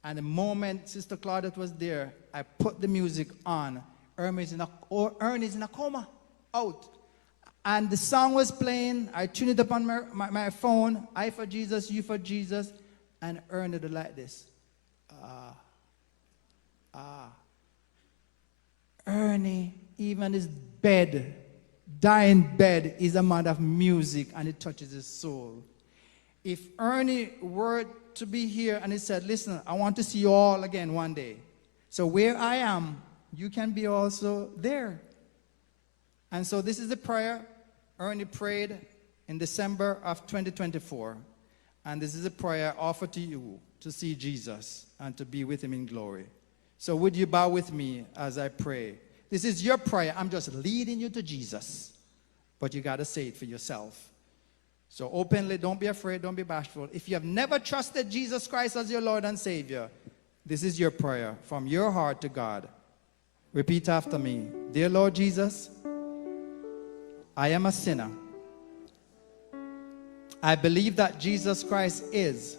And the moment Sister Claudette was there, I put the music on. Ernie's in a coma, out. And the song was playing. I tuned it up on my phone. I for Jesus, you for Jesus. And Ernie did like this. Ernie, even his bed, dying bed, is a man of music, and it touches his soul. If Ernie were to be here and he said, listen, I want to see you all again one day. So where I am, you can be also there. And so this is the prayer Ernie prayed in December of 2024. And this is a prayer offered to you to see Jesus and to be with him in glory. So would you bow with me as I pray? This is your prayer. I'm just leading you to Jesus. But you got to say it for yourself. So openly, don't be afraid, don't be bashful. If you have never trusted Jesus Christ as your Lord and Savior, this is your prayer from your heart to God. Repeat after me. Dear Lord Jesus, I am a sinner. I believe that Jesus Christ is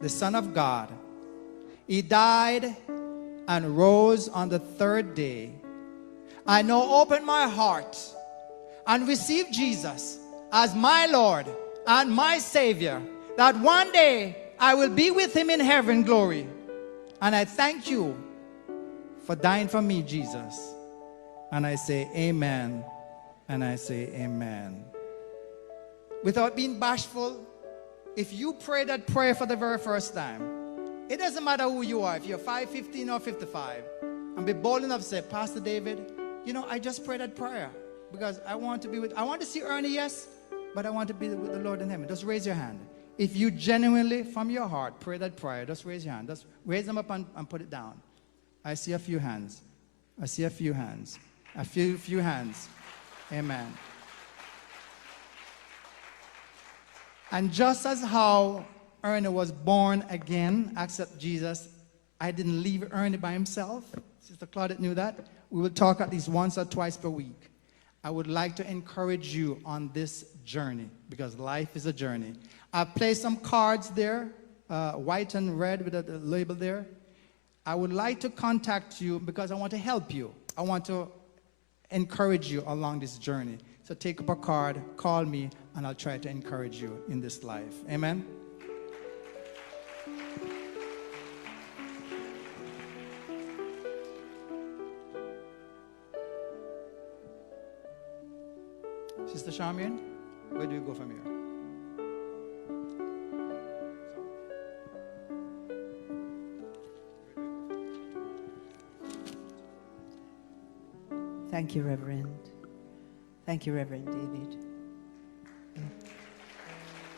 the Son of God. He died and rose on the third day. I now open my heart and receive Jesus as my Lord and my Savior, that one day I will be with him in heaven glory. And I thank you for dying for me, Jesus. And I say amen, and I say amen. Without being bashful, if you pray that prayer for the very first time, it doesn't matter who you are, if you're 5, 15, or 55, and be bold enough to say, Pastor David, you know, I just prayed that prayer because I want to see Ernie, yes, but I want to be with the Lord in heaven. Just raise your hand. If you genuinely, from your heart, pray that prayer, just raise your hand. Just raise them up and put it down. I see a few hands. I see a few hands. A few hands. Amen. And just as how Ernie was born again, accept Jesus, I didn't leave Ernie by himself. Sister Claudette knew that. We will talk at least once or twice per week. I would like to encourage you on this journey because life is a journey. I've placed some cards there, white and red with a label there. I would like to contact you because I want to help you. I want to encourage you along this journey. So take up a card, call me, and I'll try to encourage you in this life. Amen? Sister Charmian, where do you go from here? Thank you, Reverend. Thank you, Reverend David.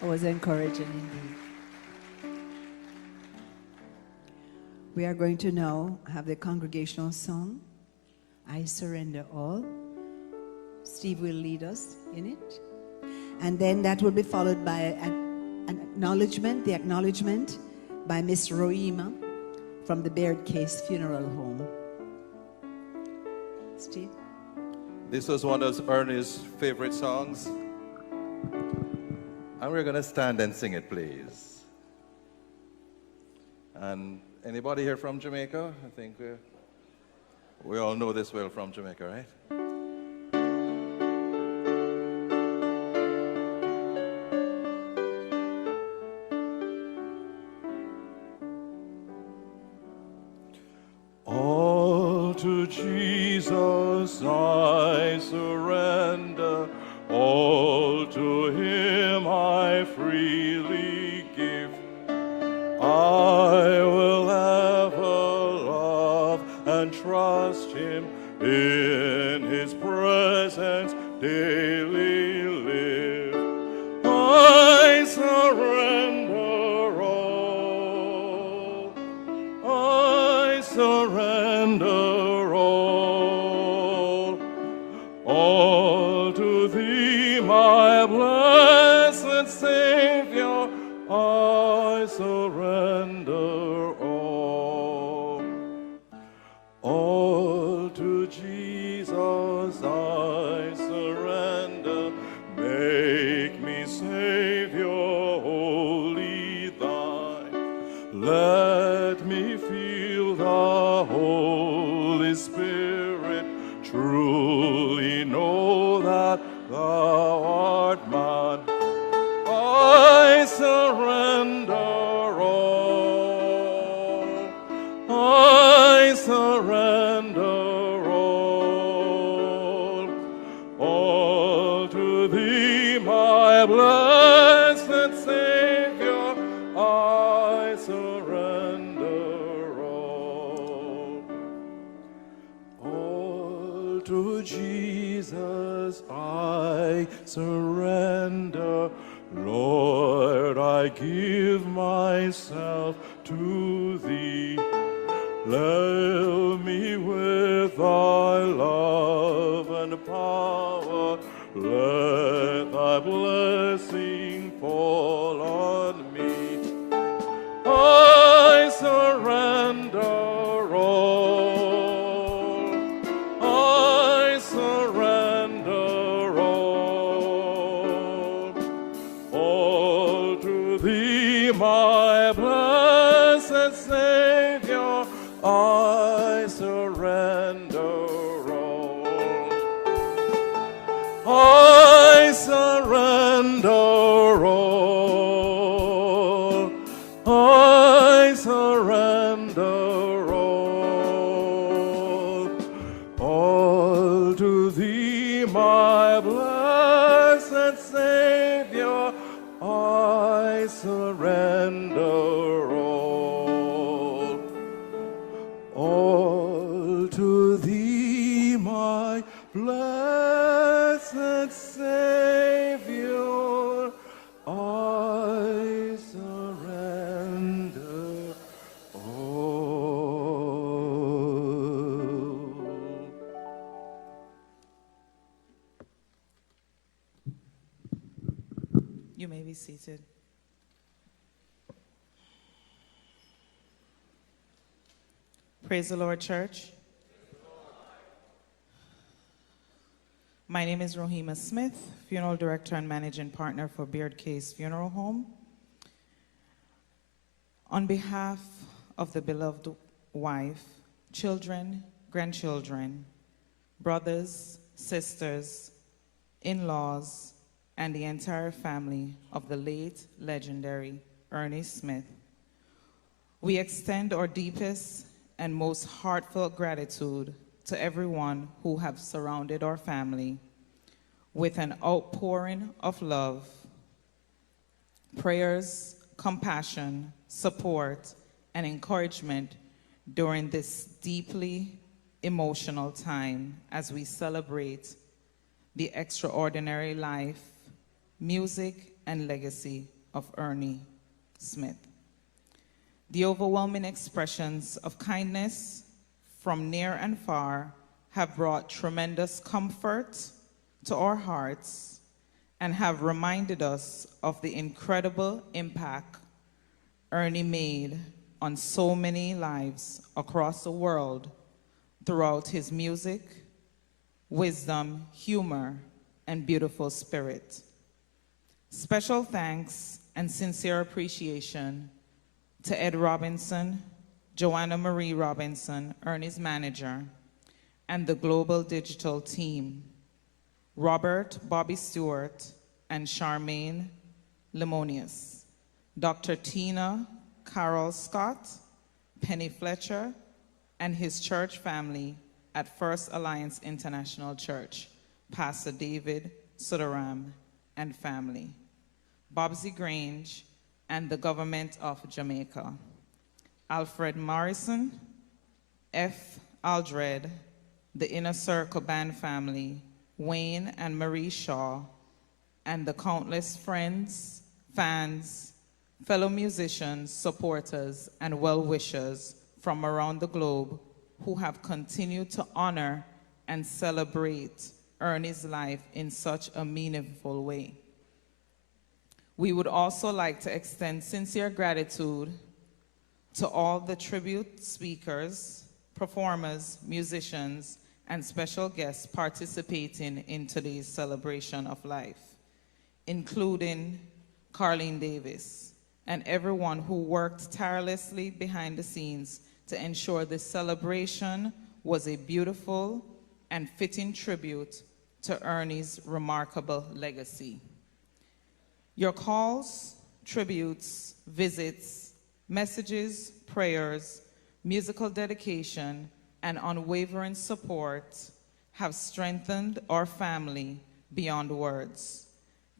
It was encouraging indeed. We are going to now have the congregational song, I Surrender All. Steve will lead us in it. And then that will be followed by an acknowledgement, the acknowledgement by Miss Roima from the Baird Case Funeral Home. Steve? This was one of Ernie's favorite songs. And we're going to stand and sing it, please. And anybody here from Jamaica? I think we all know this well from Jamaica, right? to Jesus I surrender. All to him I freely give. I will ever love and trust him, in his presence daily live. I surrender all. I surrender all to thee, my blessed Savior. I surrender all to Jesus I surrender. Make me Savior wholly thine. Let me feel the Holy Spirit, truly know that thou art mine. I surrender all. I surrender all to thee, my blessed Savior. I surrender all to Jesus I surrender. Lord, I give myself to thee. Fill me with thy love and power. Let thy blessing fall on me. I surrender all. I surrender all to thee, my blessed Savior. I surrender all. I surrender all. I surrender all to thee, my blessed Savior. I surrender all to thee, my blessed Savior. I surrender all. You may be seated. Praise the Lord, church. My name is Rohima Smith, funeral director and managing partner for Beard Case Funeral Home. On behalf of the beloved wife, children, grandchildren, brothers, sisters, in-laws, and the entire family of the late legendary Ernie Smith, we extend our deepest and most heartfelt gratitude to everyone who have surrounded our family with an outpouring of love, prayers, compassion, support, and encouragement during this deeply emotional time as we celebrate the extraordinary life, music, and legacy of Ernie Smith. The overwhelming expressions of kindness from near and far have brought tremendous comfort to our hearts and have reminded us of the incredible impact Ernie made on so many lives across the world throughout his music, wisdom, humor, and beautiful spirit. Special thanks and sincere appreciation to Ed Robinson, Joanna Marie Robinson, Ernie's manager, and the global digital team, Robert Bobby Stewart and Charmaine Lemonius, Dr. Tina Carol Scott, Penny Fletcher, and his church family at First Alliance International Church, Pastor David Sudaram and family, Bobsy Grange and the government of Jamaica, Alfred Morrison, F. Aldred, the Inner Circle Band family, Wayne and Marie Shaw, and the countless friends, fans, fellow musicians, supporters, and well-wishers from around the globe who have continued to honor and celebrate Ernie's life in such a meaningful way. We would also like to extend sincere gratitude to all the tribute speakers, performers, musicians, and special guests participating in today's celebration of life, including Carlene Davis and everyone who worked tirelessly behind the scenes to ensure this celebration was a beautiful and fitting tribute to Ernie's remarkable legacy. Your calls, tributes, visits, messages, prayers, musical dedication, and unwavering support have strengthened our family beyond words.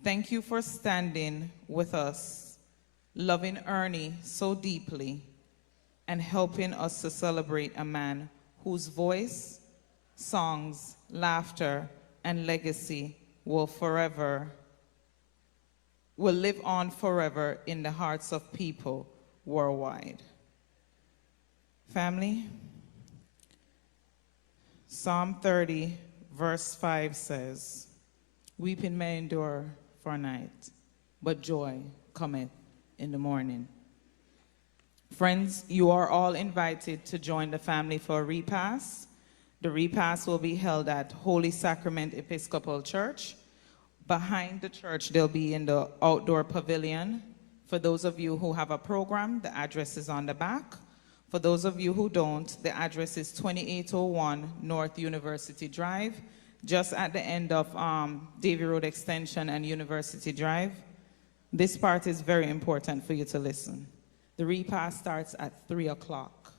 Thank you for standing with us, loving Ernie so deeply, and helping us to celebrate a man whose voice, songs, laughter, and legacy will live on forever in the hearts of people worldwide. Family, Psalm 30, verse 5 says, "Weeping may endure for a night, but joy cometh in the morning." Friends, you are all invited to join the family for a repast. The repast will be held at Holy Sacrament Episcopal Church. Behind the church, they'll be in the outdoor pavilion. For those of you who have a program, the address is on the back. For those of you who don't, the address is 2801 North University Drive, just at the end of Davie Road Extension and University Drive. This part is very important for you to listen. The repast starts at 3 o'clock.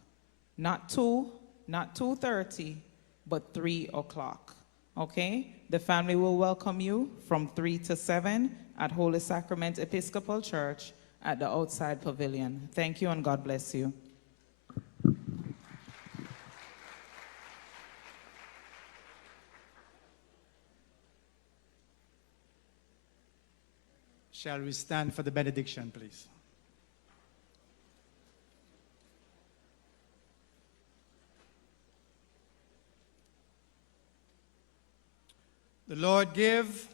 Not 2, not 2:30, but 3 o'clock. Okay? The family will welcome you from 3 to 7 at Holy Sacrament Episcopal Church at the outside pavilion. Thank you and God bless you. Shall we stand for the benediction, please? The Lord give,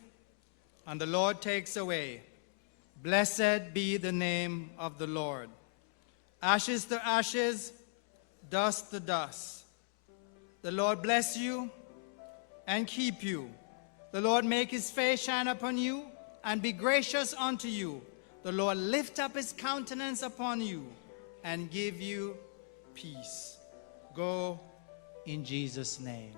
and the Lord takes away. Blessed be the name of the Lord. Ashes to ashes, dust to dust. The Lord bless you and keep you. The Lord make his face shine upon you and be gracious unto you. The Lord lift up his countenance upon you and give you peace. Go in Jesus' name.